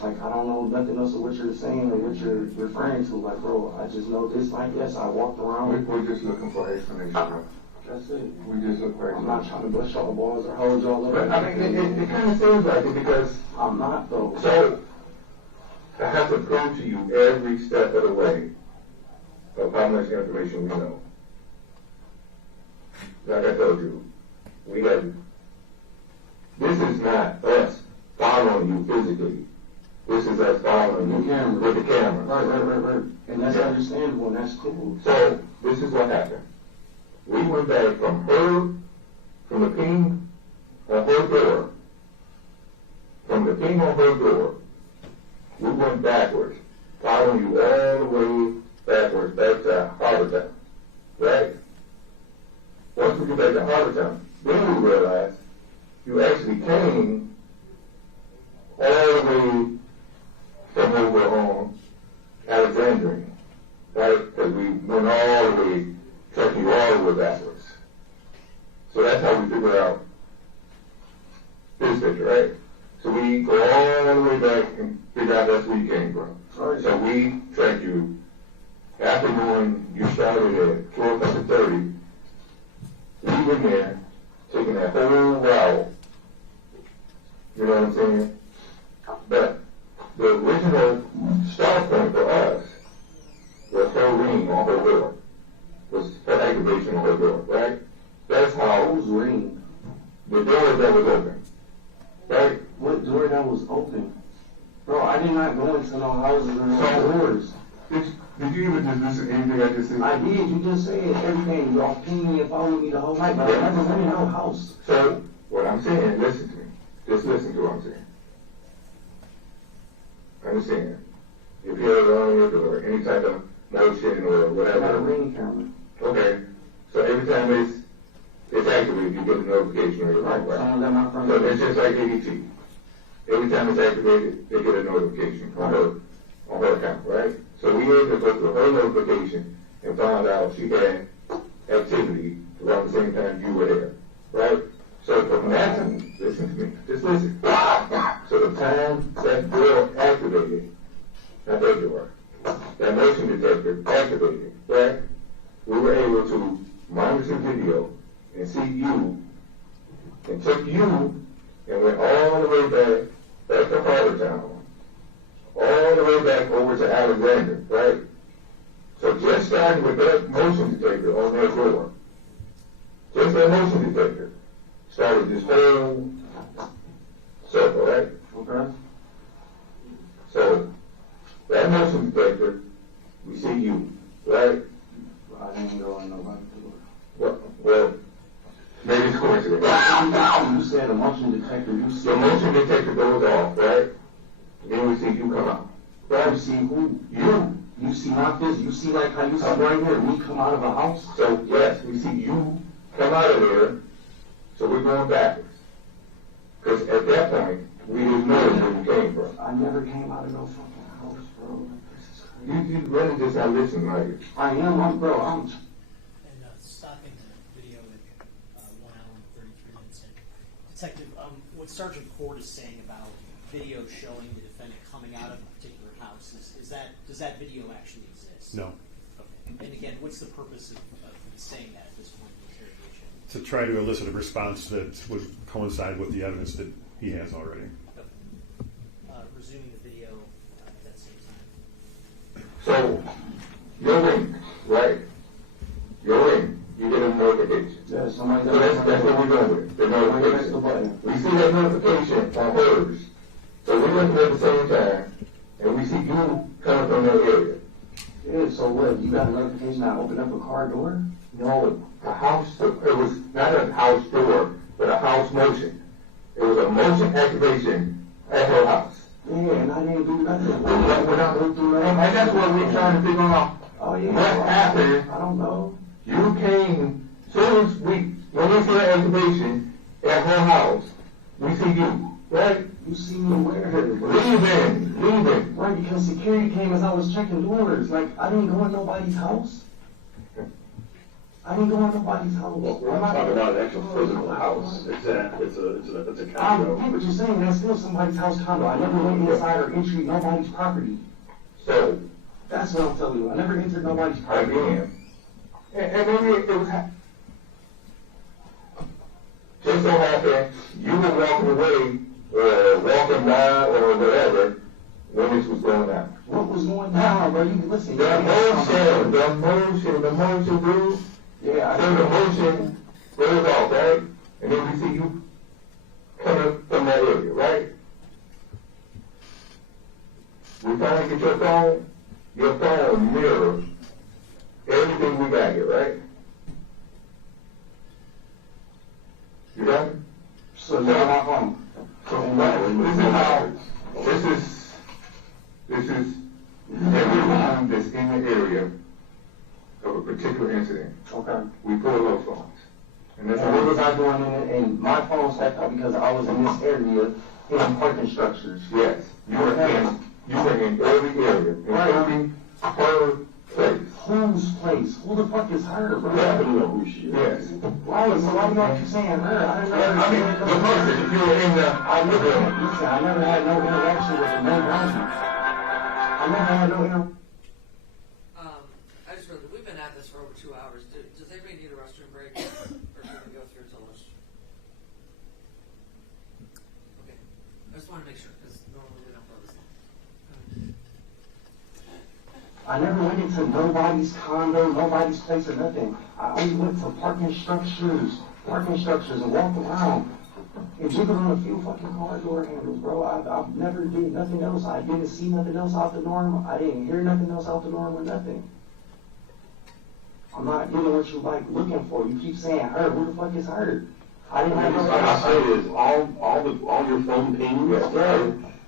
Like, I don't know nothing else of what you're saying or what you're referring to. Like, bro, I just know this night, yes, I walked around. We're just looking for explanation, bro. That's it. We just look for I'm not explanation. trying to bust y'all balls or hold y'all up. But I mean, it kind of seems like it because, I'm not, though. so, I have to prove to you every step of the way of how much information we know. Like I told you, we have, this is not us following you physically. This is us following you with the camera. Right. And that's understandable, and that's cool. So, this is what happened. We went back from the ping on her door, we went backwards, following you all the way backwards, back to Harbortown, right? Once we get back to Harbortown, then we realized you actually came all the way from over on Alexandria, right? Because we went all the way, took you all the way backwards. So that's how we figure out this picture, right? So we go all the way back and figure out that's where you came from. Right. So we track you after knowing you started at 12:30. We went there, taking that whole route. You know what I'm saying? But the original start point for us was her ring on her door. Was her activation on her door, right? That's how. Whose ring? The door that was open, right? What door that was open? Bro, I did not go into no houses or no doors. Did you even just listen to anything I just said? I did. You just said everything. Y'all pinged me and followed me the whole night, but I never went in no house. So, what I'm saying, listen to me. Just listen to what I'm saying. Understand. If you have on your door, any type of motion or I whatever. got a ring camera. Okay. So every time it's activated, you get a notification or Right. right? Someone at my front So door. it's just like ADT. Every time it's activated, they get a notification on her account, right? So we had to go through her notification and found out she had activity around the same time you were there, right? So from that time, listen to me, just listen. So the time that door activated, not that door, that motion detector activated, right? We were able to monitor video and see you, and took you and went all the way back to Harbortown, all the way back over to Alexander, right? So just starting with that motion detector on that door, just that motion detector started this whole circle, right? Okay. So that motion detector, we see you, right? I didn't go in nobody's door. Well, maybe it's coincidence. You said a motion detector. You The said motion detector goes off, right? Then we see you come out. You see who? You. You see my fist. You see like how you see right here. Me come out of a house. So yes, we see you come out of there. So we're going backwards. Because at that point, we didn't know where you came from. I never came out of no fucking house, bro. Like, this is crazy. You really just not listening, right? I am, bro. I'm. And stopping the video at 1 hour and 33 minutes in. Detective, what Sergeant Cord is saying about video showing the defendant coming out of a particular house, does that video actually exist? No. Okay. And again, what's the purpose of saying that at this point in the interrogation? To try to elicit a response that would coincide with the evidence that he has already. Okay. Resuming the video at that same time. So, your ring, right? Your ring, you get a notification. Yeah, somebody. So that's what we're going with, the notification. We see that notification on hers. So we're looking at the same time, and we see you coming from that area. Yeah. So what? You got a notification I opened up a car door? No, a house, it was not a house door, but a house motion. It was a motion activation at her house. Yeah, and I didn't do nothing. And that's what we're trying to figure out. Oh yeah. What happened? I don't know. You came, soon as when we see that activation at her house, we see you, right? You see me where? Leaving. Right, because security came as I was checking doors. Like, I didn't go in nobody's house. I didn't go in nobody's house. We're not talking about an actual physical house. It's a condo. Yeah, but you're saying that's still somebody's house condo. I never went inside or entered nobody's property. So, That's what I'm telling you. I never entered nobody's property. Again. And maybe it was, just so happened, you were walking away, or walking by, or whatever, when this was going down. What was going down, bro? You listen. The motion, dude. Yeah, So the motion goes off, right? And then we see you coming from that area, right? We finally get your phone mirrors everything we got here, right? You got it? So you're not home. This is everyone that's in the area of a particular incident. Okay. We pull those phones. And that's And what was I doing in it? And my phone stacked up because I was in this area in parking structures. yes, you were in every area, including her place. Whose place? Who the fuck is her, bro? You happen to know who she is. Yes. Why? So why do y'all keep saying her? I didn't know. I mean, the person, if you were in the, Listen, I never had no interaction with the main person. I never had no interaction. I just wrote that we've been at this for over 2 hours. Does anybody need a restroom break, or can we go through till lunch? Okay, I just want to make sure because normally we don't go this long. I never went into nobody's condo, nobody's place or nothing. I only went to parking structures and walked around and jiggled on a few fucking car door handles, bro. I never did nothing else. I didn't see nothing else out the norm. I didn't hear nothing else out the norm or nothing. I'm not getting what you like looking for. You keep saying her. Who the fuck is her? I didn't have no. Like I say is all your phone pings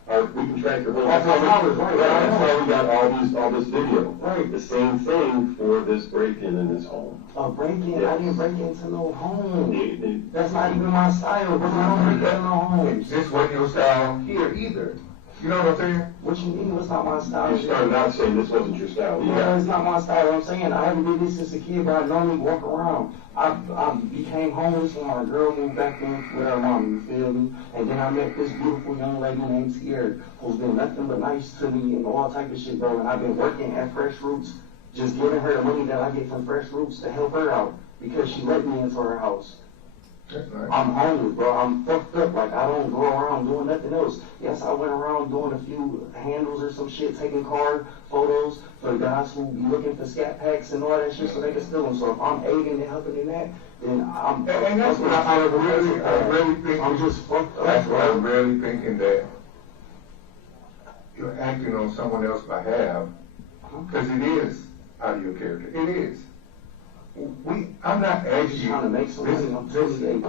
are we can track your whole. That's how it's right. That's why we got all this video. Right. The same thing for this break-in in this home. A break-in? Yes. I didn't break into no home. They- That's not even my style, bro. I don't break into no homes. this wasn't your style here either. You know what I'm saying? What you mean? What's not my style? You started out saying this wasn't your style. You No, got- it's not my style. I'm saying I haven't did this since a kid, but I normally walk around. I became homeless when my girl moved back in with her mom, you feel me? And then I met this beautiful young lady named Sierra, who's been nothing but nice to me and all type of shit, bro. And I've been working at Fresh Roots, just giving her the money that I get from Fresh Roots to help her out because she let me into her house. That's right. I'm homeless, bro. I'm fucked up. Like, I don't go around doing nothing else. Yes, I went around doing a few handles or some shit, taking car photos for guys who be looking for scat packs and all that shit so they can steal them. So if I'm aiding and helping in that, then I'm... And that's what I'm really thinking. I'm just fucked up, That's what I'm bro. really thinking, that you're acting on someone else's behalf, because it is out of your character. It is. I'm not I'm asking just you. trying to make some money. I'm 28.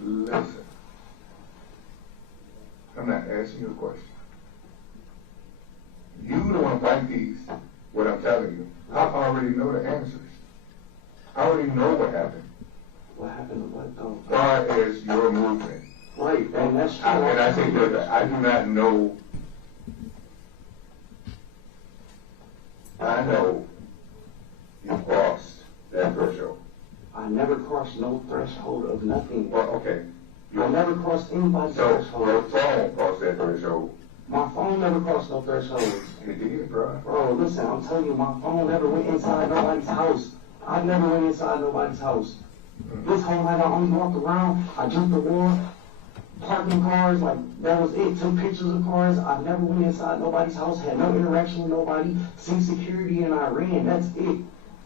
Listen. I'm not asking you a question. You the one like these, what I'm telling you. I already know the answers. I already know what happened. What happened to what, though? As far as your movement. Right, and that's true. And I think that I do not know. I know you crossed that threshold. I never crossed no threshold of nothing. Well, okay. I never crossed anybody's So your threshold. phone crossed that threshold. My phone never crossed no thresholds. It did, bro. Bro, listen, I'm telling you, my phone never went inside nobody's house. I never went inside nobody's house. This whole night I only walked around, I jumped the wall, parking cars, like, that was it. Took pictures of cars. I never went inside nobody's house, had no interaction with nobody, seen security and I ran. That's it.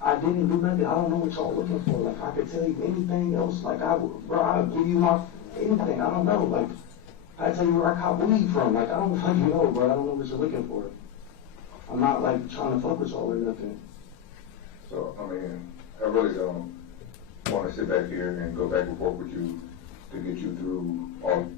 I didn't do nothing. I don't know what y'all looking for. Like, I could tell you anything else. Like, I'll give you my, anything. I don't know. Like, I tell you where I caught weed from. Like, I don't fucking know, bro. I don't know what you're looking for. I'm not, like, trying to fuck with y'all or nothing. So, I mean, I really don't want to sit back here and go back and forth with you to get you through all.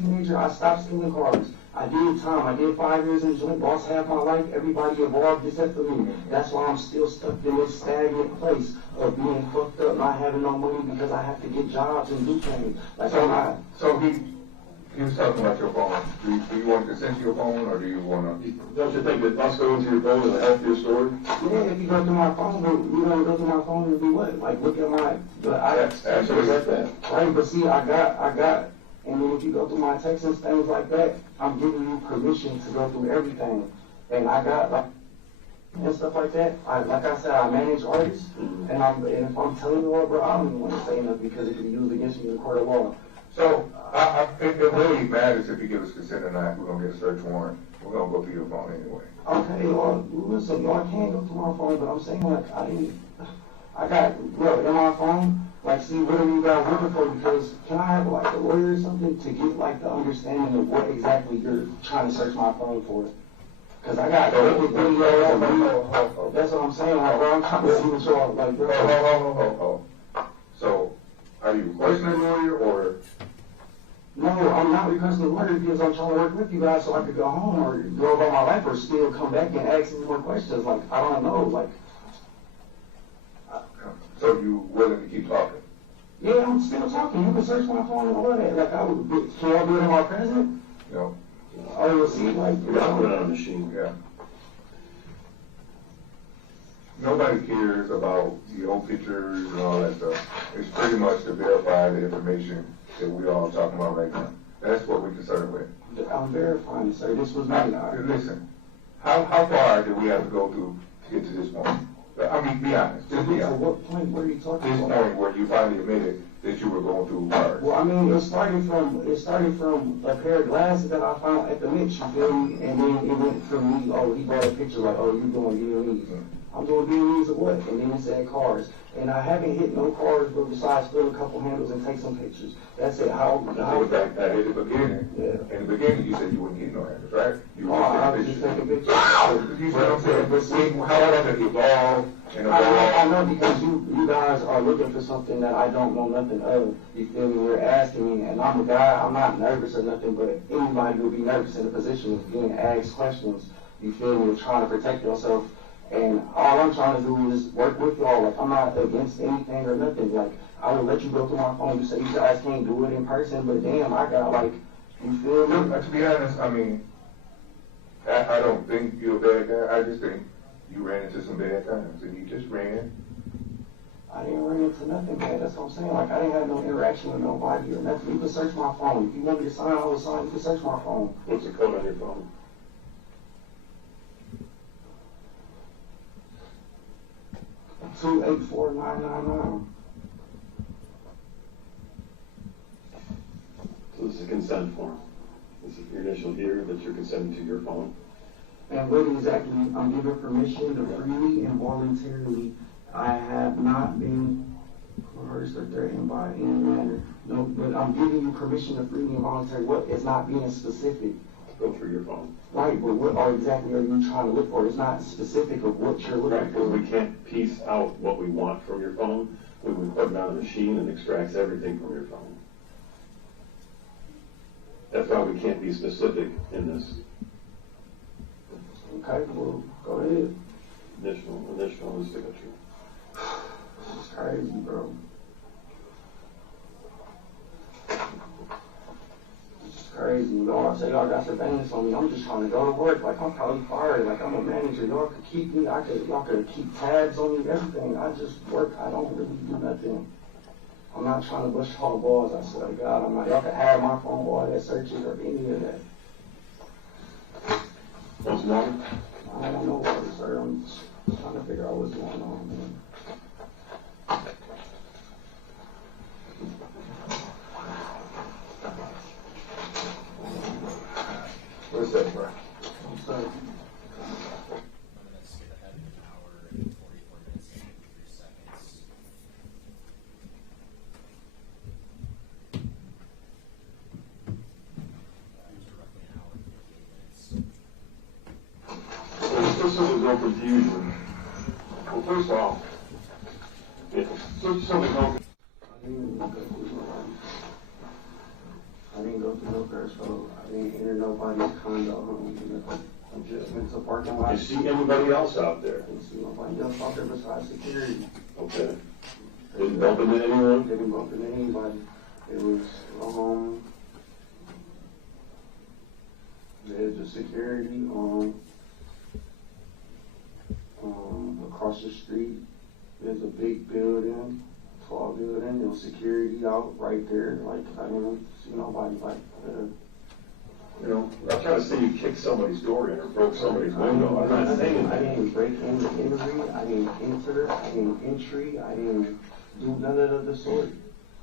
teenager, I stopped stealing cars. I did time. I did 5 years in jail, lost half my life. Everybody involved except for me. That's why I'm still stuck in this stagnant place of being fucked up, not having no money because I have to get jobs and do things. Like So he was talking about your phone. Do you want to consent to your phone, or do you want to? Don't you think that us going to your phone is a healthier story? Yeah, if you go through my phone, but you don't go through my phone and do what? Like look at my, but I Actually, like that. right. But see, I got, and then if you go through my texts and things like that, I'm giving you permission to go through everything, and I got like and stuff like that. Like I said, I manage artists, and if I'm telling you all, bro, I don't even want to say nothing because it can be used against me in the court of law. So it really matters if you give us consent or not. We're gonna get a search warrant. We're gonna go through your phone anyway. Okay, y'all, listen, y'all can't go through my phone, but I'm saying like I got, bro, in my phone, like see whatever you got looking for, because can I have like a lawyer or something to get like the understanding of what exactly you're trying to search my phone for? Because I got video, that's what I'm saying, like, bro, I'm trying to see what y'all, like, bro. So, are you requesting a lawyer, or? No, I'm not requesting a lawyer because I'm trying to work with you guys so I could go home or go about my life or still come back and ask me more questions. Like, I don't know, like. So you willing to keep talking? Yeah, I'm still talking. You can search my phone and all that. Like, can I do it in my present? No. Oh, you'll see, like, You gotta put it on a machine. Yeah. Nobody cares about the old pictures and all that stuff. It's pretty much to verify the information that we're all talking about right now. That's what we're concerned with. I'm verifying, sir. This was me. Listen, how far do we have to go through to get to this point? I mean, be honest. Just be At honest. what point were you talking This about? point where you finally admitted that you were going through hard. Well, I mean, it started from a pair of glasses that I found at the Mitch, you feel me? And then it went from me, oh, he bought a picture like, oh, you doing Vietnamese. I'm doing Vietnamese or what? And then it said cars. And I haven't hit no cars, but besides fill a couple handles and take some pictures. That's it. How At the beginning, Yeah. in the beginning, you said you wouldn't get no handles, right? You I were was just taking pictures. You said, I'm saying, but see, how long did it evolve and I evolve? know because you guys are looking for something that I don't know nothing of. You feel me? You're asking me, and I'm a guy, I'm not nervous or nothing, but anybody would be nervous in the position of being asked questions. You feel me? Of trying to protect yourself. And all I'm trying to do is work with y'all. Like, I'm not against anything or nothing. Like, I will let you go through my phone. You say you guys can't do it in person, but damn, I got, like, you feel me? To be honest, I mean, I don't think you're a bad guy. I just think you ran into some bad times, and you just ran. I didn't run into nothing, man. That's what I'm saying. Like, I didn't have no interaction with nobody or nothing. You can search my phone. If you want me to sign, I will sign. You can search my phone. What's the code on your phone? 284999. So this is a consent form. This is your initial here that you're consenting to your phone. And what exactly, I'm giving permission to freely and voluntarily. I have not been coerced or threatened by any manner. No, but I'm giving you permission to freely and voluntarily. What is not being specific? Go through your phone. Right, but what exactly are you trying to look for? It's not specific of what you're looking Right, for. because we can't piece out what we want from your phone. We put it on a machine and extracts everything from your phone. That's why we can't be specific in this. Okay, well, go ahead. Initial and signature. It's crazy, bro. It's crazy. Y'all say y'all got surveillance on me. I'm just trying to go to work. Like, I'm probably fired. Like, I'm a manager. Y'all could keep me. Y'all could keep tabs on me, everything. I just work. I don't really do nothing. I'm not trying to bust y'all balls. I swear to God. I'm not. Y'all could have my phone, all that searches or any of that. What's wrong? I don't know what is there. I'm just trying to figure out what's going on, man. What's that, bro? I'm sorry. I'm going to skip ahead an hour and 44 minutes and 53 seconds. Roughly an hour and 58 minutes. Just so there's no confusion. Well, first off, just so there's no I didn't go through no threshold. I didn't enter nobody's condo. I just went to the parking lot. You see anybody else out there? I didn't see nobody else out there besides security. Okay. Didn't bump into anyone? Didn't bump into anybody. It was, there's a security, across the street. There's a big building, tall building. There was security out right there. Like, I didn't see nobody like You know, I'm trying to say you kicked somebody's door in or broke somebody's window. I'm not saying I that. didn't break into entry. I didn't enter. I didn't entry. I didn't do none of the sort.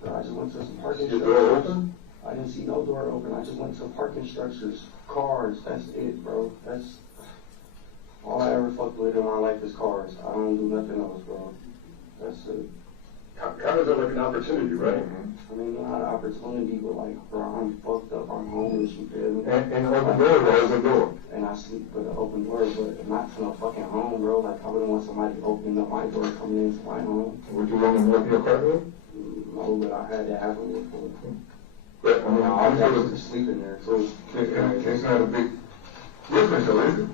I just went to some parking Your structures. door open? I didn't see no door open. I just went to parking structures, cars. That's it, bro. That's all I ever fucked with in my life is cars. I don't do nothing else, bro. That's it. Kind of like an opportunity, right? I mean, not an opportunity, but like, bro, I'm fucked up. I'm homeless, you feel me? And open door, bro, open door. And I sleep with an open door, but not to no fucking home, bro. Like, I wouldn't want somebody opening up my door coming into my home. Would you want them to open your car door? No, but I had that happen before. But, I mean, I was actually sleeping there, too. it's not a big difference, though, is it?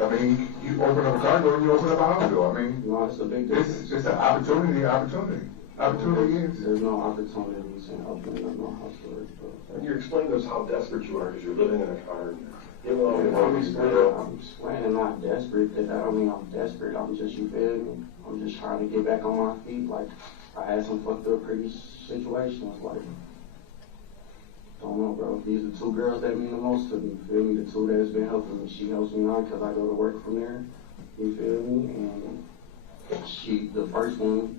I mean, you open up a car door and you open up a house door. I mean, No, it's a big this difference. is just an opportunity. Opportunity is. There's no opportunities in opening up no house doors, bro. And you explained to us how desperate you are because you're living in a car and you're giving all your I'm money. explaining not desperate, that I don't mean I'm desperate. I'm just, you feel me? I'm just trying to get back on my feet. Like, I had some fucked up previous situations. Like, don't know, bro. These are two girls that mean the most to me. You feel me? The two that's been helping me. She helps me now because I go to work from there. You feel me? And the first one,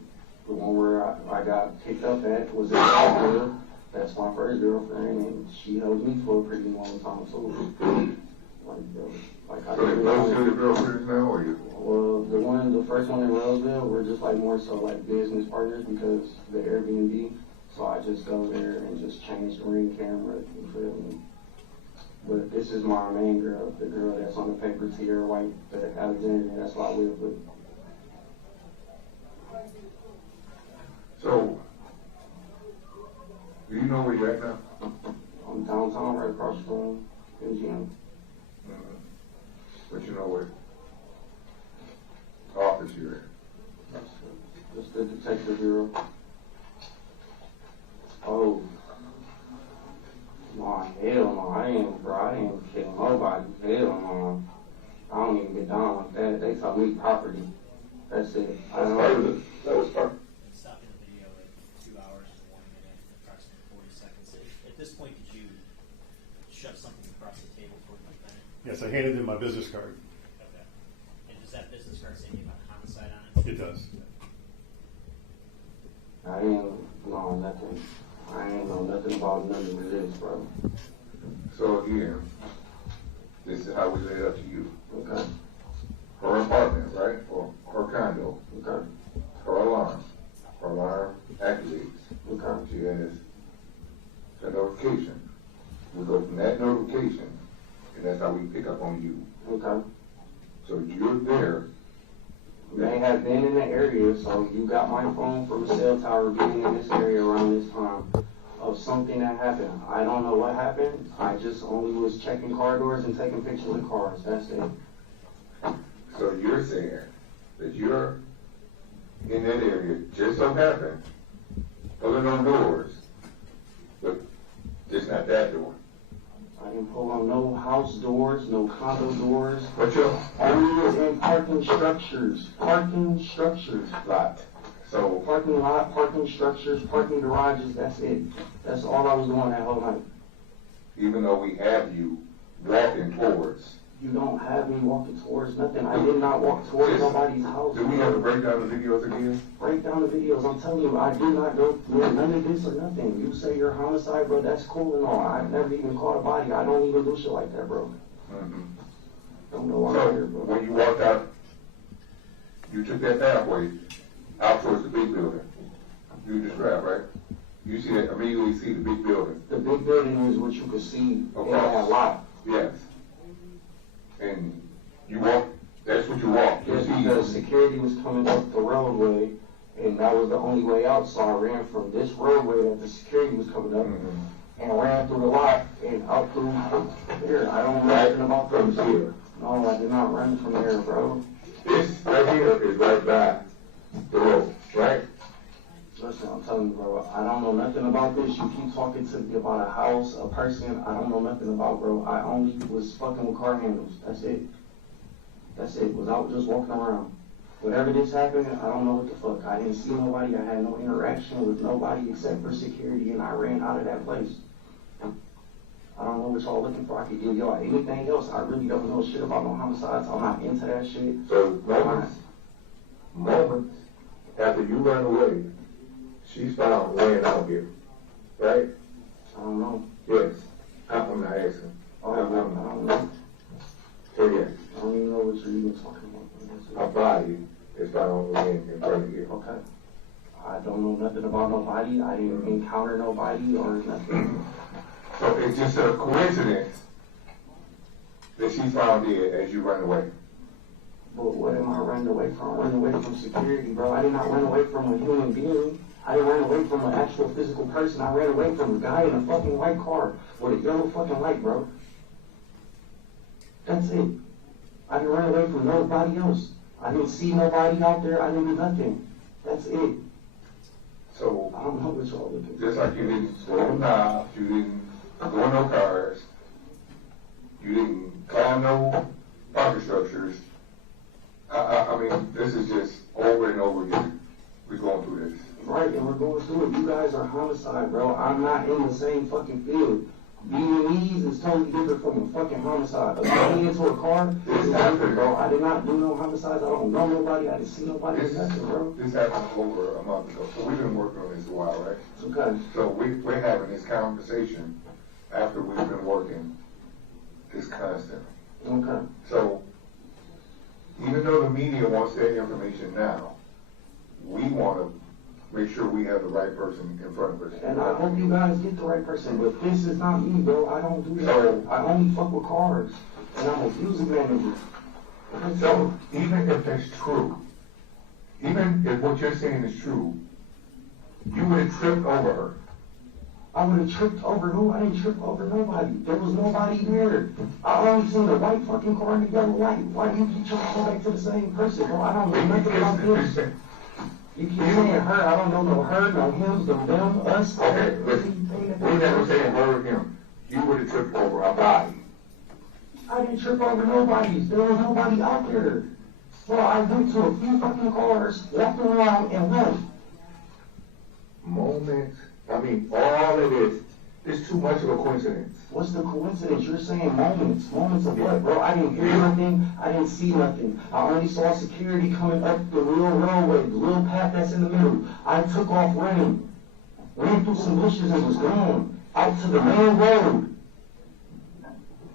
the one where I got picked up at, was in Alabama. That's my first girlfriend, and she held me for a pretty long time too. Like, bro, like I So didn't those really. are your girlfriends now, or you? Well, the first one in Roseville, we're just like more so like business partners because the Airbnb. So I just go there and just change the ring camera. You feel me? But this is my main girl, the girl that's on the paper tier, white, the Alexandria. That's why I live with. So, do you know where you're at now? I'm downtown, right across from MGM. But you know what office you're in? Just the detective bureau. Oh. No, hell no. I ain't kill nobody. Hell no. I don't even get down like that. They tell me property. That's it. I That's don't part of it. That was part. Stopping the video at 2 hours and 1 minute, approximately 40 seconds. At this point, did you shove something across the table for the defendant? Yes, I handed him my business card. Okay. And does that business card say anything about homicide on it? It does. I ain't know nothing. I ain't know nothing about none of this, bro. So again, this is how we lay it up to you. Okay. Her apartment, right? Or her condo. Okay. Her alarm. Her alarm activates. Okay. She has a notification. We go from that notification, and that's how we pick up on you. Okay. So you're there. They have been in the area, so you got my phone from the cell tower being in this area around this time of something that happened. I don't know what happened. I just only was checking car doors and taking pictures of cars. That's it. So you're saying that you're in that area, just so happened, pulling on doors, but just not that door. I didn't pull on no house doors, no condo doors. But you're Only in parking structures. Parking structures. lot. So Parking lot, parking structures, parking garages. That's it. That's all I was doing that whole night. even though we have you walking towards, You don't have me walking towards nothing. I did not walk towards nobody's house. do we have to break down the videos again? Break down the videos. I'm telling you, I do not go through none of this or nothing. You say you're homicide, bro, that's cool and all. I've never even caught a body. I don't even do shit like that, bro. Mm-hmm. Don't know why So I'm here, bro. when you walked out, you took that pathway out towards the big building. You described, right? You see that, immediately see the big building. The big building is what you could see in Across. that lot. Yes. And you walk, that's what you walk. You Yes, because see, security was coming up the roadway, and that was the only way out, so I ran from this roadway that the security was coming up. Mhm. and ran through the lot and out through there. I don't know nothing about From this. here. No, I did not run from there, bro. This right here is right by the road, right? Listen, I'm telling you, bro, I don't know nothing about this. You keep talking to me about a house, a person I don't know nothing about, bro. I only was fucking with car handles. That's it. That's it. Was out just walking around. Whatever this happened, I don't know what the fuck. I didn't see nobody. I had no interaction with nobody except for security, and I ran out of that place. I don't know what y'all looking for. I could give y'all anything else. I really don't know shit about no homicides. I'm not into that shit. So moments after you ran away, she's found laying out here, right? I don't know. Yes. I'm not asking. I don't know. So yes, I don't even know what you're even talking a about. body is found laying in front of you. Okay. I don't know nothing about nobody. I didn't encounter nobody or nothing. So it's just a coincidence that she found dead as you ran away. But what am I running away from? Running away from security, bro. I did not run away from a human being. I didn't run away from an actual physical person. I ran away from a guy in a fucking white car with a yellow fucking light, bro. That's it. I didn't run away from nobody else. I didn't see nobody out there. I didn't do nothing. That's it. So I don't know what y'all looking for. just like you didn't slam knobs, you didn't go in no cars, you didn't climb no pocket structures. I mean, this is just over and over again. We're going through this. Right, and we're going through it. You guys are homicide, bro. I'm not in the same fucking field. Being is totally different from a fucking homicide. Getting into a car is different, bro. I did not do no homicides. I don't know nobody. I didn't see nobody. Nothing, bro. This happened over a month ago, so we've been working on this a while, right? Okay. So we're having this conversation after we've been working this constant. Okay. So even though the media wants that information now, we want to make sure we have the right person in front of us. And I hope you guys get the right person, but this is not me, bro. I don't do that. I only fuck with cars, and I'm a music manager. So even if that's true, even if what you're saying is true, you would have tripped over her. I would have tripped over who? I didn't trip over nobody. There was nobody there. I only seen the white fucking car and the yellow light. Why do you keep trying to go back to the same person, bro? I don't know nothing about this. You keep saying her. I don't know no her, no him, no them, us. Okay, listen. We never saying her or him. You would have tripped over a body. I didn't trip over nobody. There was nobody out there. So I went to a few fucking cars, walked around, and left. Moments. I mean, all of this is too much of a coincidence. What's the coincidence? You're saying moments. Moments of what, bro? I didn't hear nothing. I didn't see nothing. I only saw security coming up the real roadway, the little path that's in the middle. I took off running. Ran through some bushes and was gone. Out to the main road.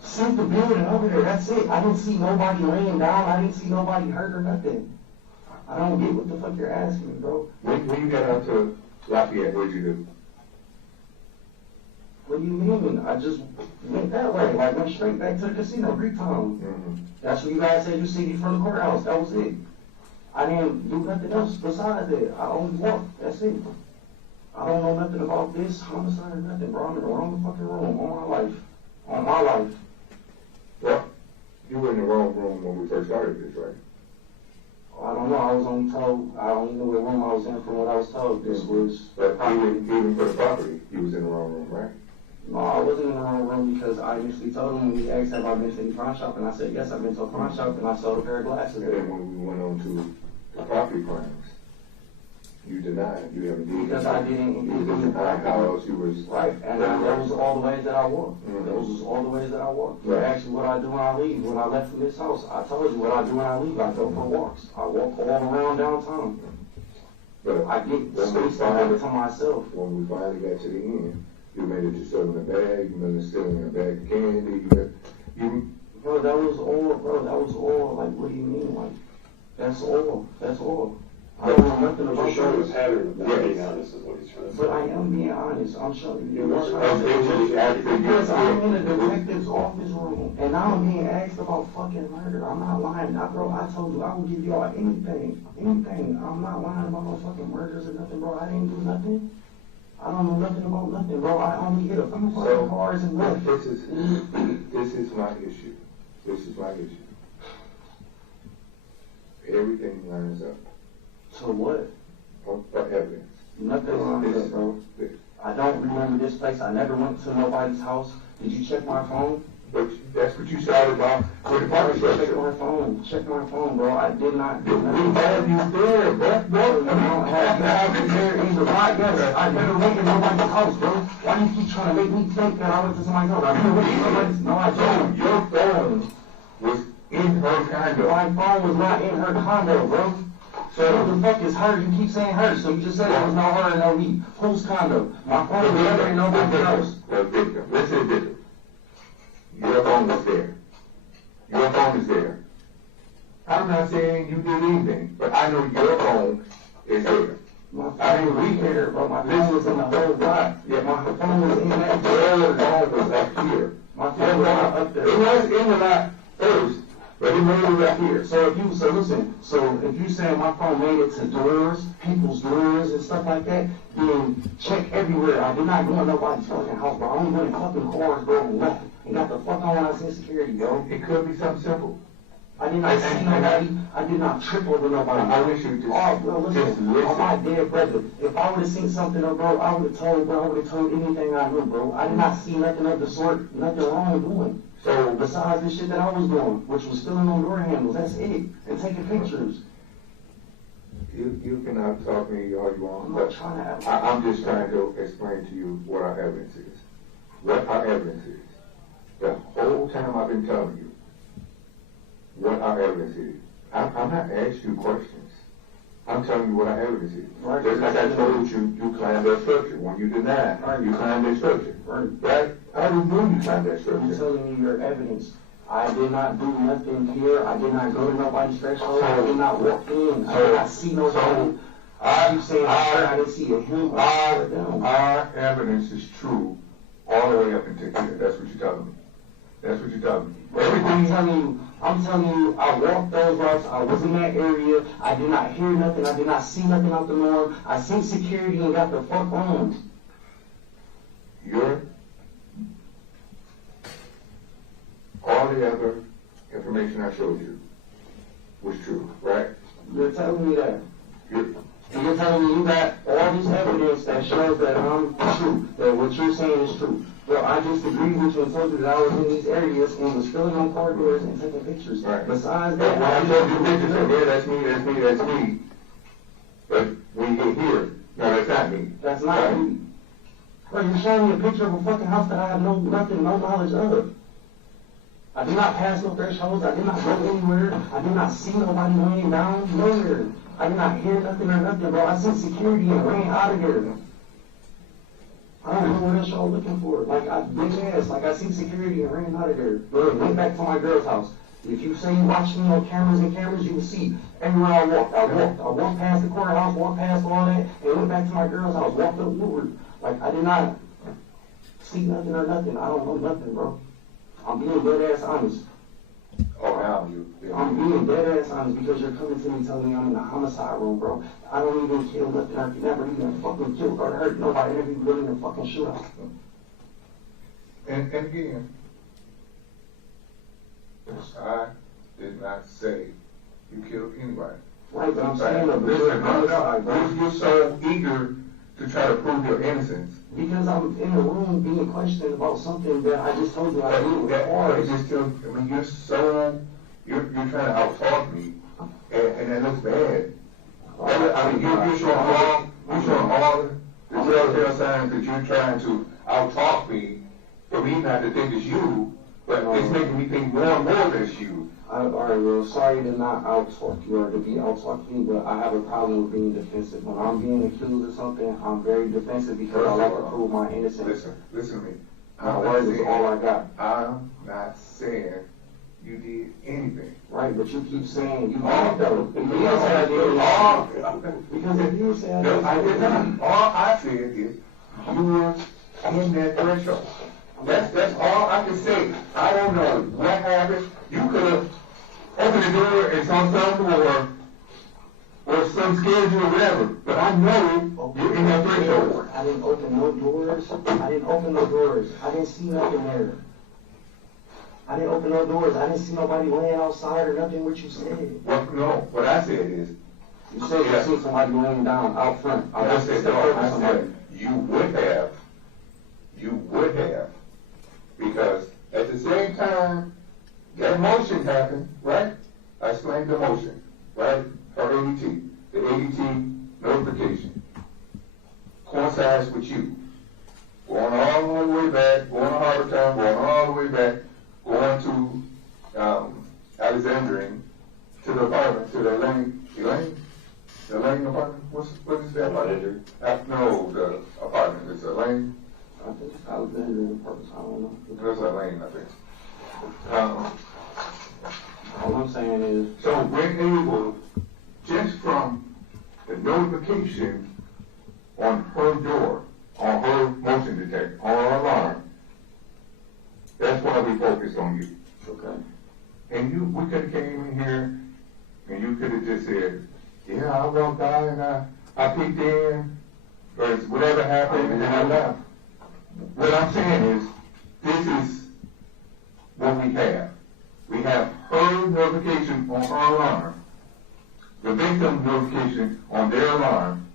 Sent the building over there. That's it. I didn't see nobody laying down. I didn't see nobody hurt or nothing. I don't get what the fuck you're asking me, bro. When you got out to Lafayette, what'd you do? What do you mean? I just went that way. Like, went straight back to the casino, Greek Town. Mm-hmm. That's what you guys said you see me from the courthouse. That was it. I didn't do nothing else besides that. I only walked. That's it. I don't know nothing about this homicide or nothing, bro. I'm in the wrong fucking room on my life. On my life. Well, you were in the wrong room when we first started this, right? I don't know. I was only told. I only knew what room I was in from what I was told. This was. But even for the property, he was in the wrong room, right? No, I wasn't in the wrong room because I initially told him when he asked have I been to any pawn shop, and I said yes, I've been to a pawn shop, and I sold a pair of glasses. And then when we went on to the property crimes, you denied. You haven't done Because I didn't You engage in didn't the deny how else you was right, and those was all the ways that I walked. Mhm. Those was all the ways that I walked. You Right. asked me what I do when I leave. When I left from this house, I told you what I do when I leave. I go for walks. I walk all around downtown. But I get space to have it to myself. when we finally got to the end, you made it to selling a bag, you made it selling a bag of candy, you Bro, that was all, bro. That was all. Like, what do you mean? Like, that's all. That's all. I don't know nothing about You're showing a this. pattern of not being honest is what he's trying to say. But I am being honest. I'm showing you. You're eventually after you Because I'm in a detective's office room, and now I'm being asked about fucking murder. I'm not lying. Bro, I told you I will give y'all anything. Anything. I'm not lying about no fucking murders or nothing, bro. I didn't do nothing. I don't know nothing about nothing, bro. I only hit a few fucking cars and left. This is my issue. This is my issue. Everything lines up. So what? What evidence? Nothing lines up, bro. I don't remember this place. I never went to nobody's house. Did you check my phone? But that's what you started about with the party Check structure. my phone. Check my phone, bro. I did not do We nothing. have you there, bro. I don't have you there either. Right? Yes, I never went to nobody's house, bro. Why do you keep trying to make me think that I went to somebody's house? I never went to nobody's. No, I don't. Your phone was in her condo. My phone was not in her condo, bro. So who the fuck is her? You keep saying her, so you just said it was no her and no me. Whose condo? My phone was never in nobody's house. The victim. Let's say victim. Your phone is there. Your phone is there. I'm not saying you did anything, but I know your phone is there. My phone was there, bro. My phone was in the whole block. Yeah, my phone was in that door. Your phone was up here. My phone was not up there. It was in the lot first, but it made it up here. So if you saying my phone made it to doors, people's doors and stuff like that, then check everywhere. I did not go in nobody's fucking house, bro. I only went in fucking cars, bro, and left. And got the fuck on when I said security, bro. It could be something simple. I did not see nobody. I did not trip over nobody. I wish you just, Oh, bro, just listen. listen. On my dead brother, if I would have seen something, bro, I would have told, bro. I would have told anything I knew, bro. I did not see nothing of the sort, nothing wrong doing. So, Besides the shit that I was doing, which was filling on door handles, that's it, and taking pictures. you can talk to me all you want, I'm not but trying to have. I'm just trying to explain to you what our evidence is. What our evidence is. The whole time I've been telling you what our evidence is. I'm not asking you questions. I'm telling you what our evidence is. Right. Just like I told you, you climbed that structure. When you denied, you climbed that structure. Right. Right? I already knew you climbed that I'm structure. telling you your evidence. I did not do nothing here. I did not go to nobody's threshold. I did not walk in. I did not see nobody. I keep saying I didn't see a him. Our evidence is true all the way up until here. That's what you're telling me. That's what you're telling me. I'm telling you, I walked those routes. I was in that area. I did not hear nothing. I did not see nothing out the norm. I seen security and got the fuck on. All the other information I showed you was true, right? You're telling me that. You're You're telling me you got all this evidence that shows that I'm true, that what you're saying is true. Well, I just agreed with you and told you that I was in these areas and was filling on corridors and taking pictures. Right. Besides When that, I told you pictures, yeah, that's me. But we get here. No, that's not me. that's not me. Bro, you're showing me a picture of a fucking house that I have no knowledge of. I did not pass no thresholds. I did not go anywhere. I did not see nobody laying down nowhere. I did not hear nothing or nothing, bro. I seen security and ran out of there. I don't know what else y'all looking for. Like, I seen security and ran out of there. Bro, went back to my girl's house. If you say you watch me on cameras, you will see everywhere I walked. I walked past the courthouse, walked past all that, and went back to my girl's house, walked up Woodward. Like, I did not see nothing or nothing. I don't know nothing, bro. I'm being dead ass honest. Oh, now I'm being dead ass honest because you're coming to me telling me I'm in a homicide room, bro. I don't even kill nothing. I never even fucking kill or hurt nobody. I never even lived in a fucking shootout. And again, I did not say you killed anybody. Right, but I'm saying that Listen, homicide, bro. you're so eager to try to prove your innocence. Because I'm in the room being questioned about something that I just told you I did with cars. You're trying to out-talk me, and that looks bad. I mean, you're showing all the telltale signs that you're trying to out-talk me for me not to think it's you, but it's making me think more and more that it's you. Alright, well, sorry to not out-talk you or to be out-talking, but I have a problem with being defensive. When I'm being accused of something, I'm very defensive because I like to prove my innocence. Listen to me. My word is all I got. I'm not saying you did anything. Right, but you keep saying you did though. You did say I did. Because if you say I did, No, I did not. All I said is you were in that threshold. That's all I can say. I don't know what happened. You could have opened the door and saw something or some scared you or whatever. But I know you're in that threshold. I didn't open no doors. I didn't open no doors. I didn't see nothing there. I didn't open no doors. I didn't see nobody laying outside or nothing what you said. Well, no, what I said is, You said you seen somebody laying down out front. I said, no, I said, you would have, because at the same time, that motion happened, right? I explained the motion, right? Or ADT, the ADT notification coincides with you. Going all the way back, going to Harbortown, going all the way back, going to, Alexandrian, to the apartment, to the Lane apartment? What is that apartment? No, the apartment, it's a Lane. I think it's Alexandria apartments. I don't know. There's a Lane, I think. All I'm saying is, So we're able, just from the notification on her door, on her motion detector, on her alarm, that's why we focused on you. okay. And we could've came in here, and you could've just said, yeah, I walked by and I peeked in, or whatever happened, and then I left. What I'm saying is, this is what we have. We have her notification on her alarm, the victim notification on their alarm,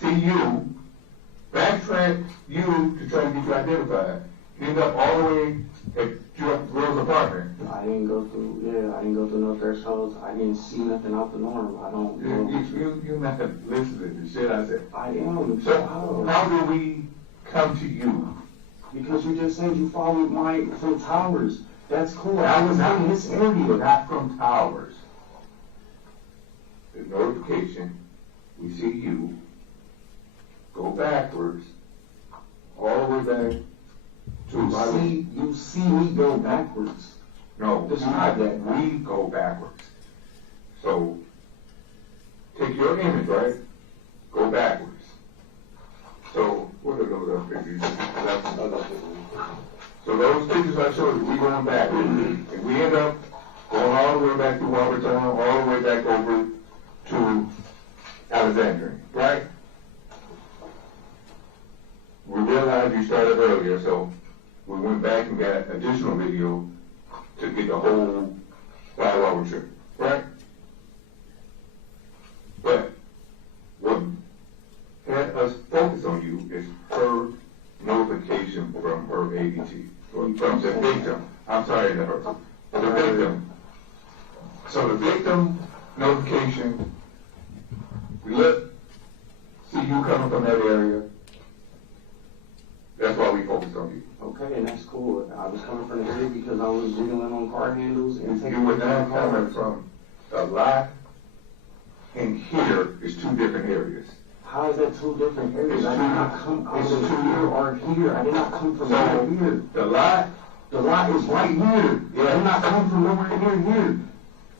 see you, backtrack you to try to get you identified, end up all the way at Girl's apartment. I didn't go through no thresholds. I didn't see nothing out the norm. I don't know. You not listen to the shit I said. I am. So how do we come to you? Because you just said you followed from Towers. That's cool. I was in this area. Not from Towers. The notification, we see you, go backwards, all the way back to You see me go backwards. No, Describe that. we go backwards. So, take your image, right? Go backwards. So, what are those other pictures? So those pictures I showed you, we going backwards. And we end up going all the way back to Robertson, all the way back over to Alexandria, right? We realized you started earlier, so we went back and got additional video to get the whole 5-hour trip, right? But what had us focus on you is her notification from her ADT, or from the victim. I'm sorry, to her. The victim. So the victim notification, we see you coming from that area. That's why we focused on you. Okay, and that's cool. I was coming from the area because I was jiggling on car handles and taking You were not coming from the lot and here is two different areas. How is that two different areas? I did not come out It's of two. here or here. I did not come from So over here. the lot, The lot is right here. I did not come from nowhere near here.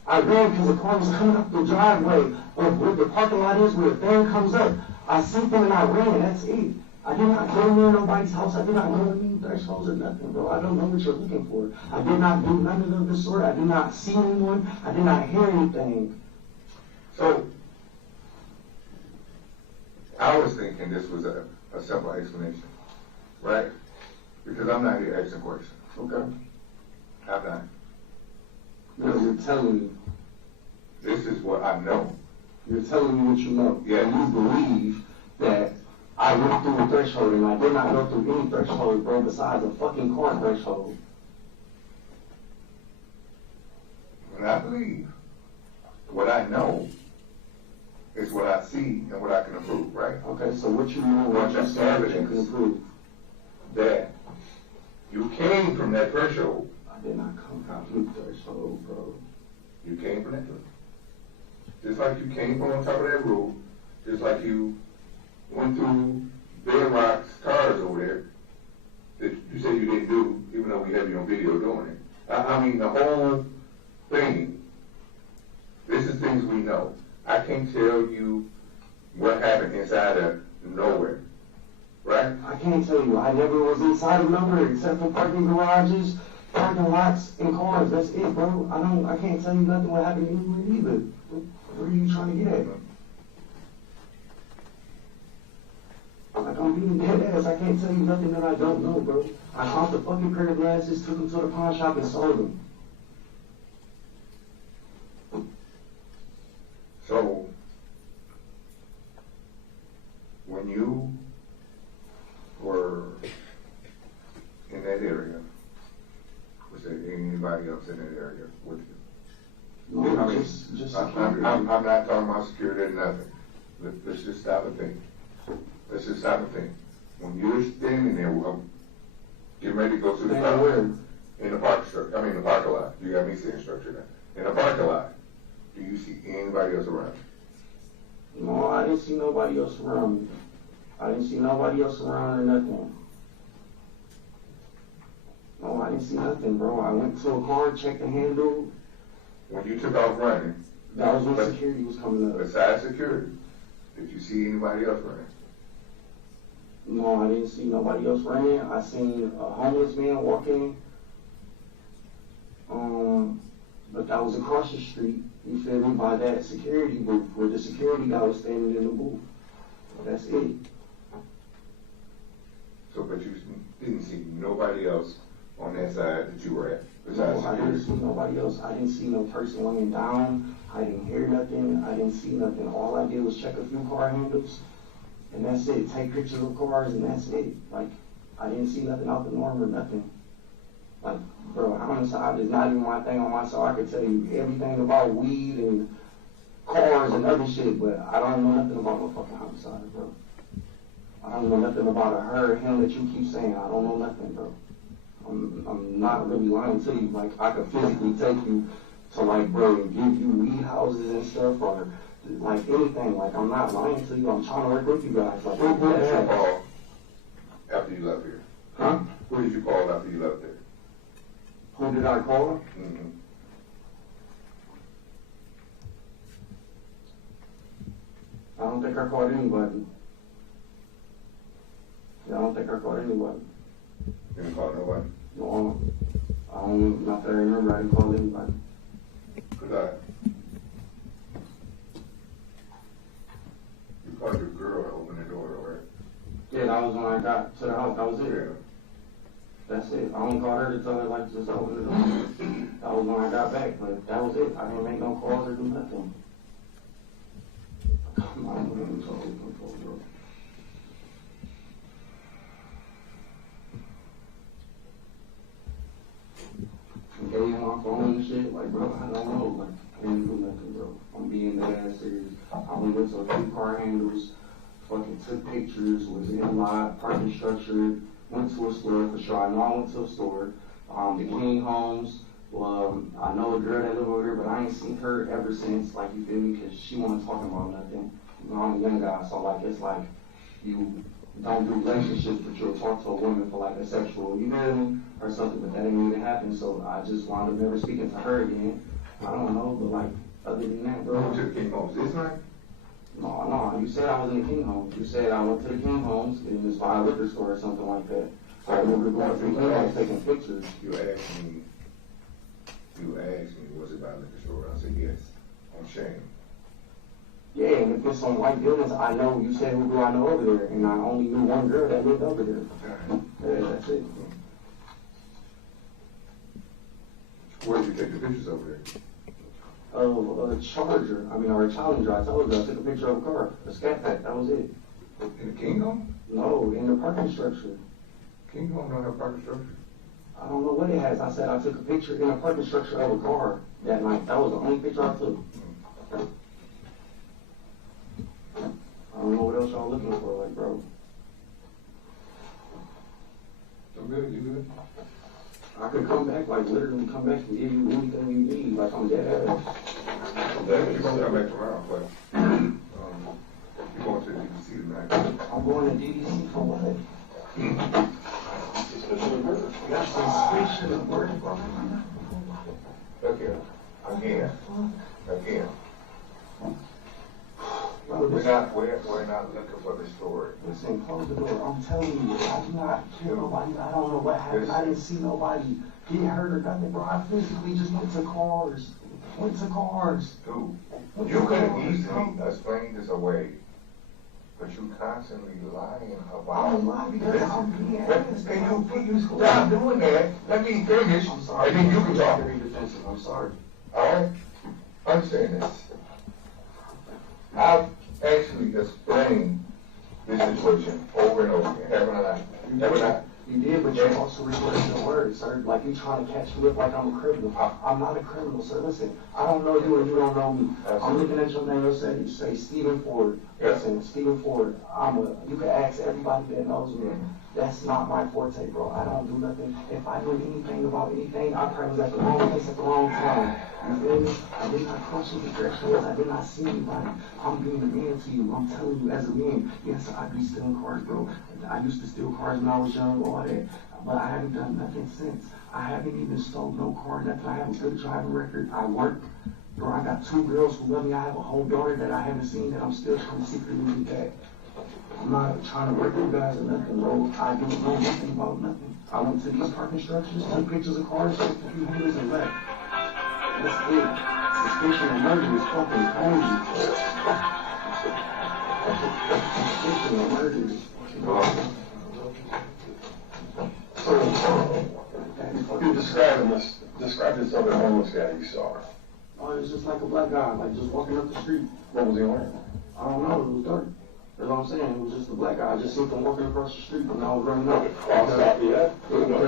I ran because the car was coming up the driveway of where the parking lot is, where the van comes up. I seen them and I ran. That's it. I did not go near nobody's house. I did not know any thresholds or nothing, bro. I don't know what you're looking for. I did not do none of the sort. I did not see anyone. I did not hear anything. so I was thinking this was a simple explanation, right? Because I'm not here asking questions. Okay? I'm not. Because you're telling me. This is what I know. You're telling me what you know. Yeah. And you believe that I went through a threshold and I did not go through any threshold, bro, besides a fucking car threshold. What I believe, what I know, is what I see and what I can approve, right? Okay, so what you know, what you said that you can prove. That you came from that threshold. I did not come through the threshold, bro. You came from that threshold. Just like you came from on top of that road, just like you went through Bedrock's cars over there, that you said you didn't do, even though we have you on video doing it. I mean, the whole thing, this is things we know. I can't tell you what happened inside of nowhere, right? I can't tell you. I never was inside of nowhere except for parking garages, parking lots, and cars. That's it, bro. I can't tell you nothing what happened anywhere either. What are you trying to get at? Like, I'm being dead ass. I can't tell you nothing that I don't know, bro. I found the fucking pair of glasses, took them to the pawn shop and sold them. So, when you were in that area, was there anybody else in that area with you? No, I mean, just I'm not talking about security or nothing. Let's just stop and think. Let's just stop and think. When you're standing there, getting ready to go through the crowd, in the parking lot. You got me saying structure now. In the parking lot, do you see anybody else around? No, I didn't see nobody else around me. I didn't see nobody else around or nothing. No, I didn't see nothing, bro. I went to a car, checked the handle. When you took off running, That was when security was coming up. besides security, did you see anybody else running? No, I didn't see nobody else running. I seen a homeless man walking. But that was across the street, you feel me, by that security booth, where the security guy was standing in the booth. That's it. So, but you didn't see nobody else on that side that you were at, besides No, I didn't security? see nobody else. I didn't see no person laying down. I didn't hear nothing. I didn't see nothing. All I did was check a few car handles, and that's it. Take pictures of cars, and that's it. Like, I didn't see nothing out the norm or nothing. Like, bro, homicide is not even my thing on my side. I could tell you everything about weed and cars and other shit, but I don't know nothing about no fucking homicide, bro. I don't know nothing about her or him that you keep saying. I don't know nothing, bro. I'm not really lying to you. Like, I could physically take you to, like, bro, and give you weed houses and stuff, or like anything. Like, I'm not lying to you. I'm trying to work with you guys. Like, Who did you that's call after you left here? Huh? Who did you call after you left there? Who did I call? Mm-hmm. I don't think I called anybody. Yeah, I don't think I called anybody. You didn't call nobody? No, I don't, not that I remember, I didn't call anybody. Could I? You called your girl to open the door, right? Yeah, that was when I got to the house, that was it. Yeah. That's it. I only called her to tell her, like, just open the door. That was when I got back, but that was it. I didn't make no calls or do nothing. Come on, man, totally control, bro. I gave you my phone and shit, like, bro, I don't know, like, I didn't do nothing, bro. I'm being dead ass serious. I only went to a few car handles, fucking took pictures, was in a lot, parking structure, went to a store for sure. I know I went to a store. The King Homes. Well, I know a girl that live over there, but I ain't seen her ever since. Like, you feel me? Because she wasn't talking about nothing. You know, I'm a young guy, so like it's like you don't do relationships, but you'll talk to a woman for like a sexual, you know, or something. But that didn't even happen. So I just wound up never speaking to her again. I don't know, but like other than that, bro. You went to the King Homes this night? No, you said I was in the King Homes. You said I went to the King Homes and it was by a liquor store or something like that. So I remember going to the King Homes taking pictures. You asked me, was it by a liquor store? I said, yes. I'm ashamed. Yeah, and if it's some white buildings, I know, you said who do I know over there, and I only knew one girl that lived over there. Yeah, that's it. Where did you take the pictures over there? Of a Charger, or a Challenger. I told you, I took a picture of a car, a Scat Pack, that was it. In the King Home? No, in the parking structure. King Home don't have parking structure? I don't know what it has. I said I took a picture in a parking structure of a car that night. That was the only picture I took. I don't know what else y'all looking for, like, bro. So good, you good? I could come back, like, literally come back and give you anything you need. Like, I'm dead ass. I'm glad you're gonna come back tomorrow, but, you're going to the DDC tonight. I'm going to DDC for what? That's some shit work, bro. Look here, again. Bro, We're not looking for the story. Listen, close the door. I'm telling you, I do not kill nobody. I don't know what happened. I didn't see nobody get hurt or nothing, bro. I physically just went to cars. Dude, you could have easily explained this away But you constantly lying about. I don't lie because I'm being honest. And you stop doing that. Let me finish. I'm sorry. And then you can talk. Very defensive. I'm sorry. Alright? Understand this. I've actually explained this situation over and over again, haven't I? Haven't I? You did, but you also reversed your words, sir. Like you trying to catch me up like I'm a criminal. I'm not a criminal, sir. Listen, I don't know you and you don't know me. I'm looking at your name. You say Stephen Ford. Listen, Stephen Ford. You can ask everybody that knows me. That's not my forte, bro. I don't do nothing. If I knew anything about anything, I probably was at the wrong place at the wrong time. You feel me? I did not cross any thresholds. I did not see anybody. I'm being a man to you. I'm telling you as a man. Yes, I be stealing cars, bro. I used to steal cars when I was young, all that. But I haven't done nothing since. I haven't even stole no car, nothing. I have a good driving record. I work. Bro, I got 2 girls who love me. I have a whole daughter that I haven't seen that I'm still trying to secretly get back. I'm not trying to work with you guys or nothing, bro. I don't know nothing about nothing. I went to these parking structures, took pictures of cars, took a few hundreds and left. That's it. Suspicion of murder is fucking crazy. Suspicion of murder is So, you describe this other homeless guy you saw. Oh, it was just like a black guy, like just walking up the street. What was he wearing? I don't know, it was dark. That's what I'm saying. It was just a black guy. I just seen him walking across the street when I was running up.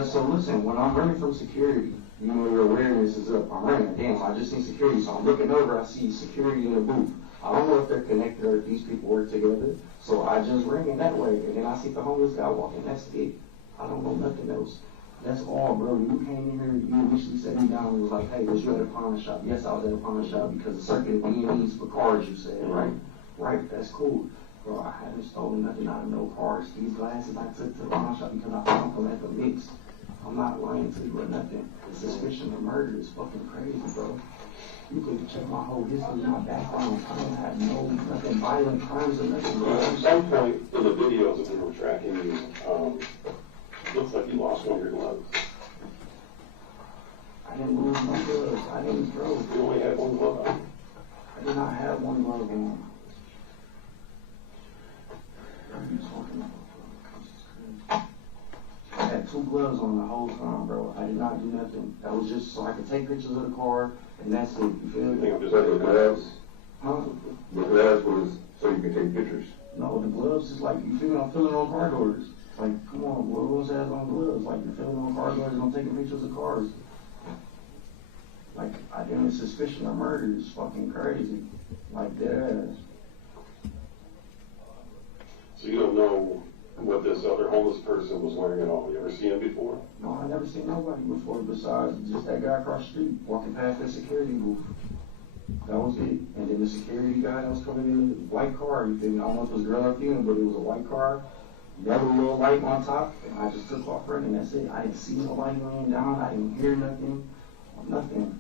So listen, when I'm running from security, you know your awareness is up. I'm running. Damn, I just seen security. So I'm looking over, I see security in the booth. I don't know if they're connected or if these people work together. So I just ran in that way. And then I see the homeless guy walking. That's it. I don't know nothing else. That's all, bro. You came in here, you initially set me down and was like, hey, was you at a pawn shop? Yes, I was at a pawn shop because the circuit needs for cars, you said, right? Right, that's cool. Bro, I haven't stolen nothing out of no cars. These glasses I took to the pawn shop because I found them at the mix. I'm not lying to you or nothing. The suspicion of murder is fucking crazy, bro. You could check my whole history, my background. I don't have nothing violent crimes or nothing, bro. At some point in the videos that we were tracking you, looks like you lost one of your gloves. I didn't lose my gloves. I didn't throw. You only had one glove on. I did not have one glove on. What are you talking about? I had 2 gloves on the whole time, bro. I did not do nothing. That was just so I could take pictures of the car, and that's it. You feel I me? think I'm just So the gloves, Huh? the gloves was so you could take pictures. No, the gloves is like, you feel me? I'm filling on car doors. Like, come on, what rules has on gloves? Like, you're filling on car doors and I'm taking pictures of cars. Like, I think the suspicion of murder is fucking crazy. Like, dead ass. So you don't know what this other homeless person was wearing at all. You ever seen him before? No, I never seen nobody before besides just that guy across the street walking past that security booth. That was it. And then the security guy that was coming in the white car, you think, I don't know if it was a girl or female, but it was a white car, yellow little light on top, and I just took off running. That's it. I didn't see nobody laying down. I didn't hear nothing. Nothing.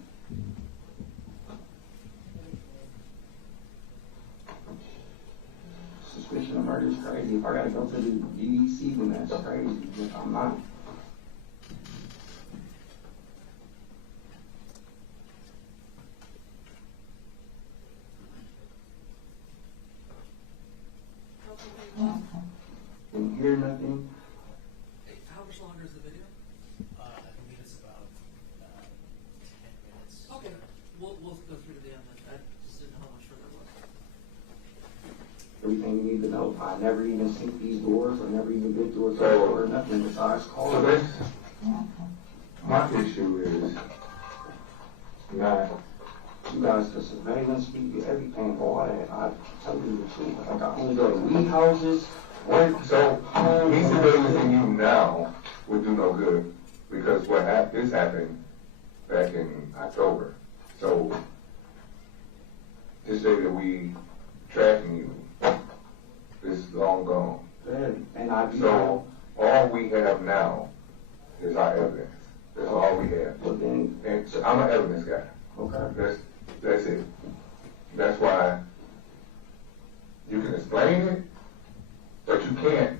Suspicion of murder is crazy. If I gotta go to the DDC, then that's crazy. But I'm not. Didn't hear nothing. Hey, how much longer is the video? I believe it's about 10 minutes. Okay, we'll go through to the end. I just didn't know how much further it was. Everything you need to know. I never even seen these doors. I never even been through a door or nothing besides So calling. that's, my issue is not, You guys, the surveillance, speak, everything, all that. I tell you the truth. Like, I only go to weed houses, work. so me surveilling you now would do no good because this happened back in October. So to say that we tracking you, this is long gone. And I do So all we have now is our evidence. That's all we have. But then, And so I'm an evidence guy. okay. That's it. That's why you can explain it, but you can't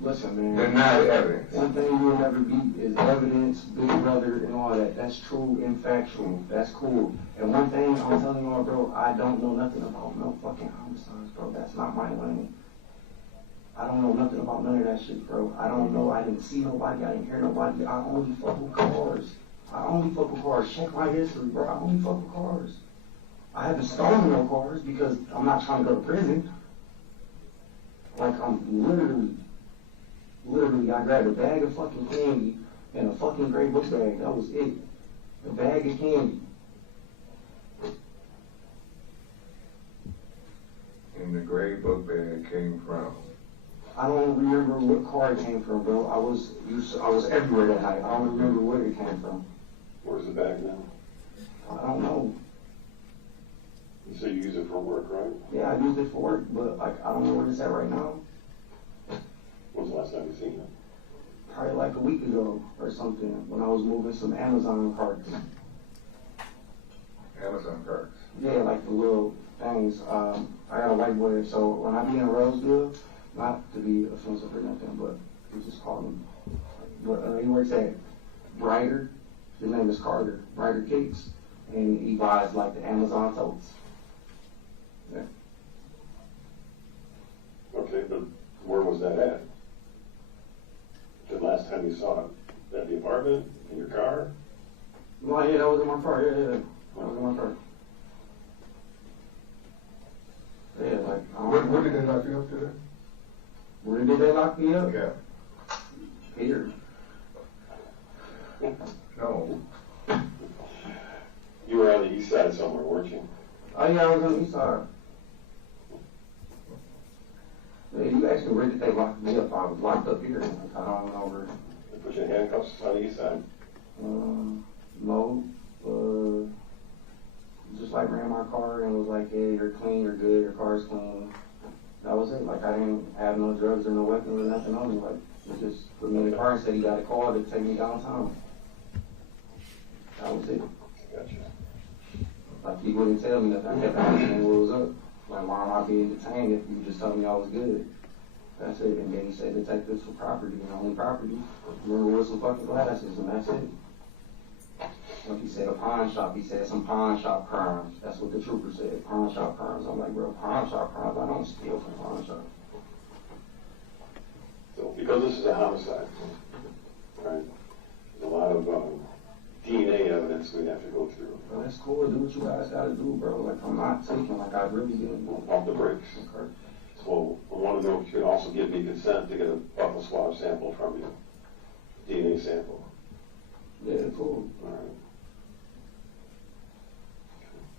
Listen, man. Deny evidence. One thing you'll never beat is evidence, big brother, and all that. That's true and factual. That's cool. And one thing I'm telling you all, bro, I don't know nothing about no fucking homicides, bro. That's not my lane. I don't know nothing about none of that shit, bro. I don't know. I didn't see nobody. I didn't hear nobody. I only fuck with cars. Check my history, bro. I only fuck with cars. I haven't stolen no cars because I'm not trying to go to prison. Like, I'm literally, I grabbed a bag of fucking candy and a fucking gray book bag. That was it. A bag of candy. And the gray book bag came from? I don't remember what car it came from, bro. I was everywhere that night. I don't remember where it came from. Where's the bag now? I don't know. So you use it for work, right? Yeah, I used it for work, but like I don't know where it's at right now. When's the last time you seen it? Probably like a week ago or something when I was moving some Amazon carts. Amazon carts? Yeah, like the little things. I got a white boy, so when I be in Roseville, not to be offensive or nothing, but we just call him. But he works at Brighter. His name is Carter. Brighter Cakes, and he buys like the Amazon totes. Yeah. Okay, but where was that at? The last time you saw it? At the apartment? In your car? No, yeah, that was in my car. Yeah. That was in my car. Yeah, like, what did they lock you up today? Where did they lock me up? Yeah. Here. No. You were on the east side somewhere, weren't you? Oh yeah, I was on the east side. Yeah, you asked me where did they lock me up. I was locked up here. I don't know where. They put you in handcuffs on the east side? No. Just like ran my car and was like, hey, you're clean, you're good, your car's clean. That was it. Like I didn't have no drugs or no weapons or nothing on me. Like he just put me in the car and said he got a call to take me downtown. That was it. Gotcha. Like he wouldn't tell me nothing. I kept asking him what was up. Like why am I being detained if you just told me I was good? That's it. And then he said detectives for property and only property. Remember with some fucking glasses and that's it. Like he said a pawn shop, he said some pawn shop crimes. That's what the trooper said, pawn shop crimes. I'm like, bro, pawn shop crimes, I don't steal from pawn shop. So because this is a homicide, right, there's a lot of DNA evidence we have to go through. Bro, that's cool, do what you guys gotta do, bro. Like I'm not taking, like I really didn't. We'll pump the brakes. Okay. So I want to know if you can also give me consent to get a buccal swab sample from you, DNA sample. Yeah, cool. All right.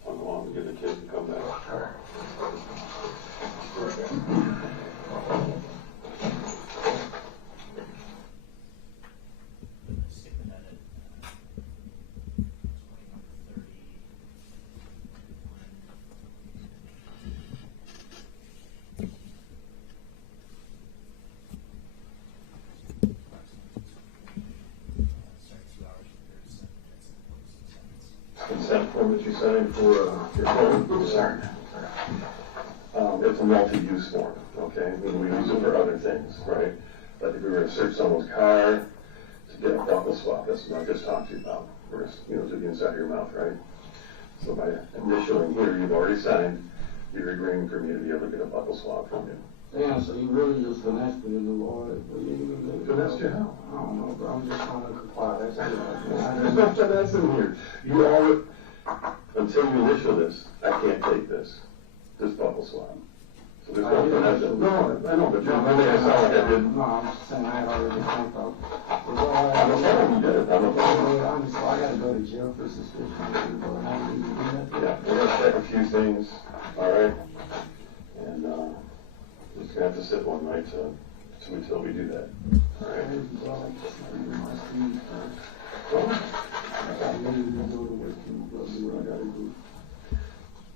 I'll go on and get the kids to come back. Stick that at 21:30. Start 2 hours and 37 minutes and 47 seconds. Consent form that you signed for your phone? Sorry. It's a multi-use form, okay? We use it for other things, right? Like if we were to search someone's car to get a buccal swab, that's what I just talked to you about. We're just, to the inside of your mouth, right? So by initialing here, you've already signed, you're agreeing for me to be able to get a buccal swab from you. Damn, so you really just finessed me in the Lord. Finessed you how? I don't know, bro. I'm just trying to comply. That's it. There's no finesse in here. You all, until you initial this, I can't take this buccal swab. So there's no finesse. No, I know, but you're really going to sound like I did. No, I'm just saying I had already think of. I'm a fan you did it. I'm a fan. So I gotta go to jail for suspicion. Yeah, we're going to check a few things, all right? And just going to have to sit one night until we do that, all right?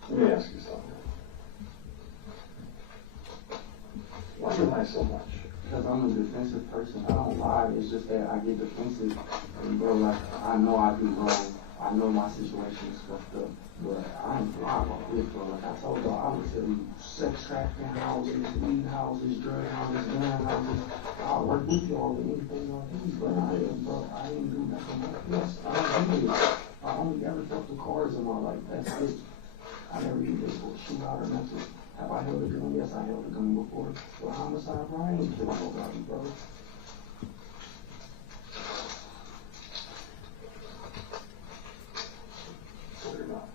Let me ask you something. Why do you lie so much? Because I'm a defensive person. I don't lie. It's just that I get defensive. And bro, like, I know I do wrong. I know my situation is fucked up. But I'm Like I told y'all, I was in sex trafficking houses, weed houses, drug houses, gun houses. I'll work with y'all with anything on these, but I ain't do nothing like this. I did. I only ever felt the cars in my life. That's it. I never did this for a shootout or nothing. Have I held a gun? Yes, I held a gun before. But homicide, bro, I ain't killing nobody, bro. Or not.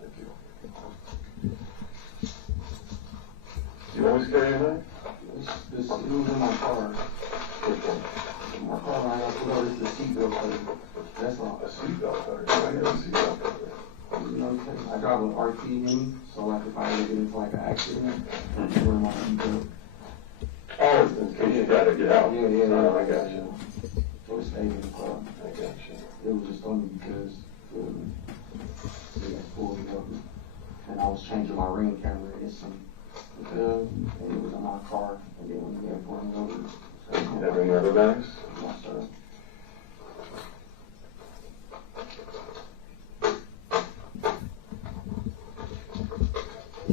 Thank you. You always carry a knife? It was in my car. In my car, I have to notice the seatbelt cutter. That's all. A seatbelt cutter? I have a seatbelt cutter. You know what I'm saying? I drive an RT Mini, so like if I ever get into like an accident, I'm wearing my seatbelt. Oh, in case you gotta get out. Yeah. Oh, I got you. So it stayed in the car. I got you. It was just only because they got pulled me up, and I was changing my ring camera and and it was in my car, and then when they got pulled me over, You have any other bags? my son.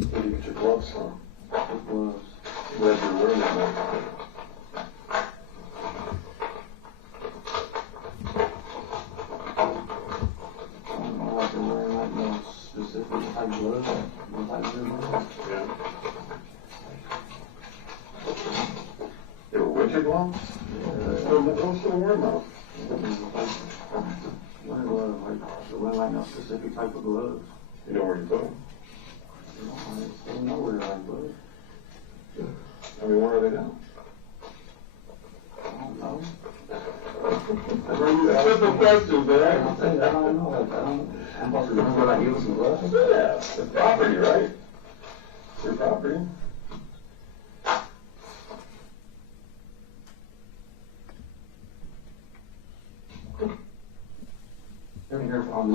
Where do you get your gloves from? It was. Where'd you wear them? I don't know, like they're wearing like no specific type gloves, no type of gloves. Yeah. They were winter gloves? Those still wear them. Winter gloves, like they're wearing like no specific type of gloves. You know where you put them? You know, I don't know where they're like, but I mean, where are they now? I don't know. That's a simple question, I'm saying, man. I don't know, like, I'm supposed to remember like give us some gloves. Yeah, it's property, right? It's your property. Let me hear from